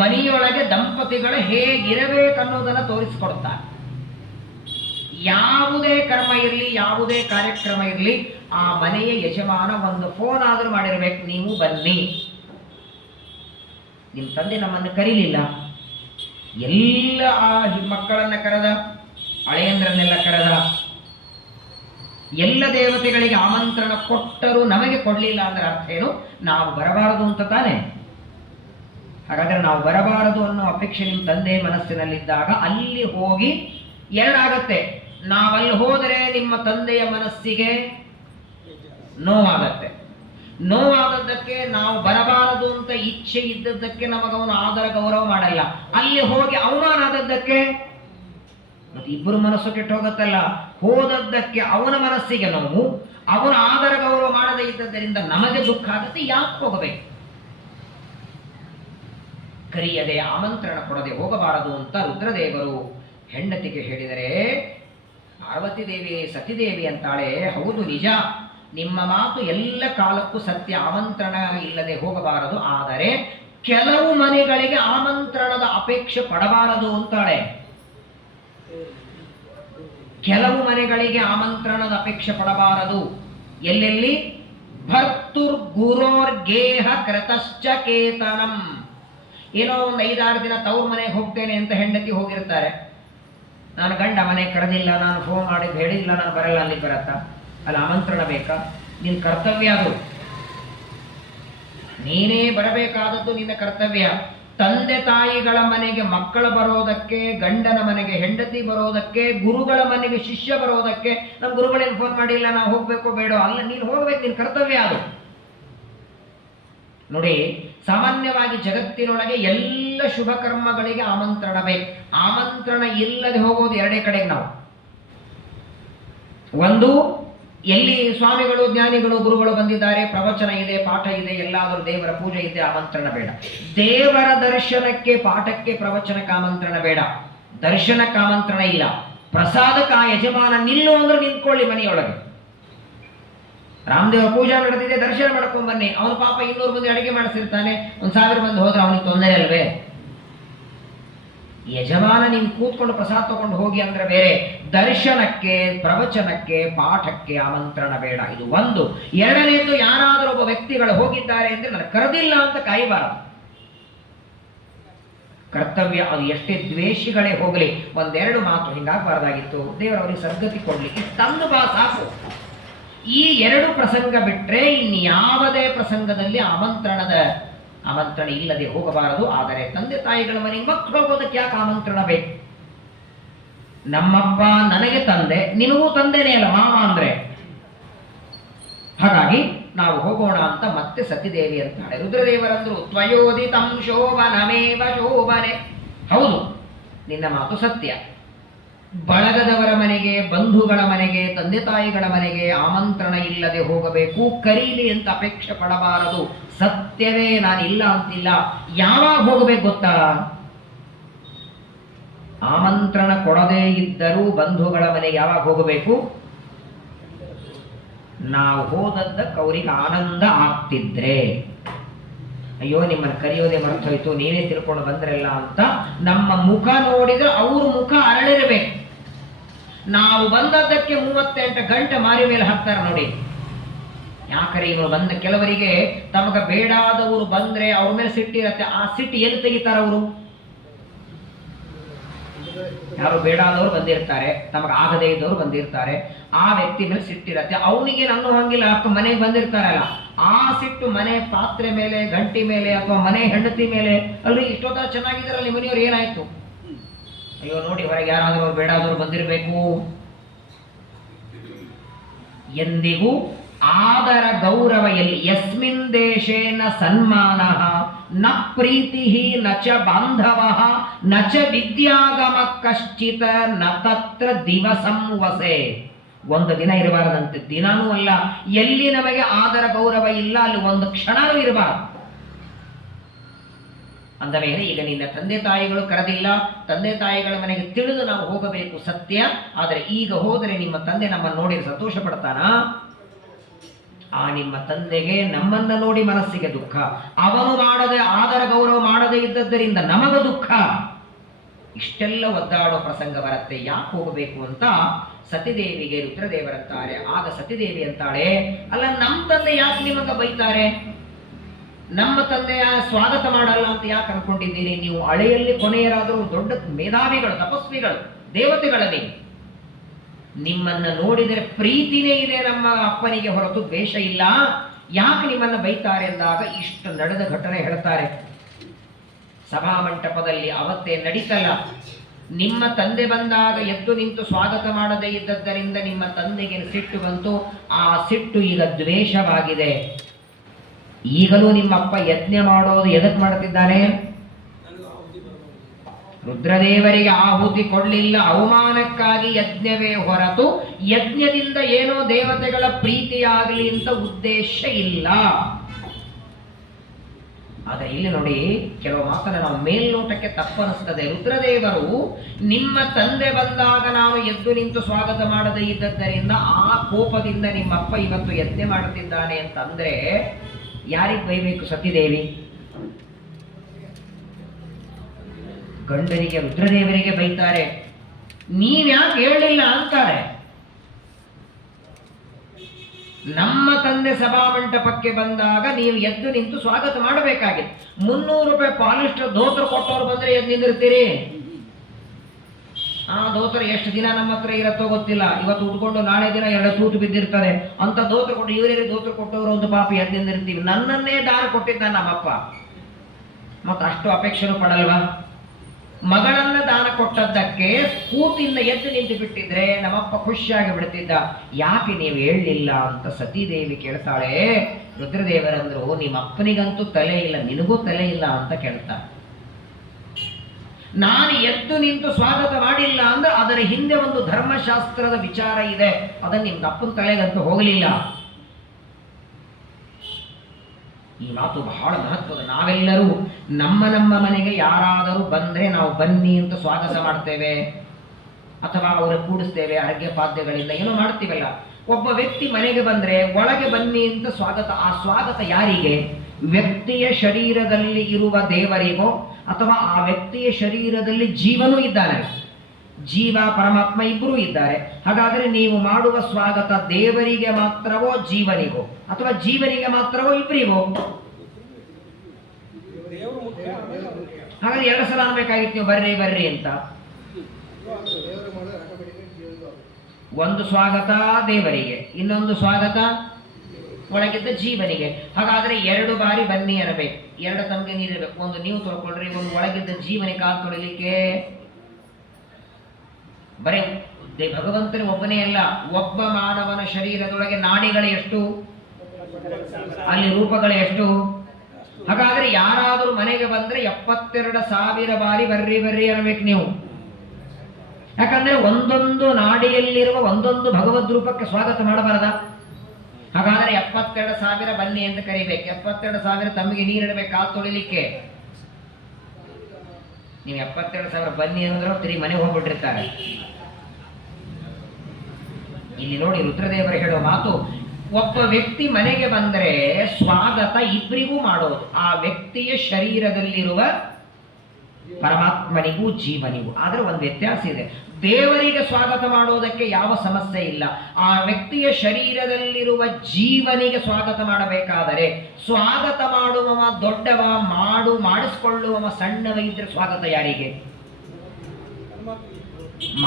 ಮನೆಯೊಳಗೆ ದಂಪತಿಗಳು ಹೇಗಿರಬೇಕನ್ನೋದನ್ನು ತೋರಿಸಿಕೊಡ್ತಾರೆ. ಯಾವುದೇ ಕರ್ಮ ಇರಲಿ, ಯಾವುದೇ ಕಾರ್ಯಕ್ರಮ ಇರಲಿ, ಆ ಮನೆಯ ಯಜಮಾನ ಒಂದು ಫೋನ್ ಆದರೂ ಮಾಡಿರ್ಬೇಕು, ನೀವು ಬನ್ನಿ. ನಿಮ್ಮ ತಂದೆ ನಮ್ಮನ್ನು ಕರೀಲಿಲ್ಲ, ಎಲ್ಲ ಆ ಮಕ್ಕಳನ್ನ ಕರೆದ, ಹಳೆಯಂದ್ರನ್ನೆಲ್ಲ ಕರೆದ, ಎಲ್ಲ ದೇವತೆಗಳಿಗೆ ಆಮಂತ್ರಣ ಕೊಟ್ಟರೂ ನಮಗೆ ಕೊಡಲಿಲ್ಲ ಅಂದ್ರೆ ಅರ್ಥ ಏನು? ನಾವು ಬರಬಾರದು ಅಂತ ತಾನೆ. ಹಾಗಾದ್ರೆ ನಾವು ಬರಬಾರದು ಅನ್ನೋ ಅಪೇಕ್ಷೆ ನಿಮ್ಮ ತಂದೆ ಮನಸ್ಸಿನಲ್ಲಿದ್ದಾಗ ಅಲ್ಲಿ ಹೋಗಿ ಎರಡಾಗತ್ತೆ. ನಾವಲ್ಲಿ ಹೋದರೆ ನಿಮ್ಮ ತಂದೆಯ ಮನಸ್ಸಿಗೆ ನೋವಾಗತ್ತೆ. ನೋವಾದದ್ದಕ್ಕೆ ನಾವು ಬರಬಾರದು ಅಂತ ಇಚ್ಛೆ ಇದ್ದದ್ದಕ್ಕೆ ನಮಗವನು ಆದರ ಗೌರವ ಮಾಡಲ್ಲ. ಅಲ್ಲಿ ಹೋಗಿ ಅವಮಾನ ಆದದ್ದಕ್ಕೆ ಮತ್ತೆ ಇಬ್ಬರು ಮನಸ್ಸು ಕೆಟ್ಟು ಹೋಗುತ್ತಲ್ಲ. ಹೋದದ್ದಕ್ಕೆ ಅವನ ಮನಸ್ಸಿಗೆ ನೋವು, ಅವನ ಆದರ ಗೌರವ ಮಾಡದೇ ಇದ್ದದ್ದರಿಂದ ನಮಗೆ ದುಃಖ ಆಗುತ್ತೆ. ಯಾಕೆ ಹೋಗಬೇಕು? ಕರೆಯದೆ ಆಮಂತ್ರಣ ಕೊಡದೆ ಹೋಗಬಾರದು ಅಂತ ರುದ್ರದೇವರು ಹೆಂಡತಿಗೆ ಹೇಳಿದರೆ, ಪಾರ್ವತಿ ದೇವಿ ಸತಿದೇವಿ ಅಂತಾಳೆ, ಹೌದು ನಿಜ, ನಿಮ್ಮ ಮಾತು ಎಲ್ಲ ಕಾಲಕ್ಕೂ ಸತ್ಯ, ಆಮಂತ್ರಣ ಇಲ್ಲದೆ ಹೋಗಬಾರದು. ಆದರೆ ಕೆಲವು ಮನೆಗಳಿಗೆ ಆಮಂತ್ರಣದ ಅಪೇಕ್ಷೆ ಪಡಬಾರದು ಅಂತಾಳೆ. ಕೆಲವು ಮನೆಗಳಿಗೆ ಆಮಂತ್ರಣದ ಅಪೇಕ್ಷೆ ಪಡಬಾರದು. ಎಲ್ಲೆಲ್ಲಿ? ಭರ್ತುರ್ ಗುರೋರ್ಗೇಹ ಕೃತಶ್ಚ ಕೇತನಂ. ಏನೋ ಒಂದು 5-6 ದಿನ ತವ್ರ ಮನೆಗೆ ಹೋಗ್ತೇನೆ ಅಂತ ಹೆಂಡತಿ ಹೋಗಿರ್ತಾರೆ. ನಾನು ಗಂಡ ಮನೆಗೆ ಕರೆದಿಲ್ಲ, ನಾನು ಫೋನ್ ಮಾಡಿ ಹೇಳಿಲ್ಲ, ನಾನು ಬರಲ್ಲ, ಅಲ್ಲಿ ಬರತ್ತಾ? ಅಲ್ಲಿ ಆಮಂತ್ರಣ ಬೇಕಾ? ನಿನ್ನ ಕರ್ತವ್ಯ ಅದು, ನೀನೇ ಬರಬೇಕಾದದ್ದು ನಿನ್ನ ಕರ್ತವ್ಯ. ತಂದೆ ತಾಯಿಗಳ ಮನೆಗೆ ಮಕ್ಕಳು ಬರೋದಕ್ಕೆ, ಗಂಡನ ಮನೆಗೆ ಹೆಂಡತಿ ಬರೋದಕ್ಕೆ, ಗುರುಗಳ ಮನೆಗೆ ಶಿಷ್ಯ ಬರೋದಕ್ಕೆ ನಮ್ಮ ಗುರುಗಳೇನು ಫೋನ್ ಮಾಡಿಲ್ಲ, ನಾವು ಹೋಗ್ಬೇಕು ಬೇಡೋ? ಅಲ್ಲ, ನೀನು ಹೋಗ್ಬೇಕು, ನಿನ್ನ ಕರ್ತವ್ಯ ಅದು. ನೋಡಿ, ಸಾಮಾನ್ಯವಾಗಿ ಜಗತ್ತಿನೊಳಗೆ ಎಲ್ಲ ಶುಭ ಕರ್ಮಗಳಿಗೆ ಆಮಂತ್ರಣ ಬೇಕು. ಆಮಂತ್ರಣ ಇಲ್ಲದೆ ಹೋಗೋದು ಎರಡೇ ಕಡೆಗೆ ನಾವು. ಒಂದು, ಎಲ್ಲಿ ಸ್ವಾಮಿಗಳು, ಜ್ಞಾನಿಗಳು, ಗುರುಗಳು ಬಂದಿದ್ದಾರೆ, ಪ್ರವಚನ ಇದೆ, ಪಾಠ ಇದೆ, ಎಲ್ಲಾದರೂ ದೇವರ ಪೂಜೆ ಇದೆ, ಆಮಂತ್ರಣ ಬೇಡ. ದೇವರ ದರ್ಶನಕ್ಕೆ, ಪಾಠಕ್ಕೆ, ಪ್ರವಚನಕ್ಕೆ ಆಮಂತ್ರಣ ಬೇಡ. ದರ್ಶನಕ್ಕೆ ಆಮಂತ್ರಣ ಇಲ್ಲ. ಪ್ರಸಾದಕ್ಕೆ ಆ ಯಜಮಾನ ನಿಲ್ಲು ಅಂದ್ರೆ ನಿಂತ್ಕೊಳ್ಳಿ ಮನೆಯೊಳಗೆ. ರಾಮದೇವ ಪೂಜಾ ನಡೆದಿದೆ, ದರ್ಶನ ಮಾಡ್ಕೊಂಡ್ ಬನ್ನಿ. ಅವನು ಪಾಪ 200 ಮಂದಿ ಅಡಿಗೆ ಮಾಡಿಸಿರ್ತಾನೆ, 1000 ಮಂದಿ ಹೋದ್ರೆ ಅವನಿಗೆ ತೊಂದರೆ ಅಲ್ವೇ? ಯಜಮಾನ ನೀವು ಕೂತ್ಕೊಂಡು ಪ್ರಸಾದ ತಗೊಂಡು ಹೋಗಿ ಅಂದ್ರೆ ಬೇರೆ. ದರ್ಶನಕ್ಕೆ, ಪ್ರವಚನಕ್ಕೆ, ಪಾಠಕ್ಕೆ ಆಮಂತ್ರಣ ಬೇಡ. ಇದು ಒಂದು. ಎರಡನೇದು, ಯಾರಾದರೂ ಒಬ್ಬ ವ್ಯಕ್ತಿಗಳು ಹೋಗಿದ್ದಾರೆ ಅಂದ್ರೆ ನಾನು ಕರೆದಿಲ್ಲ ಅಂತ ಕಾಯಬಾರದು. ಕರ್ತವ್ಯ ಅದು. ಎಷ್ಟೇ ದ್ವೇಷಿಗಳೇ ಹೋಗಲಿ, 1-2 ಮಾತು ಹಿಂಗಾಗಬಾರ್ದಾಗಿತ್ತು, ದೇವರವರಿಗೆ ಸದ್ಗತಿ ಕೊಡ್ಲಿ, ಇಷ್ಟಂದು ಬಾ ಸಾಕು. ಈ 2 ಪ್ರಸಂಗ ಬಿಟ್ರೆ ಇನ್ಯಾವುದೇ ಪ್ರಸಂಗದಲ್ಲಿ ಆಮಂತ್ರಣ ಇಲ್ಲದೆ ಹೋಗಬಾರದು. ಆದರೆ ತಂದೆ ತಾಯಿಗಳ ಮನೆಗೆ ಮಕ್ಕಳು ಹೋಗೋದಕ್ಕೆ ಯಾಕೆ ಆಮಂತ್ರಣ ಬೇಕು? ನಮ್ಮಪ್ಪ ನನಗೆ ತಂದೆ, ನಿನಗೂ ತಂದೆನೇ ಅಲ್ಲ ಮಾಮ ಅಂದ್ರೆ. ಹಾಗಾಗಿ ನಾವು ಹೋಗೋಣ ಅಂತ ಮತ್ತೆ ಸತಿದೇವಿ ಅಂತಾಳೆ. ರುದ್ರದೇವರಂದ್ರು, ತ್ವಯೋದಿತಂ ಶೋಭನಮೇವ ಶೋಭನೆ. ಹೌದು, ನಿನ್ನ ಮಾತು ಸತ್ಯ. ಬಳಗದವರ ಮನೆಗೆ, ಬಂಧುಗಳ ಮನೆಗೆ, ತಂದೆ ತಾಯಿಗಳ ಮನೆಗೆ ಆಮಂತ್ರಣ ಇಲ್ಲದೆ ಹೋಗಬೇಕು. ಕರೀಲಿ ಅಂತ ಅಪೇಕ್ಷೆ ಪಡಬಾರದು. ಸತ್ಯವೇ, ನಾನಿಲ್ಲ ಅಂತಿಲ್ಲ. ಯಾವಾಗ ಹೋಗಬೇಕು ಗೊತ್ತಾ? ಆಮಂತ್ರಣ ಕೊಡದೇ ಇದ್ದರೂ ಬಂಧುಗಳ ಮನೆಗೆ ಯಾವಾಗ ಹೋಗಬೇಕು? ನಾವು ಹೋದದ್ದಕ್ಕೆ ಅವರಿಗೆ ಆನಂದ ಆಗ್ತಿದ್ರೆ. ಅಯ್ಯೋ, ನಿಮ್ಮನ್ನು ಕರೆಯೋದೇ ಮರ್ತೋಯ್ತು, ನೀವೇ ತಿಳ್ಕೊಂಡು ಬಂದ್ರಲ್ಲ ಅಂತ ನಮ್ಮ ಮುಖ ನೋಡಿದ್ರೆ ಅವ್ರ ಮುಖ ಅರಳಿರಬೇಕು. ನಾವು ಬಂದದ್ದಕ್ಕೆ 38 ಗಂಟೆ ಮಾರಿ ಮೇಲೆ ಹಾಕ್ತಾರೆ ನೋಡಿ. ಯಾಕರೆ ಇವರು ಬಂದ, ಕೆಲವರಿಗೆ ತಮಗ ಬೇಡಾದವರು ಬಂದ್ರೆ ಅವ್ರ ಮೇಲೆ ಸಿಟ್ಟಿರತ್ತೆ. ಆ ಸಿಟ್ಟು ಎಲ್ಲಿ ತೆಗಿತಾರ ಅವರು? ಯಾರು ಬೇಡಾದವರು ಬಂದಿರ್ತಾರೆ, ತಮಗ ಆಗದೇ ಇದ್ದವರು ಬಂದಿರ್ತಾರೆ, ಆ ವ್ಯಕ್ತಿ ಮೇಲೆ ಸಿಟ್ಟಿರತ್ತೆ. ಅವನಿಗೆ ಅನ್ನೋ ಹಂಗಿಲ್ಲ, ಮನೆಗೆ ಬಂದಿರ್ತಾರಲ್ಲ, ಆ ಸಿಟ್ಟು ಮನೆ ಪಾತ್ರೆ ಮೇಲೆ, ಗಂಟಿ ಮೇಲೆ, ಅಥವಾ ಮನೆ ಹೆಂಡತಿ ಮೇಲೆ. ಅಲ್ರಿ, ಇಷ್ಟೊತ್ತ ಚೆನ್ನಾಗಿದ್ದಾರಲ್ಲ ಮನೆಯವ್ರು, ಏನಾಯ್ತು? ಅಯ್ಯೋ ನೋಡಿ, ಹೊರಗೆ ಯಾರಾದರೂ ಬೇಡಾದವರು ಬಂದಿರಬೇಕು. ಎಂದಿಗೂ ಆದರ ಗೌರವ ಎಲ್ಲಿ? ಯಸ್ಮಿನ್ ದೇಶೇನ ಸನ್ಮಾನ ನ ಪ್ರೀತಿ ನ ಚ ಬಾಂಧವ ನ ಚ ವಿದ್ಯಾಗಮ ಕಶ್ಚಿತ ನ ತತ್ರ ದಿವಸಂ ವಸೆ. ಒಂದು ದಿನ ಇರಬಾರದಂತೆ, ದಿನಾನೂ ಅಲ್ಲ. ಎಲ್ಲಿ ನಮಗೆ ಆದರ ಗೌರವ ಇಲ್ಲ, ಅಲ್ಲಿ ಒಂದು ಕ್ಷಣನೂ ಇರಬಾರದು. ಅಂದ ಮೇಲೆ ಈಗ ನಿನ್ನ ತಂದೆ ತಾಯಿಗಳು ಕರೆದಿಲ್ಲ, ತಂದೆ ತಾಯಿಗಳ ಮನೆಗೆ ತಿಳಿದು ನಾವು ಹೋಗಬೇಕು ಸತ್ಯ. ಆದರೆ ಈಗ ಹೋದರೆ ನಿಮ್ಮ ತಂದೆ ನಮ್ಮನ್ನು ನೋಡಿ ಸಂತೋಷ ಪಡ್ತಾನ? ಆ ನಿಮ್ಮ ತಂದೆಗೆ ನಮ್ಮನ್ನ ನೋಡಿ ಮನಸ್ಸಿಗೆ ದುಃಖ. ಅವನು ಮಾಡದೆ, ಆದರ ಗೌರವ ಮಾಡದೇ ಇದ್ದದ್ದರಿಂದ ನಮಗ ದುಃಖ. ಇಷ್ಟೆಲ್ಲ ಒದ್ದಾಡೋ ಪ್ರಸಂಗ ಬರುತ್ತೆ, ಯಾಕೆ ಹೋಗಬೇಕು ಅಂತ ಸತಿದೇವಿಗೆ ರುದ್ರದೇವರಂತಾರೆ. ಆಗ ಸತಿದೇವಿ ಅಂತಾಳೆ, ಅಲ್ಲ ನಮ್ಮ ತಂದೆ ಯಾಕೆ ನಿಮಗ ಬೈತಾರೆ, ನಮ್ಮ ತಂದೆಯ ಸ್ವಾಗತ ಮಾಡಲ್ಲ ಅಂತ ಯಾಕೆ ಅನ್ಕೊಂಡಿದ್ದೀರಿ, ನೀವು ಹಳೆಯಲ್ಲಿ ಕೊನೆಯರಾದರೂ ದೊಡ್ಡ ಮೇಧಾವಿಗಳು, ತಪಸ್ವಿಗಳು, ದೇವತೆಗಳೇ, ನಿಮ್ಮನ್ನ ನೋಡಿದರೆ ಪ್ರೀತಿನೇ ಇದೆ ನಮ್ಮ ಅಪ್ಪನಿಗೆ ಹೊರತು ದ್ವೇಷ ಇಲ್ಲ, ಯಾಕೆ ನಿಮ್ಮನ್ನ ಬೈತಾರೆ ಎಂದಾಗ ಇಷ್ಟು ನಡೆದ ಘಟನೆ ಹೇಳ್ತಾರೆ. ಸಭಾಮಂಟಪದಲ್ಲಿ ಅವತ್ತೇ ನಡೀತಲ್ಲ, ನಿಮ್ಮ ತಂದೆ ಬಂದಾಗ ಎದ್ದು ನಿಂತು ಸ್ವಾಗತ ಮಾಡದೇ ಇದ್ದದ್ದರಿಂದ ನಿಮ್ಮ ತಂದೆಗೆ ಸಿಟ್ಟು ಬಂತು, ಆ ಸಿಟ್ಟು ಈಗ ದ್ವೇಷವಾಗಿದೆ. ಈಗಲೂ ನಿಮ್ಮಪ್ಪ ಯಜ್ಞ ಮಾಡೋದು ಎದಕ್ ಮಾಡುತ್ತಿದ್ದಾನೆ, ರುದ್ರದೇವರಿಗೆ ಆಹುತಿ ಕೊಡಲಿಲ್ಲ, ಅವಮಾನಕ್ಕಾಗಿ ಯಜ್ಞವೇ ಹೊರತು ಯಜ್ಞದಿಂದ ಏನೋ ದೇವತೆಗಳ ಪ್ರೀತಿಯಾಗಲಿ ಅಂತ ಉದ್ದೇಶ ಇಲ್ಲ. ಆದರೆ ಇಲ್ಲಿ ನೋಡಿ, ಕೆಲವು ಮಾತನ್ನ ನಾವು ಮೇಲ್ನೋಟಕ್ಕೆ ತಪ್ಪನಿಸ್ತದೆ. ರುದ್ರದೇವರು ನಿಮ್ಮ ತಂದೆ ಬಂದಾಗ ನಾನು ಎದ್ದು ನಿಂತು ಸ್ವಾಗತ ಮಾಡದೇ ಇದ್ದದ್ದರಿಂದ ಆ ಕೋಪದಿಂದ ನಿಮ್ಮಪ್ಪ ಇವತ್ತು ಯಜ್ಞ ಮಾಡುತ್ತಿದ್ದಾನೆ ಅಂತ ಅಂದ್ರೆ ಯಾರಿಗೆ ಬೈಬೇಕು? ಸತಿದೇವಿ ಗಂಡನಿಗೆ, ರುದ್ರದೇವರಿಗೆ ಬೈತಾರೆ. ನೀವ್ಯಾಕೆ ಹೇಳಲಿಲ್ಲ ಅಂತಾರೆ. ನಮ್ಮ ತಂದೆ ಸಭಾಮಂಟಪಕ್ಕೆ ಬಂದಾಗ ನೀವು ಎದ್ದು ನಿಂತು ಸ್ವಾಗತ ಮಾಡಬೇಕಾಗಿತ್ತು. 300 ರೂಪಾಯಿ ಪಾಲಿಸ್ಟರ್ ಧೋತ್ರ ಕೊಟ್ಟವ್ರು ಬಂದ್ರೆ ಎದ್ದು ನಿಂದಿರ್ತೀರಿ? ಆ ಧೋತ್ರ ಎಷ್ಟು ದಿನ ನಮ್ಮ ಹತ್ರ ಇರತ್ತೋ ಗೊತ್ತಿಲ್ಲ, ಇವತ್ತು ಉಟ್ಕೊಂಡು ನಾಳೆ ದಿನ 2 ತೂತು ಬಿದ್ದಿರ್ತದೆ ಅಂತ ಧೋತ್ರ ಕೊಟ್ಟು ಇವರೇ ಧೋತ್ರ ಕೊಟ್ಟವರು ಒಂದು ಪಾಪ ಎದ್ದು ನಿಂದಿರ್ತೀವಿ. ನನ್ನನ್ನೇ ದಾನ ಕೊಟ್ಟಿದ್ದ ನಮ್ಮಪ್ಪ, ಮತ್ತು ಅಷ್ಟು ಅಪೇಕ್ಷೆನೂ ಪಡಲ್ವಾ? ಮಗಳನ್ನ ದಾನ ಕೊಟ್ಟದ್ದಕ್ಕೆ ಕೂತಿಂದ ಎದ್ದು ನಿಂತು ಬಿಟ್ಟಿದ್ರೆ ನಮ್ಮಪ್ಪ ಖುಷಿಯಾಗಿ ಬಿಡ್ತಿದ್ದ. ಯಾಕೆ ನೀವು ಹೇಳಲಿಲ್ಲ ಅಂತ ಸತೀದೇವಿ ಕೇಳ್ತಾಳೆ. ರುದ್ರದೇವರಂದ್ರು, ನಿಮ್ಮ ಅಪ್ಪನಿಗಂತೂ ತಲೆ ಇಲ್ಲ, ನಿನಗೂ ತಲೆ ಇಲ್ಲ ಅಂತ ಕೇಳ್ತಾರೆ. ನಾನು ಎದ್ದು ನಿಂತು ಸ್ವಾಗತ ಮಾಡಿಲ್ಲ ಅಂದ್ರೆ ಅದರ ಹಿಂದೆ ಒಂದು ಧರ್ಮಶಾಸ್ತ್ರದ ವಿಚಾರ ಇದೆ, ಅದನ್ನ ನಿಮ್ಗೆ ಅಪ್ಪನ ತಲೆಗಂತೂ ಹೋಗಲಿಲ್ಲ. ಈ ಮಾತು ಬಹಳ ಮಹತ್ವದ. ನಾವೆಲ್ಲರೂ ನಮ್ಮ ಮನೆಗೆ ಯಾರಾದರೂ ಬಂದ್ರೆ ನಾವು ಬನ್ನಿ ಅಂತ ಸ್ವಾಗತ ಮಾಡ್ತೇವೆ, ಅಥವಾ ಅವರ ಕೂಡಿಸ್ತೇವೆ, ಅರ್ಘ್ಯ ಪಾದ್ಯಗಳಿಂದ ಏನೋ ಮಾಡ್ತೀವಲ್ಲ. ಒಬ್ಬ ವ್ಯಕ್ತಿ ಮನೆಗೆ ಬಂದ್ರೆ ಒಳಗೆ ಬನ್ನಿ ಅಂತ ಸ್ವಾಗತ. ಆ ಸ್ವಾಗತ ಯಾರಿಗೆ? ವ್ಯಕ್ತಿಯ ಶರೀರದಲ್ಲಿ ಇರುವ ದೇವರಿಗೋ ಅಥವಾ ಆ ವ್ಯಕ್ತಿಯ ಶರೀರದಲ್ಲಿ ಜೀವನೂ ಇದ್ದಾನೆ, ಜೀವ ಪರಮಾತ್ಮ ಇಬ್ಬರೂ ಇದ್ದಾರೆ. ಹಾಗಾದ್ರೆ ನೀವು ಮಾಡುವ ಸ್ವಾಗತ ದೇವರಿಗೆ ಮಾತ್ರವೋ ಜೀವನಿಗೋ, ಅಥವಾ ಜೀವನಿಗೆ ಮಾತ್ರವೋ ಇಬ್ಬರಿಗೋ? ಹಾಗಾದ್ರೆ 2 ಸಲ ಅನ್ಬೇಕಾಗಿತ್ತು ನೀವು ಬರ್ರಿ ಬರ್ರಿ ಅಂತ. ಒಂದು ಸ್ವಾಗತ ದೇವರಿಗೆ, ಇನ್ನೊಂದು ಸ್ವಾಗತ ಒಳಗಿದ್ದ ಜೀವನಿಗೆ. ಹಾಗಾದ್ರೆ 2 ಬಾರಿ ಬನ್ನಿ ಅನ್ನಬೇಕು, 2 ತಮಗೆ ನೀರಿರ್ಬೇಕು. ಒಂದು ನೀವು ತೊಳ್ಕೊಳ್ರಿ, ಒಂದು ಒಳಗಿದ್ದ ಜೀವನಿಗೆ ಕಾಲು ತೊಳಿಲಿಕ್ಕೆ. ಬರೀ ಭಗವಂತನ ಒಬ್ಬನೇ ಅಲ್ಲ, ಒಬ್ಬ ಮಾನವನ ಶರೀರದೊಳಗೆ ನಾಡಿಗಳು ಎಷ್ಟು, ಅಲ್ಲಿ ರೂಪಗಳು ಎಷ್ಟು. ಹಾಗಾದ್ರೆ ಯಾರಾದರೂ ಮನೆಗೆ ಬಂದ್ರೆ 72,000 ಬಾರಿ ಬರ್ರಿ ಬರ್ರಿ ಅನ್ನಬೇಕು ನೀವು. ಯಾಕಂದ್ರೆ ಒಂದೊಂದು ನಾಡಿಯಲ್ಲಿರುವ ಒಂದೊಂದು ಭಗವದ್ ರೂಪಕ್ಕೆ ಸ್ವಾಗತ ಮಾಡಬಾರದ. ಹಾಗಾದ್ರೆ 72,000 ಬನ್ನಿ ಅಂತ ಕರಿಬೇಕು. 72,000 ತಮಗೆ ನೀರಿಡಬೇಕು ಕಾಲು ತೊಳಿಲಿಕ್ಕೆ. ನೀವು 72,000 ಬನ್ನಿ ಅನ್ನೋದ್ರ ತಿರುಗಿ ಮನೆಗೆ ಹೋಗ್ಬಿಟ್ಟಿರ್ತಾರೆ. ಇಲ್ಲಿ ನೋಡಿ, ರುದ್ರದೇವರು ಹೇಳೋ ಮಾತು, ಒಬ್ಬ ವ್ಯಕ್ತಿ ಮನೆಗೆ ಬಂದ್ರೆ ಸ್ವಾಗತ ಇಬ್ಬರಿಗೂ ಮಾಡೋದು, ಆ ವ್ಯಕ್ತಿಯ ಶರೀರದಲ್ಲಿರುವ ಪರಮಾತ್ಮನಿಗೂ ಜೀವನಿಗೂ. ಆದ್ರೆ ಒಂದು ವ್ಯತ್ಯಾಸ ಇದೆ. ದೇವರಿಗೆ ಸ್ವಾಗತ ಮಾಡೋದಕ್ಕೆ ಯಾವ ಸಮಸ್ಯೆ ಇಲ್ಲ. ಆ ವ್ಯಕ್ತಿಯ ಶರೀರದಲ್ಲಿರುವ ಜೀವನಿಗೆ ಸ್ವಾಗತ ಮಾಡಬೇಕಾದರೆ ಸ್ವಾಗತ ಮಾಡುವವ ದೊಡ್ಡವ, ಮಾಡಿಸಿಕೊಳ್ಳುವವ ಸಣ್ಣವ ಇದ್ರೆ ಸ್ವಾಗತ ಯಾರಿಗೆ?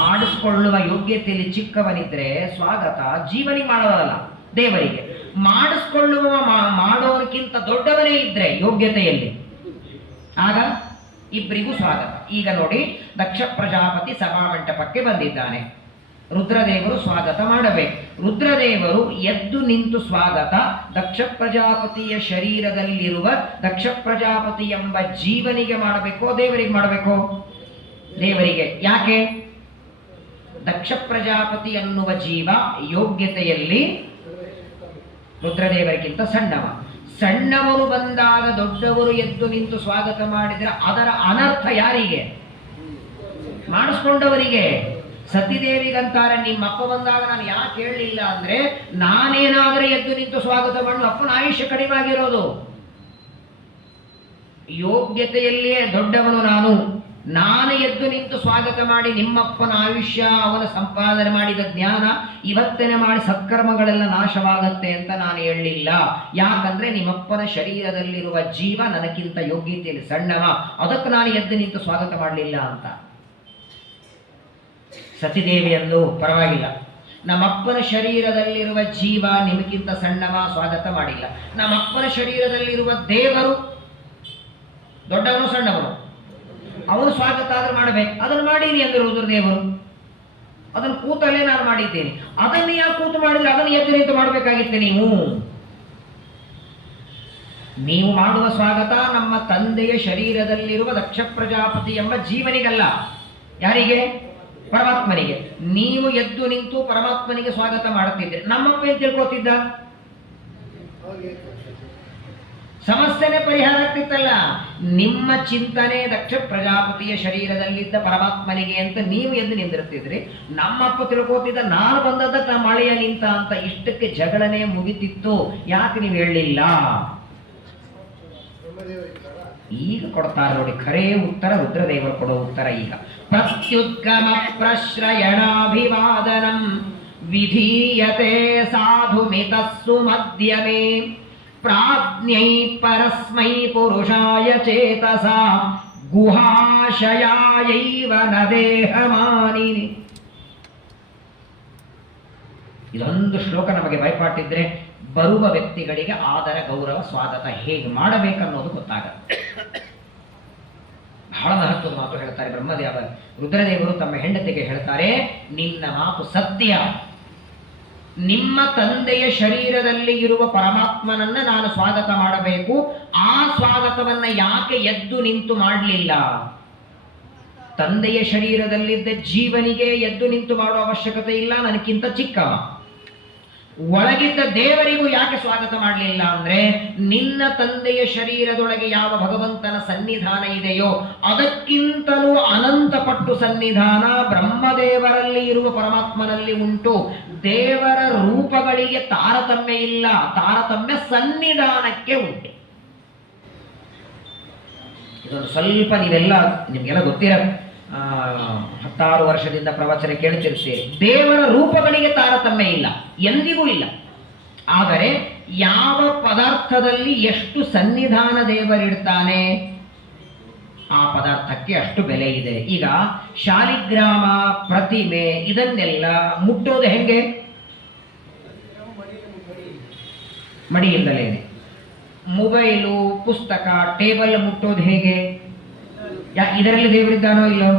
ಮಾಡಿಸಿಕೊಳ್ಳುವ ಯೋಗ್ಯತೆಯಲ್ಲಿ ಚಿಕ್ಕವನಿದ್ರೆ ಸ್ವಾಗತ ಜೀವನಿಗೆ ಮಾಡೋದಲ್ಲ, ದೇವರಿಗೆ. ಮಾಡಿಸಿಕೊಳ್ಳುವ ಮಾಡೋದಕ್ಕಿಂತ ದೊಡ್ಡವನೇ ಇದ್ರೆ ಯೋಗ್ಯತೆಯಲ್ಲಿ, ಆಗ ಇಬ್ಬರಿಗೂ ಸ್ವಾಗತ. ಈಗ ನೋಡಿ, ದಕ್ಷ ಪ್ರಜಾಪತಿ ಸಭಾಮಂಟಪಕ್ಕೆ ಬಂದಿದ್ದಾನೆ. ರುದ್ರದೇವರು ಸ್ವಾಗತ ಮಾಡಬೇಕು. ರುದ್ರದೇವರು ಎದ್ದು ನಿಂತು ಸ್ವಾಗತ ದಕ್ಷ ಪ್ರಜಾಪತಿಯ ಶರೀರದಲ್ಲಿರುವ ದಕ್ಷ ಪ್ರಜಾಪತಿ ಎಂಬ ಜೀವನಿಗೆ ಮಾಡಬೇಕೋ ದೇವರಿಗೆ ಮಾಡಬೇಕೋ? ದೇವರಿಗೆ. ಯಾಕೆ? ದಕ್ಷ ಪ್ರಜಾಪತಿ ಅನ್ನುವ ಜೀವ ಯೋಗ್ಯತೆಯಲ್ಲಿ ರುದ್ರದೇವರಿಗಿಂತ ಸಣ್ಣವ. ಸಣ್ಣವರು ಬಂದಾಗ ದೊಡ್ಡವರು ಎದ್ದು ನಿಂತು ಸ್ವಾಗತ ಮಾಡಿದರೆ ಅದರ ಅನರ್ಥ ಯಾರಿಗೆ? ಮಾಡಿಸ್ಕೊಂಡವರಿಗೆ. ಸತಿದೇವಿಗಂತಾರೆ, ನಿಮ್ಮ ಅಪ್ಪ ಬಂದಾಗ ನಾನು ಯಾಕೆ ಹೇಳಲಿಲ್ಲ ಅಂದ್ರೆ, ನಾನೇನಾದ್ರೆ ಎದ್ದು ನಿಂತು ಸ್ವಾಗತ ಮಾಡಿ ಅಪ್ಪನ ಆಯುಷ್ಯ ಕಡಿಮೆ ಆಗಿರೋದು. ಯೋಗ್ಯತೆಯಲ್ಲಿಯೇ ದೊಡ್ಡವನು ನಾನು, ನಾನು ಎದ್ದು ನಿಂತು ಸ್ವಾಗತ ಮಾಡಿ ನಿಮ್ಮಪ್ಪನ ಆಯುಷ್ಯ, ಅವನ ಸಂಪಾದನೆ ಮಾಡಿದ ಜ್ಞಾನ ಇವತ್ತೇನೆ ಮಾಡಿ ಸತ್ಕರ್ಮಗಳೆಲ್ಲ ನಾಶವಾಗತ್ತೆ ಅಂತ ನಾನು ಹೇಳಲಿಲ್ಲ. ಯಾಕಂದ್ರೆ ನಿಮ್ಮಪ್ಪನ ಶರೀರದಲ್ಲಿರುವ ಜೀವ ನನಗಿಂತ ಯೋಗ್ಯತೆಯಲ್ಲಿ ಸಣ್ಣವ, ಅದಕ್ಕೆ ನಾನು ಎದ್ದು ನಿಂತು ಸ್ವಾಗತ ಮಾಡಲಿಲ್ಲ ಅಂತ. ಸತಿದೇವಿಯಂದು ಪರವಾಗಿಲ್ಲ, ನಮ್ಮಪ್ಪನ ಶರೀರದಲ್ಲಿರುವ ಜೀವ ನಿಮಗಿಂತ ಸಣ್ಣವ, ಸ್ವಾಗತ ಮಾಡಿಲ್ಲ. ನಮ್ಮಪ್ಪನ ಶರೀರದಲ್ಲಿರುವ ದೇವರು ದೊಡ್ಡವನು ಸಣ್ಣವನು, ಅವನು ಸ್ವಾಗತ ಆದ್ರೆ ಮಾಡಬೇಕು. ಅದನ್ನು ಮಾಡೀನಿ ಅಂದರು ರುದ್ರದೇವರು. ಅದನ್ನು ಕೂತಲ್ಲೇ ನಾನು ಮಾಡಿದ್ದೇನೆ. ಅದನ್ನು ಯಾಕೆ ಕೂತು ಮಾಡಿದ್ರೆ ಅದನ್ನು ಎದ್ದು ನಿಂತು ಮಾಡಬೇಕಾಗಿತ್ತೆ. ನೀವು ಮಾಡುವ ಸ್ವಾಗತ ನಮ್ಮ ತಂದೆಯ ಶರೀರದಲ್ಲಿರುವ ದಕ್ಷ ಪ್ರಜಾಪತಿ ಎಂಬ ಜೀವನಿಗಲ್ಲ. ಯಾರಿಗೆ? ಪರಮಾತ್ಮನಿಗೆ. ನೀವು ಎದ್ದು ನಿಂತು ಪರಮಾತ್ಮನಿಗೆ ಸ್ವಾಗತ ಮಾಡುತ್ತಿದ್ದೆ. ನಮ್ಮಪ್ಪ ಏನ್ ತಿಳ್ಕೊತಿದ್ದ? ಸಮಸ್ಯೆನೇ ಪರಿಹಾರ ಆಗ್ತಿತ್ತಲ್ಲ. ನಿಮ್ಮ ಚಿಂತನೆ ದಕ್ಷ ಪ್ರಜಾಪತಿಯ ಶರೀರದಲ್ಲಿದ್ದ ಪರಮಾತ್ಮನಿಗೆ ಅಂತ ನೀವು ಎದ್ದು ನಿಂದಿರುತ್ತಿದ್ರಿ. ನಮ್ಮಪ್ಪ ತಿಳ್ಕೋತಿದ್ದ ನಾನು ಬಂದದ್ದಕ್ಕೆ ನಮ್ಮ ಮಳೆಯ ನಿಂತ ಅಂತ. ಇಷ್ಟಕ್ಕೆ ಜಗಳನೆ ಮುಗಿತಿತ್ತು. ಯಾಕೆ ನೀವು ಹೇಳಲಿಲ್ಲ? ಈಗ ಕೊಡ್ತಾರೆ ನೋಡಿ ಖರೇ ಉತ್ತರ, ರುದ್ರದೇವರು ಕೊಡೋ ಉತ್ತರ. ಈಗ ಪ್ರತ್ಯುದ್ಗಮ ಪ್ರಶ್ರಯಣಾಭಿವಾದನಂ ವಿಧೀಯತೆ ಸಾಧು ಮಿತಸ್ಸು ಮಧ್ಯಮೇ ಪ್ರಾಜ್ಞೈ ಪರಸ್ಮೈ ಪುರುಷಾಯ ಚೇತಸ ಗುಹಾಶಯಾಯೈವ ನ ದೇಹಮಾನಿನಿ. ಇದೊಂದು ಶ್ಲೋಕ ನಮಗೆ ಭಯಪಾಟಿದ್ರೆ ಬರುವ ವ್ಯಕ್ತಿಗಳಿಗೆ ಆದರ ಗೌರವ ಸ್ವಾಗತ ಹೇಗೆ ಮಾಡಬೇಕನ್ನೋದು ಗೊತ್ತಾಗುತ್ತೆ. ಬಹಳ ಮಹತ್ವದ ಮಾತು ಹೇಳ್ತಾರೆ ಬ್ರಹ್ಮದೇವ. ರುದ್ರದೇವರು ತಮ್ಮ ಹೆಂಡತಿಗೆ ಹೇಳ್ತಾರೆ, ನಿನ್ನ ಮಾತು ಸತ್ಯ. ನಿಮ್ಮ ತಂದೆಯ ಶರೀರದಲ್ಲಿ ಇರುವ ಪರಮಾತ್ಮನನ್ನ ನಾನು ಸ್ವಾಗತ ಮಾಡಬೇಕು. ಆ ಸ್ವಾಗತವನ್ನ ಯಾಕೆ ಎದ್ದು ನಿಂತು ಮಾಡಲಿಲ್ಲ? ತಂದೆಯ ಶರೀರದಲ್ಲಿದ್ದ ಜೀವನಿಗೆ ಎದ್ದು ನಿಂತು ಮಾಡುವ ಅವಶ್ಯಕತೆ ಇಲ್ಲ, ನನಗಿಂತ ಚಿಕ್ಕವ. ಒಳಗಿದ್ದ ದೇವರಿಗೂ ಯಾಕೆ ಸ್ವಾಗತ ಮಾಡಲಿಲ್ಲ ಅಂದ್ರೆ, ನಿನ್ನ ತಂದೆಯ ಶರೀರದೊಳಗೆ ಯಾವ ಭಗವಂತನ ಸನ್ನಿಧಾನ ಇದೆಯೋ ಅದಕ್ಕಿಂತಲೂ ಅನಂತ ಪಟ್ಟು ಸನ್ನಿಧಾನ ಬ್ರಹ್ಮದೇವರಲ್ಲಿ ಇರುವ ಪರಮಾತ್ಮನಲ್ಲಿ ಉಂಟು. ದೇವರ ರೂಪಗಳಿಗೆ ತಾರತಮ್ಯ ಇಲ್ಲ, ತಾರತಮ್ಯ ಸನ್ನಿಧಾನಕ್ಕೆ ಉಂಟು. ಇದೊಂದು ಸ್ವಲ್ಪ ನೀವೆಲ್ಲ ನಿಮ್ಗೆಲ್ಲ ಗೊತ್ತಿರ, 16 ವರ್ಷದಿಂದ ಪ್ರವಚನ ಕೇಳುತ್ತಿರ್ತೀರಿ. ದೇವರ ರೂಪಗಳಿಗೆ ತಾರತಮ್ಯ ಇಲ್ಲ, ಎಂದಿಗೂ ಇಲ್ಲ. ಆದರೆ ಯಾವ ಪದಾರ್ಥದಲ್ಲಿ ಎಷ್ಟು ಸನ್ನಿಧಾನ ದೇವರಿಡ್ತಾನೆ ಆ ಪದಾರ್ಥಕ್ಕೆ ಅಷ್ಟು ಬೆಲೆ ಇದೆ. ಈಗ ಶಾಲಿಗ್ರಾಮ, ಪ್ರತಿಮೆ ಇದನ್ನೆಲ್ಲ ಮುಟ್ಟೋದು ಹೆಂಗೆ? ಮಡಿಯಿಂದಲೇನೆ. ಮೊಬೈಲು, ಪುಸ್ತಕ, ಟೇಬಲ್ ಮುಟ್ಟೋದು ಹೇಗೆ? ಇದರಲ್ಲಿ ದೇವರಿದ್ದಾನೋ ಇಲ್ಲೋ?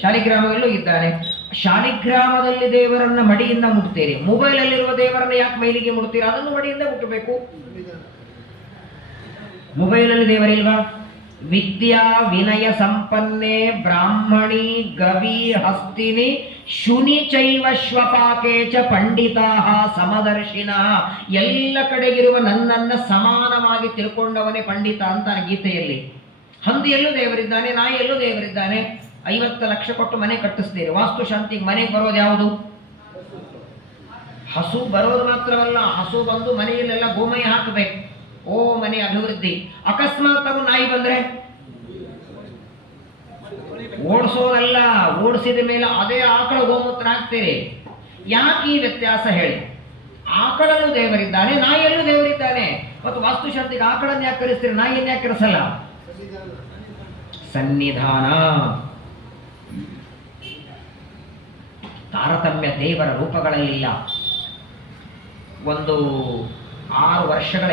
ಶಾಲಿಗ್ರಾಮದಲ್ಲೂ ಇದ್ದಾನೆ. ಶಾಲಿಗ್ರಾಮದಲ್ಲಿ ದೇವರನ್ನ ಮಡಿಯಿಂದ ಮುಟ್ತೀರಿ, ಮೊಬೈಲಲ್ಲಿರುವ ದೇವರನ್ನ ಯಾಕೆ ಮೈಲಿಗೆ ಮುಟ್ತೀರಾ? ಅದನ್ನು ಮಡಿಯಿಂದ ಮುಟ್ಟಬೇಕು. ಮೊಬೈಲಲ್ಲಿ ದೇವರಿಲ್ವಾ? ವಿದ್ಯಾ ವಿನಯ ಸಂಪನ್ನೆ ಬ್ರಾಹ್ಮಣಿ ಗವಿ ಹಸ್ತಿನಿ ಶುನಿ ಚೈವ ಶ್ವಪಾಕೆ ಚ ಪಂಡಿತಾ ಸಮದರ್ಶಿನ. ಎಲ್ಲ ಕಡೆಗಿರುವ ನನ್ನನ್ನ ಸಮಾನವಾಗಿ ತಿಳ್ಕೊಂಡವನೇ ಪಂಡಿತ ಅಂತಾನೆ ಗೀತೆಯಲ್ಲಿ. ಹಂದಿಯಲ್ಲೂ ದೇವರಿದ್ದಾನೆ, ನಾಯಿಯಲ್ಲೂ ದೇವರಿದ್ದಾನೆ. 50 ಲಕ್ಷ ಕೊಟ್ಟು ಮನೆ ಕಟ್ಟಿಸ್ತೀರಿ, ವಾಸ್ತುಶಾಂತಿಗೆ ಮನೆಗೆ ಬರೋದು ಯಾವುದು? ಹಸು ಬರೋದು ಮಾತ್ರವಲ್ಲ, ಹಸು ಬಂದು ಮನೆಯಲ್ಲೆಲ್ಲ ಗೋಮಯ ಹಾಕಬೇಕು. ಓ ಮನೆ ಅಭಿವೃದ್ಧಿ. ಅಕಸ್ಮಾತ್ ಅವು ನಾಯಿ ಬಂದ್ರೆ ಓಡಿಸೋದಲ್ಲ, ಓಡಿಸಿದ ಮೇಲೆ ಅದೇ ಆಕಳ ಗೋಮೂತ್ರ ಹಾಕ್ತೀರಿ. ಯಾಕೆ ಈ ವ್ಯತ್ಯಾಸ ಹೇಳಿ? ಆಕಳಲ್ಲೂ ದೇವರಿದ್ದಾನೆ, ನಾಯಿಯಲ್ಲೂ ದೇವರಿದ್ದಾನೆ. ಮತ್ತು ವಾಸ್ತುಶಾಂತಿಗೆ ಆಕಳನ್ನು ಯಾಕೆ ಕರೆಸ್ತೀರಿ, ನಾಯಿಯನ್ನು ಯಾಕೆ ಕರೆಸಲ್ಲ? ಸನ್ನಿಧಾನ. ತಾರತಮ್ಯ ದೇವರ ರೂಪಗಳಲ್ಲಿಲ್ಲ. ಒಂದು 6 ವರ್ಷಗಳ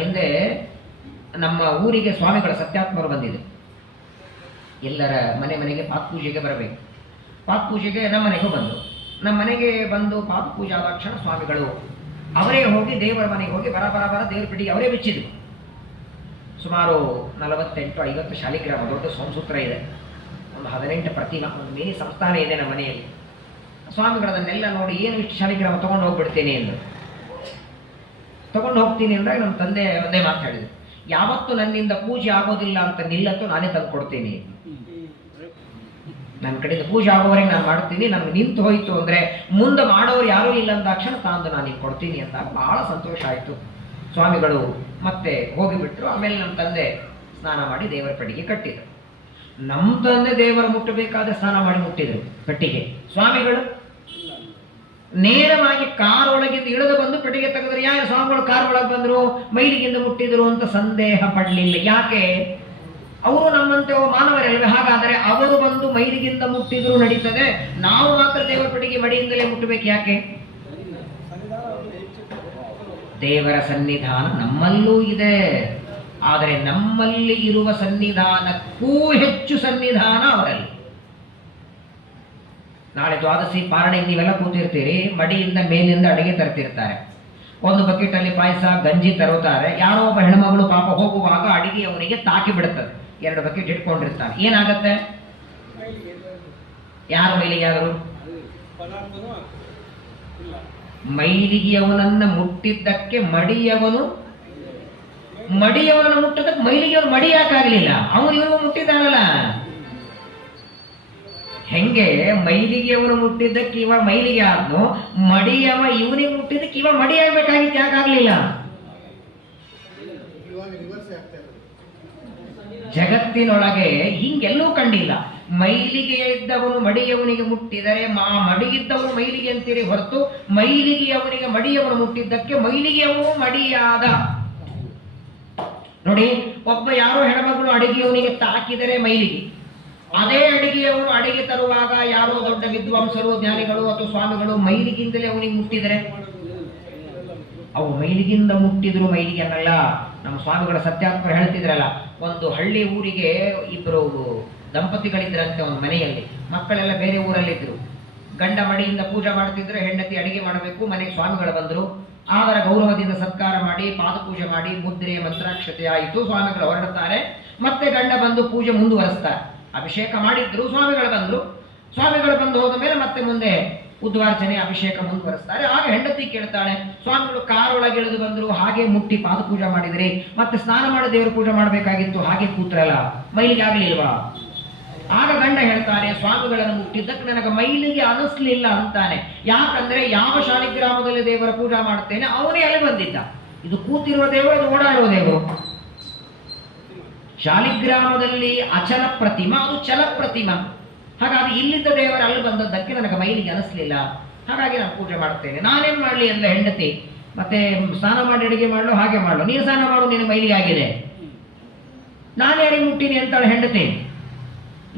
ಹಿಂದೆ ನಮ್ಮ ಊರಿಗೆ ಸ್ವಾಮಿಗಳ ಸತ್ಯಾತ್ಮರು ಬಂದಿದೆ. ಎಲ್ಲರ ಮನೆಗೆ ಪಾತ್ಪೂಜೆಗೆ ಬರಬೇಕು. ಪಾತ್ಪೂಜೆಗೆ ನಮ್ಮ ಮನೆಗೂ ಬಂದು, ನಮ್ಮ ಮನೆಗೆ ಬಂದು ಪಾತ್ಪೂಜೆ ಆದ ಕ್ಷಣ ಸ್ವಾಮಿಗಳು ಅವರೇ ಹೋಗಿ ದೇವರ ಮನೆಗೆ ಹೋಗಿ ಬರ ದೇವ್ರ ಪಿಡಿಗೆ ಅವರೇ ಬಿಚ್ಚಿದ್ರು. ಸುಮಾರು 48-50 ಶಾಲಿಗ್ರಾಮ ದೊಡ್ಡ ಸೋಮಸೂತ್ರ ಇದೆ, ಒಂದು 18 ಪ್ರತಿಮಾ, ಒಂದು ಮಿನಿ ಸಂಸ್ಥಾನ ಇದೆ ನಮ್ಮ ಮನೆಯಲ್ಲಿ. ಸ್ವಾಮಿಗಳದನ್ನೆಲ್ಲ ನೋಡಿ, ಏನು ಇಷ್ಟು ಶಾಲಿಗ್ರಾಮ ತೊಗೊಂಡು ಹೋಗ್ಬಿಡ್ತೀನಿ ಎಂದು. ತೊಗೊಂಡು ಹೋಗ್ತೀನಿ ಅಂದಾಗ ನಮ್ಮ ತಂದೆ ಒಂದೇ ಮಾತಾಡಿದ್ರು, ಯಾವತ್ತು ನನ್ನಿಂದ ಪೂಜೆ ಆಗೋದಿಲ್ಲ ಅಂತ ನಿಲ್ಲತ್ತು ನಾನೇ ತಂದು ಕೊಡ್ತೀನಿ. ನನ್ನ ಕಡೆಯಿಂದ ಪೂಜೆ ಆಗೋವರೆಗೆ ನಾನು ಮಾಡ್ತೀನಿ, ನಮ್ಗೆ ನಿಂತು ಹೋಯಿತು ಅಂದರೆ ಮುಂದೆ ಮಾಡೋರು ಯಾರೂ ಇಲ್ಲ ಅಂದಾಕ್ಷಣ ತಾಂದು ನಾನು ಈಗ ಕೊಡ್ತೀನಿ ಅಂದಾಗ ಭಾಳ ಸಂತೋಷ ಆಯಿತು. ಸ್ವಾಮಿಗಳು ಮತ್ತೆ ಹೋಗಿಬಿಟ್ರು. ಆಮೇಲೆ ನಮ್ಮ ತಂದೆ ಸ್ನಾನ ಮಾಡಿ ದೇವರ ಪೆಟ್ಟಿಗೆ ಕಟ್ಟಿದರು. ನಮ್ಮ ತಂದೆ ದೇವರ ಮುಟ್ಟಬೇಕಾದ್ರೆ ಸ್ನಾನ ಮಾಡಿ ಮುಟ್ಟಿದ್ರು ಪೆಟ್ಟಿಗೆ. ಸ್ವಾಮಿಗಳು ನೇರವಾಗಿ ಕಾರ್ ಒಳಗಿಂದ ಇಳಿದು ಬಂದು ಪೆಟ್ಟಿಗೆ ತೆಗೆದ್ರು. ಯಾರು ಸ್ವಾಮಿಗಳು ಕಾರ್ ಒಳಗೆ ಬಂದ್ರು, ಮೈಲಿಗಿಂದ ಮುಟ್ಟಿದ್ರು ಅಂತ ಸಂದೇಹ ಪಡಲಿಲ್ಲ. ಯಾಕೆ? ಅವರು ನಮ್ಮಂತೆ ಮಾನವರಲ್ವೇ? ಹಾಗಾದರೆ ಅವರು ಬಂದು ಮೈಲಿಗಿಂದ ಮುಟ್ಟಿದ್ರು ನಡೀತದೆ, ನಾವು ಮಾತ್ರ ದೇವರ ಪೆಟ್ಟಿಗೆ ಮಡಿಯಿಂದಲೇ ಮುಟ್ಟಬೇಕು ಯಾಕೆ? ದೇವರ ಸನ್ನಿಧಾನ ನಮ್ಮಲ್ಲೂ ಇದೆ, ಆದರೆ ನಮ್ಮಲ್ಲಿ ಇರುವ ಸನ್ನಿಧಾನಕ್ಕೂ ಹೆಚ್ಚು ಸನ್ನಿಧಾನ ಅವರಲ್ಲಿ. ನಾಳೆ ದ್ವಾದಶಿ ಪಾರಣೆಗೆ ನೀವೆಲ್ಲ ಕೂತಿರ್ತೀರಿ, ಮಡಿಯಿಂದ ಮೇಲಿಂದ ಅಡಿಗೆ ತರ್ತಿರ್ತಾರೆ. ಒಂದು ಬಕೆಟ್ ಅಲ್ಲಿ ಪಾಯಸ ಗಂಜಿ ತರುತ್ತಾರೆ. ಯಾರೋ ಒಬ್ಬ ಹೆಣ್ಮಗಳು ಪಾಪ ಹೋಗುವಾಗ ಅಡಿಗೆ ಅವನಿಗೆ ತಾಕಿ ಬಿಡುತ್ತದೆ. 2 ಬಕೆಟ್ ಇಟ್ಕೊಂಡಿರ್ತಾನೆ. ಏನಾಗತ್ತೆ? ಯಾರು ಮೈಲಿಗೆ ಆದರು? ಮೈಲಿಗೆಯವನನ್ನ ಮುಟ್ಟಿದ್ದಕ್ಕೆ ಮಡಿಯವನನ್ನು ಮುಟ್ಟದಕ್ಕೆ ಮೈಲಿಗೆಯವನು ಮಡಿ ಯಾಕಾಗ್ಲಿಲ್ಲ? ಅವನು ಇವನು ಮುಟ್ಟಿದ್ದಾನಲ್ಲ. ಹೆಂಗೆ ಮೈಲಿಗೆಯವನು ಮುಟ್ಟಿದ್ದಕ್ಕೆ ಇವ ಮೈಲಿಗೆ ಆದ್ನು, ಮಡಿಯವ ಇವನಿಗೆ ಮುಟ್ಟಿದ್ದಕ್ಕೆ ಇವ ಮಡಿ ಆಗ್ಬೇಕಾಗಿತ್ತು, ಯಾಕಾಗ್ಲಿಲ್ಲ? ಜಗತ್ತಿನೊಳಗೆ ಹಿಂಗೆಲ್ಲೂ ಕಂಡಿಲ್ಲ. ಮೈಲಿಗೆ ಇದ್ದವನು ಮಡಿಯವನಿಗೆ ಮುಟ್ಟಿದರೆ ಮಡಿಯಿದ್ದವನು ಮೈಲಿಗೆ ಅಂತೀರಿ ಹೊರತು, ಮೈಲಿಗೆಯವನಿಗೆ ಮಡಿಯವನು ಮುಟ್ಟಿದ್ದಕ್ಕೆ ಮೈಲಿಗೆಯವನು ಮಡಿಯಾದ. ನೋಡಿ, ಒಬ್ಬ ಯಾರೋ ಹೆಣ್ಮಗಳು ಅಡಿಗೆಯವನಿಗೆ ತಾಕಿದರೆ ಮೈಲಿಗೆ, ಅದೇ ಅಡಿಗೆಯವರು ಅಡಿಗೆ ತರುವಾಗ ಯಾರೋ ದೊಡ್ಡ ವಿದ್ವಾಂಸರು ಜ್ಞಾನಿಗಳು ಅಥವಾ ಸ್ವಾಮಿಗಳು ಮೈಲಿಗಿಂದಲೇ ಅವನಿಗೆ ಮುಟ್ಟಿದರೆ, ಅವು ಮೈಲಿಗಿಂದ ಮುಟ್ಟಿದ್ರು ಮೈಲಿಗೆ ಅನ್ನಲ್ಲ. ನಮ್ಮ ಸ್ವಾಮಿಗಳ ಸತ್ಯಾತ್ಮ ಹೇಳ್ತಿದ್ರಲ್ಲ, ಒಂದು ಹಳ್ಳಿ ಊರಿಗೆ ಇಬ್ಬರು ದಂಪತಿಗಳಿದ್ರಂತೆ ಒಂದು ಮನೆಯಲ್ಲಿ. ಮಕ್ಕಳೆಲ್ಲ ಬೇರೆ ಊರಲ್ಲಿದ್ರು. ಗಂಡ ಮಡಿಯಿಂದ ಪೂಜೆ ಮಾಡ್ತಿದ್ರೆ, ಹೆಂಡತಿ ಅಡಿಗೆ ಮಾಡಬೇಕು. ಮನೆಗೆ ಸ್ವಾಮಿಗಳು ಬಂದರು. ಆದರ ಗೌರವದಿಂದ ಸತ್ಕಾರ ಮಾಡಿ ಪಾದಪೂಜೆ ಮಾಡಿ ಮುದ್ರೆ ಮಂತ್ರಾಕ್ಷತೆ ಆಯಿತು. ಸ್ವಾಮಿಗಳು ಹೊರಡುತ್ತಾರೆ. ಮತ್ತೆ ಗಂಡ ಬಂದು ಪೂಜೆ ಮುಂದುವರಿಸ್ತಾರೆ. ಅಭಿಷೇಕ ಮಾಡಿದ್ರು, ಸ್ವಾಮಿಗಳು ಬಂದರು. ಸ್ವಾಮಿಗಳು ಬಂದು ಹೋದ ಮೇಲೆ ಮತ್ತೆ ಮುಂದೆ ಉದ್ವಾರ್ಚನೆ ಅಭಿಷೇಕ ಮುಂದುವರಿಸ್ತಾರೆ. ಆಗ ಹೆಂಡತಿ ಕೇಳ್ತಾಳೆ, ಸ್ವಾಮಿಗಳು ಕಾರೊಳಗೆ ಇಳಿದು ಬಂದ್ರು, ಹಾಗೆ ಮುಟ್ಟಿ ಪಾದಪೂಜೆ ಮಾಡಿದ್ರಿ, ಮತ್ತೆ ಸ್ನಾನ ಮಾಡಿ ದೇವರ ಪೂಜೆ ಮಾಡಬೇಕಾಗಿತ್ತು, ಹಾಗೆ ಕೂತ್ರಲ್ಲ, ಮೈಲಿಗೆ ಆಗಲಿಲ್ವಾ? ಆಗ ಗಂಡ ಹೇಳ್ತಾನೆ, ಸ್ವಾಮಿಗಳನ್ನು ಮುಟ್ಟಿದ್ದಕ್ಕೆ ನನಗೆ ಮೈಲಿಗೆ ಅನಿಸ್ಲಿಲ್ಲ ಅಂತಾನೆ. ಯಾಕಂದ್ರೆ ಯಾವ ಶಾಲಿಗ್ರಾಮದಲ್ಲಿ ದೇವರ ಪೂಜಾ ಮಾಡುತ್ತೇನೆ ಅವನೇ ಅಲ್ಲಿ ಬಂದಿದ್ದ. ಇದು ಕೂತಿರುವ ದೇವರು, ಅದು ಓಡಾಡುವ ದೇವರು. ಶಾಲಿಗ್ರಾಮದಲ್ಲಿ ಅಚಲ ಪ್ರತಿಮಾ, ಅದು ಚಲ ಪ್ರತಿಮಾ. ಹಾಗಾಗಿ ಇಲ್ಲಿದ್ದ ದೇವರು ಅಲ್ಲಿ ಬಂದದ್ದಕ್ಕೆ ನನಗೆ ಮೈಲಿಗೆ ಅನಿಸ್ಲಿಲ್ಲ, ಹಾಗಾಗಿ ನಾನು ಪೂಜೆ ಮಾಡ್ತೇನೆ. ನಾನೇನ್ ಮಾಡ್ಲಿ ಅಂದ್ರೆ ಹೆಂಡತಿ, ಮತ್ತೆ ಸ್ನಾನ ಮಾಡಿ ಅಡಿಗೆ ಮಾಡಲು, ಹಾಗೆ ಮಾಡಲು, ನೀನು ಸ್ನಾನ ಮಾಡು, ನೀನು ಮೈಲಿಗೆ ಆಗಿದೆ, ನಾನು ಯಾರಿಗೆ ಮುಟ್ಟಿನಿ ಅಂತಾಳೆ ಹೆಂಡತಿ.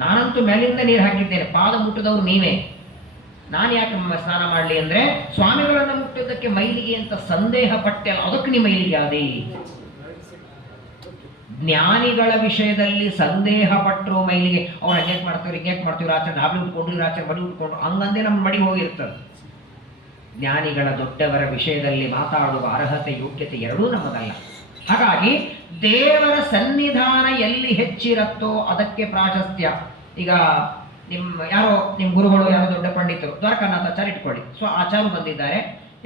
ನಾನಂತೂ ಮೇಲಿಂದ ನೀರು ಹಾಕಿದ್ದೇನೆ, ಪಾದ ಮುಟ್ಟದವ್ರು ನೀವೇ, ನಾನು ಯಾಕೆ ಸ್ನಾನ ಮಾಡಲಿ ಅಂದ್ರೆ ಸ್ವಾಮಿಗಳನ್ನು ಮುಟ್ಟಿದ್ದಕ್ಕೆ ಮೈಲಿಗೆ ಅಂತ ಸಂದೇಹ ಪಟ್ಟೆ ಅಲ್ಲ, ಅದಕ್ಕೆ ನೀ ಮೈಲಿಗೆ ಆದಿ. ಜ್ಞಾನಿಗಳ ವಿಷಯದಲ್ಲಿ ಸಂದೇಹ ಪಟ್ಟರು ಮೈಲಿಗೆ, ಅವ್ರು ಹಂಗೆ ಮಾಡ್ತೀವ್ರು ಹಿಂಗೆ ಮಾಡ್ತೀವ್ರು, ಆಚರಣೆ ಹಾಬಿ ಉಟ್ಕೊಂಡ್ರು, ಆಚರಣೆ ಮಡಿ ಉಟ್ಕೊಂಡ್ರು, ಹಂಗಂದೇ ನಮ್ಮ ಮಡಿ ಹೋಗಿರ್ತದೆ. ಜ್ಞಾನಿಗಳ ದೊಡ್ಡವರ ವಿಷಯದಲ್ಲಿ ಮಾತಾಡುವ ಅರ್ಹತೆ ಯೋಗ್ಯತೆ ಎರಡೂ ನಮ್ಮದಲ್ಲ. ಹಾಗಾಗಿ ದೇವರ ಸನ್ನಿಧಾನ ಎಲ್ಲಿ ಹೆಚ್ಚಿರತ್ತೋ ಅದಕ್ಕೆ ಪ್ರಾಶಸ್ತ್ಯ. ಈಗ ನಿಮ್ಮ ಗುರುಗಳು ಯಾರೋ ದೊಡ್ಡ ಪಂಡಿತರು, ದ್ವಾರಕಾನಾಥಾಚಾರ್ಯ ಇಟ್ಕೊಳ್ಳಿ, ಆಚಾರ್ಯ ಬಂದಿದ್ದಾರೆ,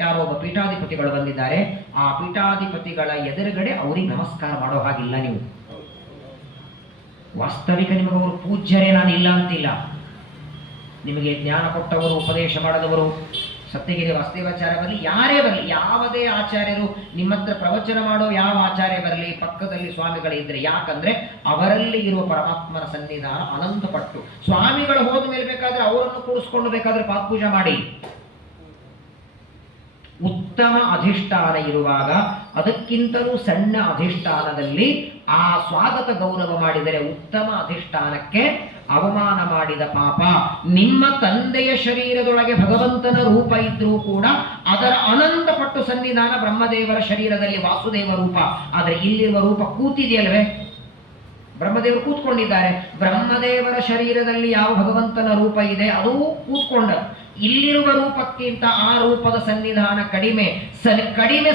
ಯಾರೋ ಒಬ್ಬ ಪೀಠಾಧಿಪತಿಗಳು ಬಂದಿದ್ದಾರೆ. ಆ ಪೀಠಾಧಿಪತಿಗಳ ಎದುರುಗಡೆ ಅವ್ರಿಗೆ ನಮಸ್ಕಾರ ಮಾಡೋ ಹಾಗಿಲ್ಲ ನೀವು. ವಾಸ್ತವಿಕ ನಿಮಗವರು ಪೂಜ್ಯರೇ, ನಾನು ಇಲ್ಲ ಅಂತಿಲ್ಲ. ನಿಮಗೆ ಜ್ಞಾನ ಕೊಟ್ಟವರು, ಉಪದೇಶ ಮಾಡಿದವರು, ಸತ್ಯಗಿರಿ ವಾಸ್ತವಾಚಾರ್ಯ ಬರಲಿ, ಯಾರೇ ಬರಲಿ, ಯಾವುದೇ ಆಚಾರ್ಯರು ನಿಮ್ಮ ಹತ್ರ ಪ್ರವಚನ ಮಾಡೋ ಯಾವ ಆಚಾರ್ಯ ಬರಲಿ, ಪಕ್ಕದಲ್ಲಿ ಸ್ವಾಮಿಗಳಿದ್ರೆ, ಯಾಕಂದ್ರೆ ಅವರಲ್ಲಿ ಇರುವ ಪರಮಾತ್ಮನ ಸನ್ನಿಧಾನ ಅನಂತ ಪಟ್ಟು. ಸ್ವಾಮಿಗಳು ಹೋದ ಮೇಲೆ ಬೇಕಾದ್ರೆ ಅವರನ್ನು ಕೂಡಿಸ್ಕೊಂಡು ಬೇಕಾದ್ರೆ ಪಾದಪೂಜೆ ಮಾಡಿ. ಉತ್ತಮ ಅಧಿಷ್ಠಾನ ಇರುವಾಗ ಅದಕ್ಕಿಂತಲೂ ಸಣ್ಣ ಅಧಿಷ್ಠಾನದಲ್ಲಿ ಆ ಸ್ವಾಗತ ಗೌರವ ಮಾಡಿದರೆ ಉತ್ತಮ ಅಧಿಷ್ಠಾನಕ್ಕೆ ಅವಮಾನ ಮಾಡಿದ ಪಾಪ. ನಿಮ್ಮ ತಂದೆಯ ಶರೀರದೊಳಗೆ ಭಗವಂತನ ರೂಪ ಇದ್ರೂ ಕೂಡ ಅದರ ಅನಂತ ಪಟ್ಟು ಸನ್ನಿಧಾನ ಬ್ರಹ್ಮದೇವರ ಶರೀರದಲ್ಲಿ ವಾಸುದೇವ ರೂಪ. ಆದರೆ ಇಲ್ಲಿರುವ ರೂಪ ಕೂತಿದೆಯಲ್ವೇ, ಬ್ರಹ್ಮದೇವರು ಕೂತ್ಕೊಂಡಿದ್ದಾರೆ. ಬ್ರಹ್ಮದೇವರ ಶರೀರದಲ್ಲಿ ಯಾವ ಭಗವಂತನ ರೂಪ ಇದೆ ಅದು ಕೂತ್ಕೊಂಡ. ಇಲ್ಲಿರುವ ರೂಪಕ್ಕಿಂತ ಆ ರೂಪದ ಸನ್ನಿಧಾನ ಕಡಿಮೆ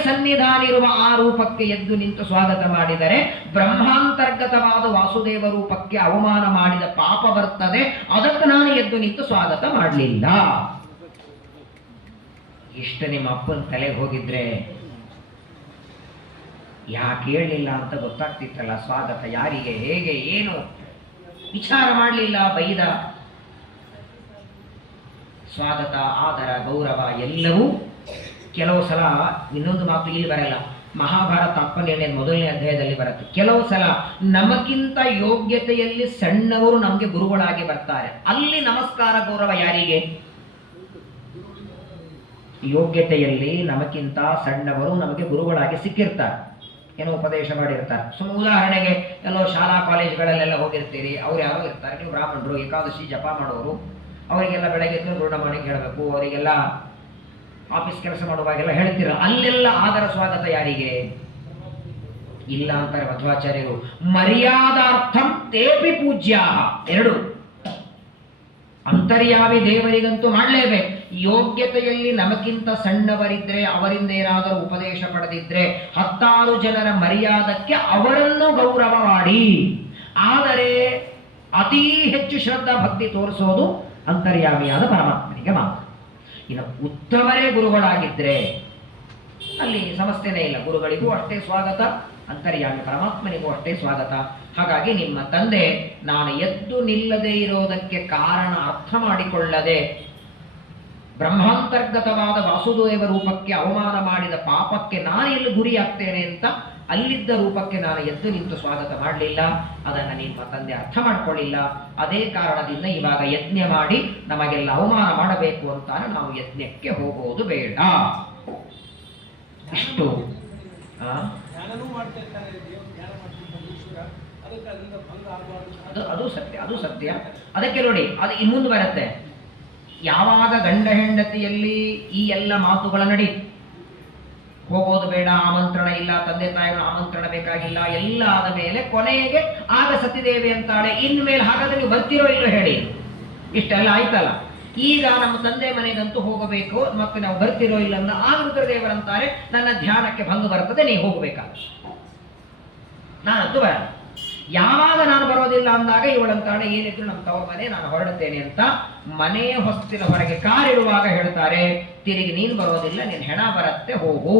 ಸನ್ನಿಧಾನ ಇರುವ ಆ ರೂಪಕ್ಕೆ ಎದ್ದು ನಿಂತು ಸ್ವಾಗತ ಮಾಡಿದರೆ ಬ್ರಹ್ಮಾಂತರ್ಗತವಾದ ವಾಸುದೇವ ರೂಪಕ್ಕೆ ಅವಮಾನ ಮಾಡಿದ ಪಾಪ ಬರ್ತದೆ. ಅದಕ್ಕೆ ನಾನು ಎದ್ದು ನಿಂತು ಸ್ವಾಗತ ಮಾಡಲಿಲ್ಲ. ಇಷ್ಟು ನಿಮ್ಮ ಅಪ್ಪನ ತಲೆಗೆ ಹೋಗಿದ್ರೆ ಯಾಕೆ ಹೇಳಲಿಲ್ಲ ಅಂತ ಗೊತ್ತಾಗ್ತಿತ್ತಲ್ಲ. ಸ್ವಾಗತ ಯಾರಿಗೆ, ಹೇಗೆ, ಏನು ವಿಚಾರ ಮಾಡಲಿಲ್ಲ, ಬೈದ. ಸ್ವಾಗತ, ಆದರ, ಗೌರವ ಎಲ್ಲವೂ ಕೆಲವು ಸಲ ಇನ್ನೊಂದು ಮಾತು ಇಲ್ಲಿ ಬರಲ್ಲ. ಮಹಾಭಾರತ ಆತ್ಮನಿರ್ಣಯದ ಮೊದಲನೇ ಅಧ್ಯಾಯದಲ್ಲಿ ಬರುತ್ತೆ. ಕೆಲವು ಸಲ ನಮಗಿಂತ ಯೋಗ್ಯತೆಯಲ್ಲಿ ಸಣ್ಣವರು ನಮಗೆ ಗುರುಗಳಾಗಿ ಬರ್ತಾರೆ. ಅಲ್ಲಿ ನಮಸ್ಕಾರ ಗೌರವ ಯಾರಿಗೆ? ಯೋಗ್ಯತೆಯಲ್ಲಿ ನಮಗಿಂತ ಸಣ್ಣವರು ನಮಗೆ ಗುರುಗಳಾಗಿ ಸಿಕ್ಕಿರ್ತಾರೆ, ಏನೋ ಉಪದೇಶ ಮಾಡಿರ್ತಾರೆ. ಉದಾಹರಣೆಗೆ ಎಲ್ಲೋ ಶಾಲಾ ಕಾಲೇಜುಗಳಲ್ಲೆಲ್ಲ ಹೋಗಿರ್ತೀರಿ, ಅವ್ರು ಯಾರೋ ಇರ್ತಾರೆ, ನೀವು ಬ್ರಾಹ್ಮಣರು ಏಕಾದಶಿ ಜಪ ಮಾಡೋರು, ಅವರಿಗೆಲ್ಲ ಬೆಳಗ್ಗೆ ಗುರುಡಮಣಿಗೆ ಹೇಳಬೇಕು, ಅವರಿಗೆಲ್ಲ ಆಫೀಸ್ ಕೆಲಸ ಮಾಡುವಾಗೆಲ್ಲ ಹೇಳ್ತೀರ. ಅಲ್ಲೆಲ್ಲ ಆದರ ಸ್ವಾಗತ ಯಾರಿಗೆ? ಇಲ್ಲ ಅಂತಾರೆ ಮಧ್ವಾಚಾರ್ಯರು. ಮರ್ಯಾದಾರ್ಥಂ ತೇಪಿ ಪೂಜ್ಯ. ಎರಡು, ಅಂತರ್ಯಾಮಿ ದೇವರಿಗಂತೂ ಮಾಡಲೇಬೇಕು. ಯೋಗ್ಯತೆಯಲ್ಲಿ ನಮಗಿಂತ ಸಣ್ಣವರಿದ್ರೆ, ಅವರಿಂದ ಏನಾದರೂ ಉಪದೇಶ ಪಡೆದಿದ್ರೆ 10 ಜನರ ಮರ್ಯಾದಕ್ಕೆ ಅವರನ್ನು ಗೌರವ ಮಾಡಿ. ಆದರೆ ಅತೀ ಹೆಚ್ಚು ಶ್ರದ್ಧಾ ಭಕ್ತಿ ತೋರಿಸೋದು ಅಂತರ್ಯಾಮಿಯಾದ ಪರಮಾತ್ಮನಿಗೆ ಮಾತ್ರ. ಇನ್ನು ಉತ್ತಮರೇ ಗುರುಗಳಾಗಿದ್ರೆ ಅಲ್ಲಿ ಸಮಸ್ಯೆನೇ ಇಲ್ಲ, ಗುರುಗಳಿಗೂ ಅಷ್ಟೇ ಸ್ವಾಗತ, ಅಂತರ್ಯಾಮಿ ಪರಮಾತ್ಮನಿಗೂ ಅಷ್ಟೇ ಸ್ವಾಗತ. ಹಾಗಾಗಿ ನಿಮ್ಮ ತಂದೆ ನಾನು ಎದ್ದು ನಿಲ್ಲದೆ ಇರೋದಕ್ಕೆ ಕಾರಣ ಅರ್ಥ ಮಾಡಿಕೊಳ್ಳದೆ ಬ್ರಹ್ಮಾಂತರ್ಗತವಾದ ವಾಸುದೇವ ರೂಪಕ್ಕೆ ಅವಮಾನ ಮಾಡಿದ ಪಾಪಕ್ಕೆ ನಾನು ಎಲ್ಲಿ ಗುರಿಯಾಗ್ತೇನೆ ಅಂತ ಅಲ್ಲಿದ್ದ ರೂಪಕ್ಕೆ ನಾನು ಎದ್ದು ನಿಂತು ಸ್ವಾಗತ ಮಾಡಲಿಲ್ಲ. ಅದನ್ನು ನಿಮ್ಮ ತಂದೆ ಅರ್ಥ ಮಾಡ್ಕೊಳ್ಳಿಲ್ಲ. ಅದೇ ಕಾರಣದಿಂದ ಇವಾಗ ಯಜ್ಞ ಮಾಡಿ ನಮಗೆಲ್ಲ ಅವಮಾನ ಮಾಡಬೇಕು ಅಂತಾನೆ ನಾವು ಯಜ್ಞಕ್ಕೆ ಹೋಗೋದು ಬೇಡ. ಇಷ್ಟು ಅದು ಸತ್ಯ, ಅದು ಸತ್ಯ. ಅದಕ್ಕೆ ನೋಡಿ, ಅದು ಇನ್ನು ಮುಂದೆ ಬರುತ್ತೆ. ಯಾವಾಗ ಗಂಡ ಹೆಂಡತಿಯಲ್ಲಿ ಈ ಎಲ್ಲ ಮಾತುಗಳ ನಡಿ, ಹೋಗೋದು ಬೇಡ, ಆಮಂತ್ರಣ ಇಲ್ಲ, ತಂದೆ ತಾಯಿಗಳ ಆಮಂತ್ರಣ ಬೇಕಾಗಿಲ್ಲ, ಎಲ್ಲ ಆದ ಮೇಲೆ ಕೊನೆಗೆ ಆಗ ಸತಿದೇವಿ ಅಂತಾಳೆ, ಇನ್ಮೇಲೆ ಹಾಗಾದ್ರೆ ನೀವು ಬರ್ತಿರೋ ಇಲ್ಲೋ ಹೇಳಿ. ಇಷ್ಟೆಲ್ಲ ಆಯ್ತಲ್ಲ, ಈಗ ನಮ್ಮ ತಂದೆ ಮನೆಗಂತೂ ಹೋಗಬೇಕು, ಮತ್ತೆ ನಾವು ಬರ್ತಿರೋ ಇಲ್ಲ ಅಂದ್ರೆ ಆಗ ರುದ್ರದೇವರಂತಾರೆ ನನ್ನ ಧ್ಯಾನಕ್ಕೆ ಭಂಗ ಬರ್ತದೆ, ನೀವು ಹೋಗಬೇಕಾದ್ರೆ ನಾನಂತೂ ಬರಲ್ಲ. ಯಾವಾಗ ನಾನು ಬರೋದಿಲ್ಲ ಅಂದಾಗ ಇವಳಂತಾಳೆ ಏನಿದ್ರು ನಮ್ಮ ತವರ ಮನೆ, ನಾನು ಹೊರಡುತ್ತೇನೆ ಅಂತ ಮನೆ ಹೊಸ್ತಿನ ಹೊರಗೆ ಕಾರಿಡುವಾಗ ಹೇಳ್ತಾರೆ, ತಿರುಗಿ ನೀನು ಬರೋದಿಲ್ಲ, ನೀನು ಹೆಣ ಬರತ್ತೆ, ಹೋಗು.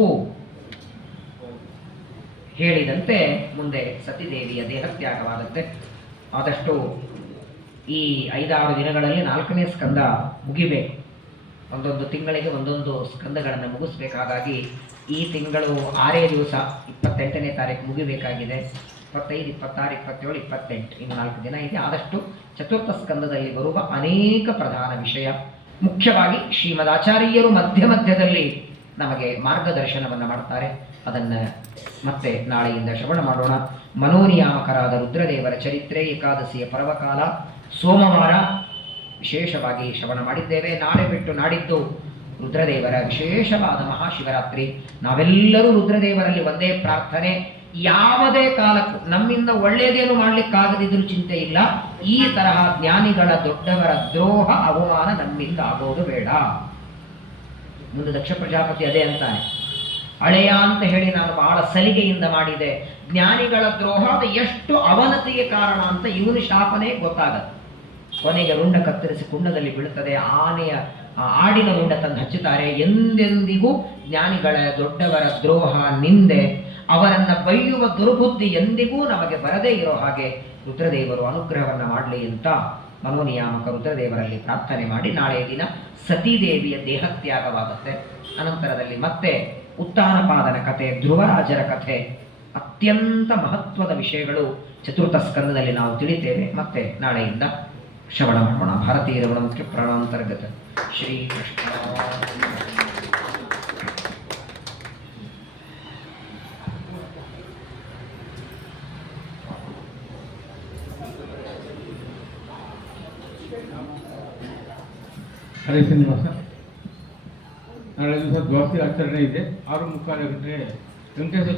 ಹೇಳಿದಂತೆ ಮುಂದೆ ಸತಿದೇವಿಯ ದೇಹತ್ಯಾಗವಾಗುತ್ತೆ. ಆದಷ್ಟು ಈ 5-6 ದಿನಗಳಲ್ಲಿ 4ನೇ ಸ್ಕಂದ ಮುಗಿಬೇಕು. ಒಂದೊಂದು ತಿಂಗಳಿಗೆ ಒಂದೊಂದು ಸ್ಕಂದಗಳನ್ನು ಮುಗಿಸ್ಬೇಕು. ಹಾಗಾಗಿ ಈ ತಿಂಗಳು 6 ದಿವಸ 28ನೇ ತಾರೀಕು ಮುಗಿಬೇಕಾಗಿದೆ. 25, 26, 27, 28 ಇನ್ನು 4 ದಿನ ಇದೆ. ಆದಷ್ಟು ಚತುರ್ಥ ಸ್ಕಂದದಲ್ಲಿ ಬರುವ ಅನೇಕ ಪ್ರಧಾನ ವಿಷಯ, ಮುಖ್ಯವಾಗಿ ಶ್ರೀಮದಾಚಾರ್ಯರು ಮಧ್ಯ ಮಧ್ಯದಲ್ಲಿ ನಮಗೆ ಮಾರ್ಗದರ್ಶನವನ್ನು ಮಾಡ್ತಾರೆ. ಅದನ್ನು ಮತ್ತೆ ನಾಳೆಯಿಂದ ಶ್ರವಣ ಮಾಡೋಣ. ಮನೋನಿಯಾಮಕರಾದ ರುದ್ರದೇವರ ಚರಿತ್ರೆ ಏಕಾದಶಿಯ ಪರ್ವಕಾಲ ಸೋಮವಾರ ವಿಶೇಷವಾಗಿ ಶ್ರವಣ ಮಾಡಿದ್ದೇವೆ. ನಾಳೆ ಬಿಟ್ಟು ನಾಡಿದ್ದು ರುದ್ರದೇವರ ವಿಶೇಷವಾದ ಮಹಾಶಿವರಾತ್ರಿ. ನಾವೆಲ್ಲರೂ ರುದ್ರದೇವರಲ್ಲಿ ಒಂದೇ ಪ್ರಾರ್ಥನೆ, ಯಾವುದೇ ಕಾಲಕ್ಕೂ ನಮ್ಮಿಂದ ಒಳ್ಳೆಯದೇನು ಮಾಡಲಿಕ್ಕಾಗದಿದ್ರೂ ಚಿಂತೆ ಇಲ್ಲ, ಈ ತರಹ ಜ್ಞಾನಿಗಳ ದೊಡ್ಡವರ ದ್ರೋಹ ಅವಮಾನ ನಮ್ಮಿಂದ ಆಗೋದು ಬೇಡ. ಮುಂದೆ ದಕ್ಷ ಪ್ರಜಾಪತಿ ಅದೇ ಅಂತಾನೆ, ಹಳೆಯ ಅಂತ ಹೇಳಿ ನಾನು ಬಹಳ ಸಲಿಗೆಯಿಂದ ಮಾಡಿದೆ, ಜ್ಞಾನಿಗಳ ದ್ರೋಹ ಅದು ಎಷ್ಟು ಅವನತಿಗೆ ಕಾರಣ ಅಂತ ಇವನು ಶಾಪನೇ ಗೊತ್ತಾಗತ್ತೆ. ಕೊನೆಗೆ ರುಂಡ ಕತ್ತರಿಸಿ ಕುಂಡದಲ್ಲಿ ಬೀಳುತ್ತದೆ. ಆಡಿನ ರುಂಡ ತಂದು ಹಚ್ಚುತ್ತಾರೆ. ಎಂದೆಂದಿಗೂ ಜ್ಞಾನಿಗಳ ದೊಡ್ಡವರ ದ್ರೋಹ, ನಿಂದೆ, ಅವರನ್ನ ಬೈಯುವ ದುರ್ಬುದ್ಧಿ ಎಂದಿಗೂ ನಮಗೆ ಬರದೇ ಇರೋ ಹಾಗೆ ರುದ್ರದೇವರು ಅನುಗ್ರಹವನ್ನು ಮಾಡಲಿ ಅಂತ ಮನೋನಿಯಾಮಕ ರುದ್ರದೇವರಲ್ಲಿ ಪ್ರಾರ್ಥನೆ ಮಾಡಿ ನಾಳೆಯ ದಿನ ಸತೀದೇವಿಯ ದೇಹತ್ಯಾಗವಾಗುತ್ತೆ. ಅನಂತರದಲ್ಲಿ ಮತ್ತೆ ಉತ್ತಾನಪಾದನ ಕಥೆ, ಧ್ರುವರಾಜರ ಕಥೆ, ಅತ್ಯಂತ ಮಹತ್ವದ ವಿಷಯಗಳು ಚತುರ್ಥ ಸ್ಕಂದದಲ್ಲಿ ನಾವು ತಿಳಿತೇವೆ. ಮತ್ತೆ ನಾಳೆಯಿಂದ ಶ್ರವಣ ಮಾಡೋಣ. ಭಾರತೀಯ ರಮಣಕ್ಕೆ ಪ್ರಾಣಾಂತರ್ಗತ ಶ್ರೀಕೃಷ್ಣ. ಹರೇ ಶ್ರೀನಿವಾಸ. ನಾಳೆ ದಿವಸ ದ್ವಾಸಿ ಆಚರಣೆ ಇದೆ. 6:45 ಗಂಟೆಗೆ ವೆಂಕಟೇಶ್ವರ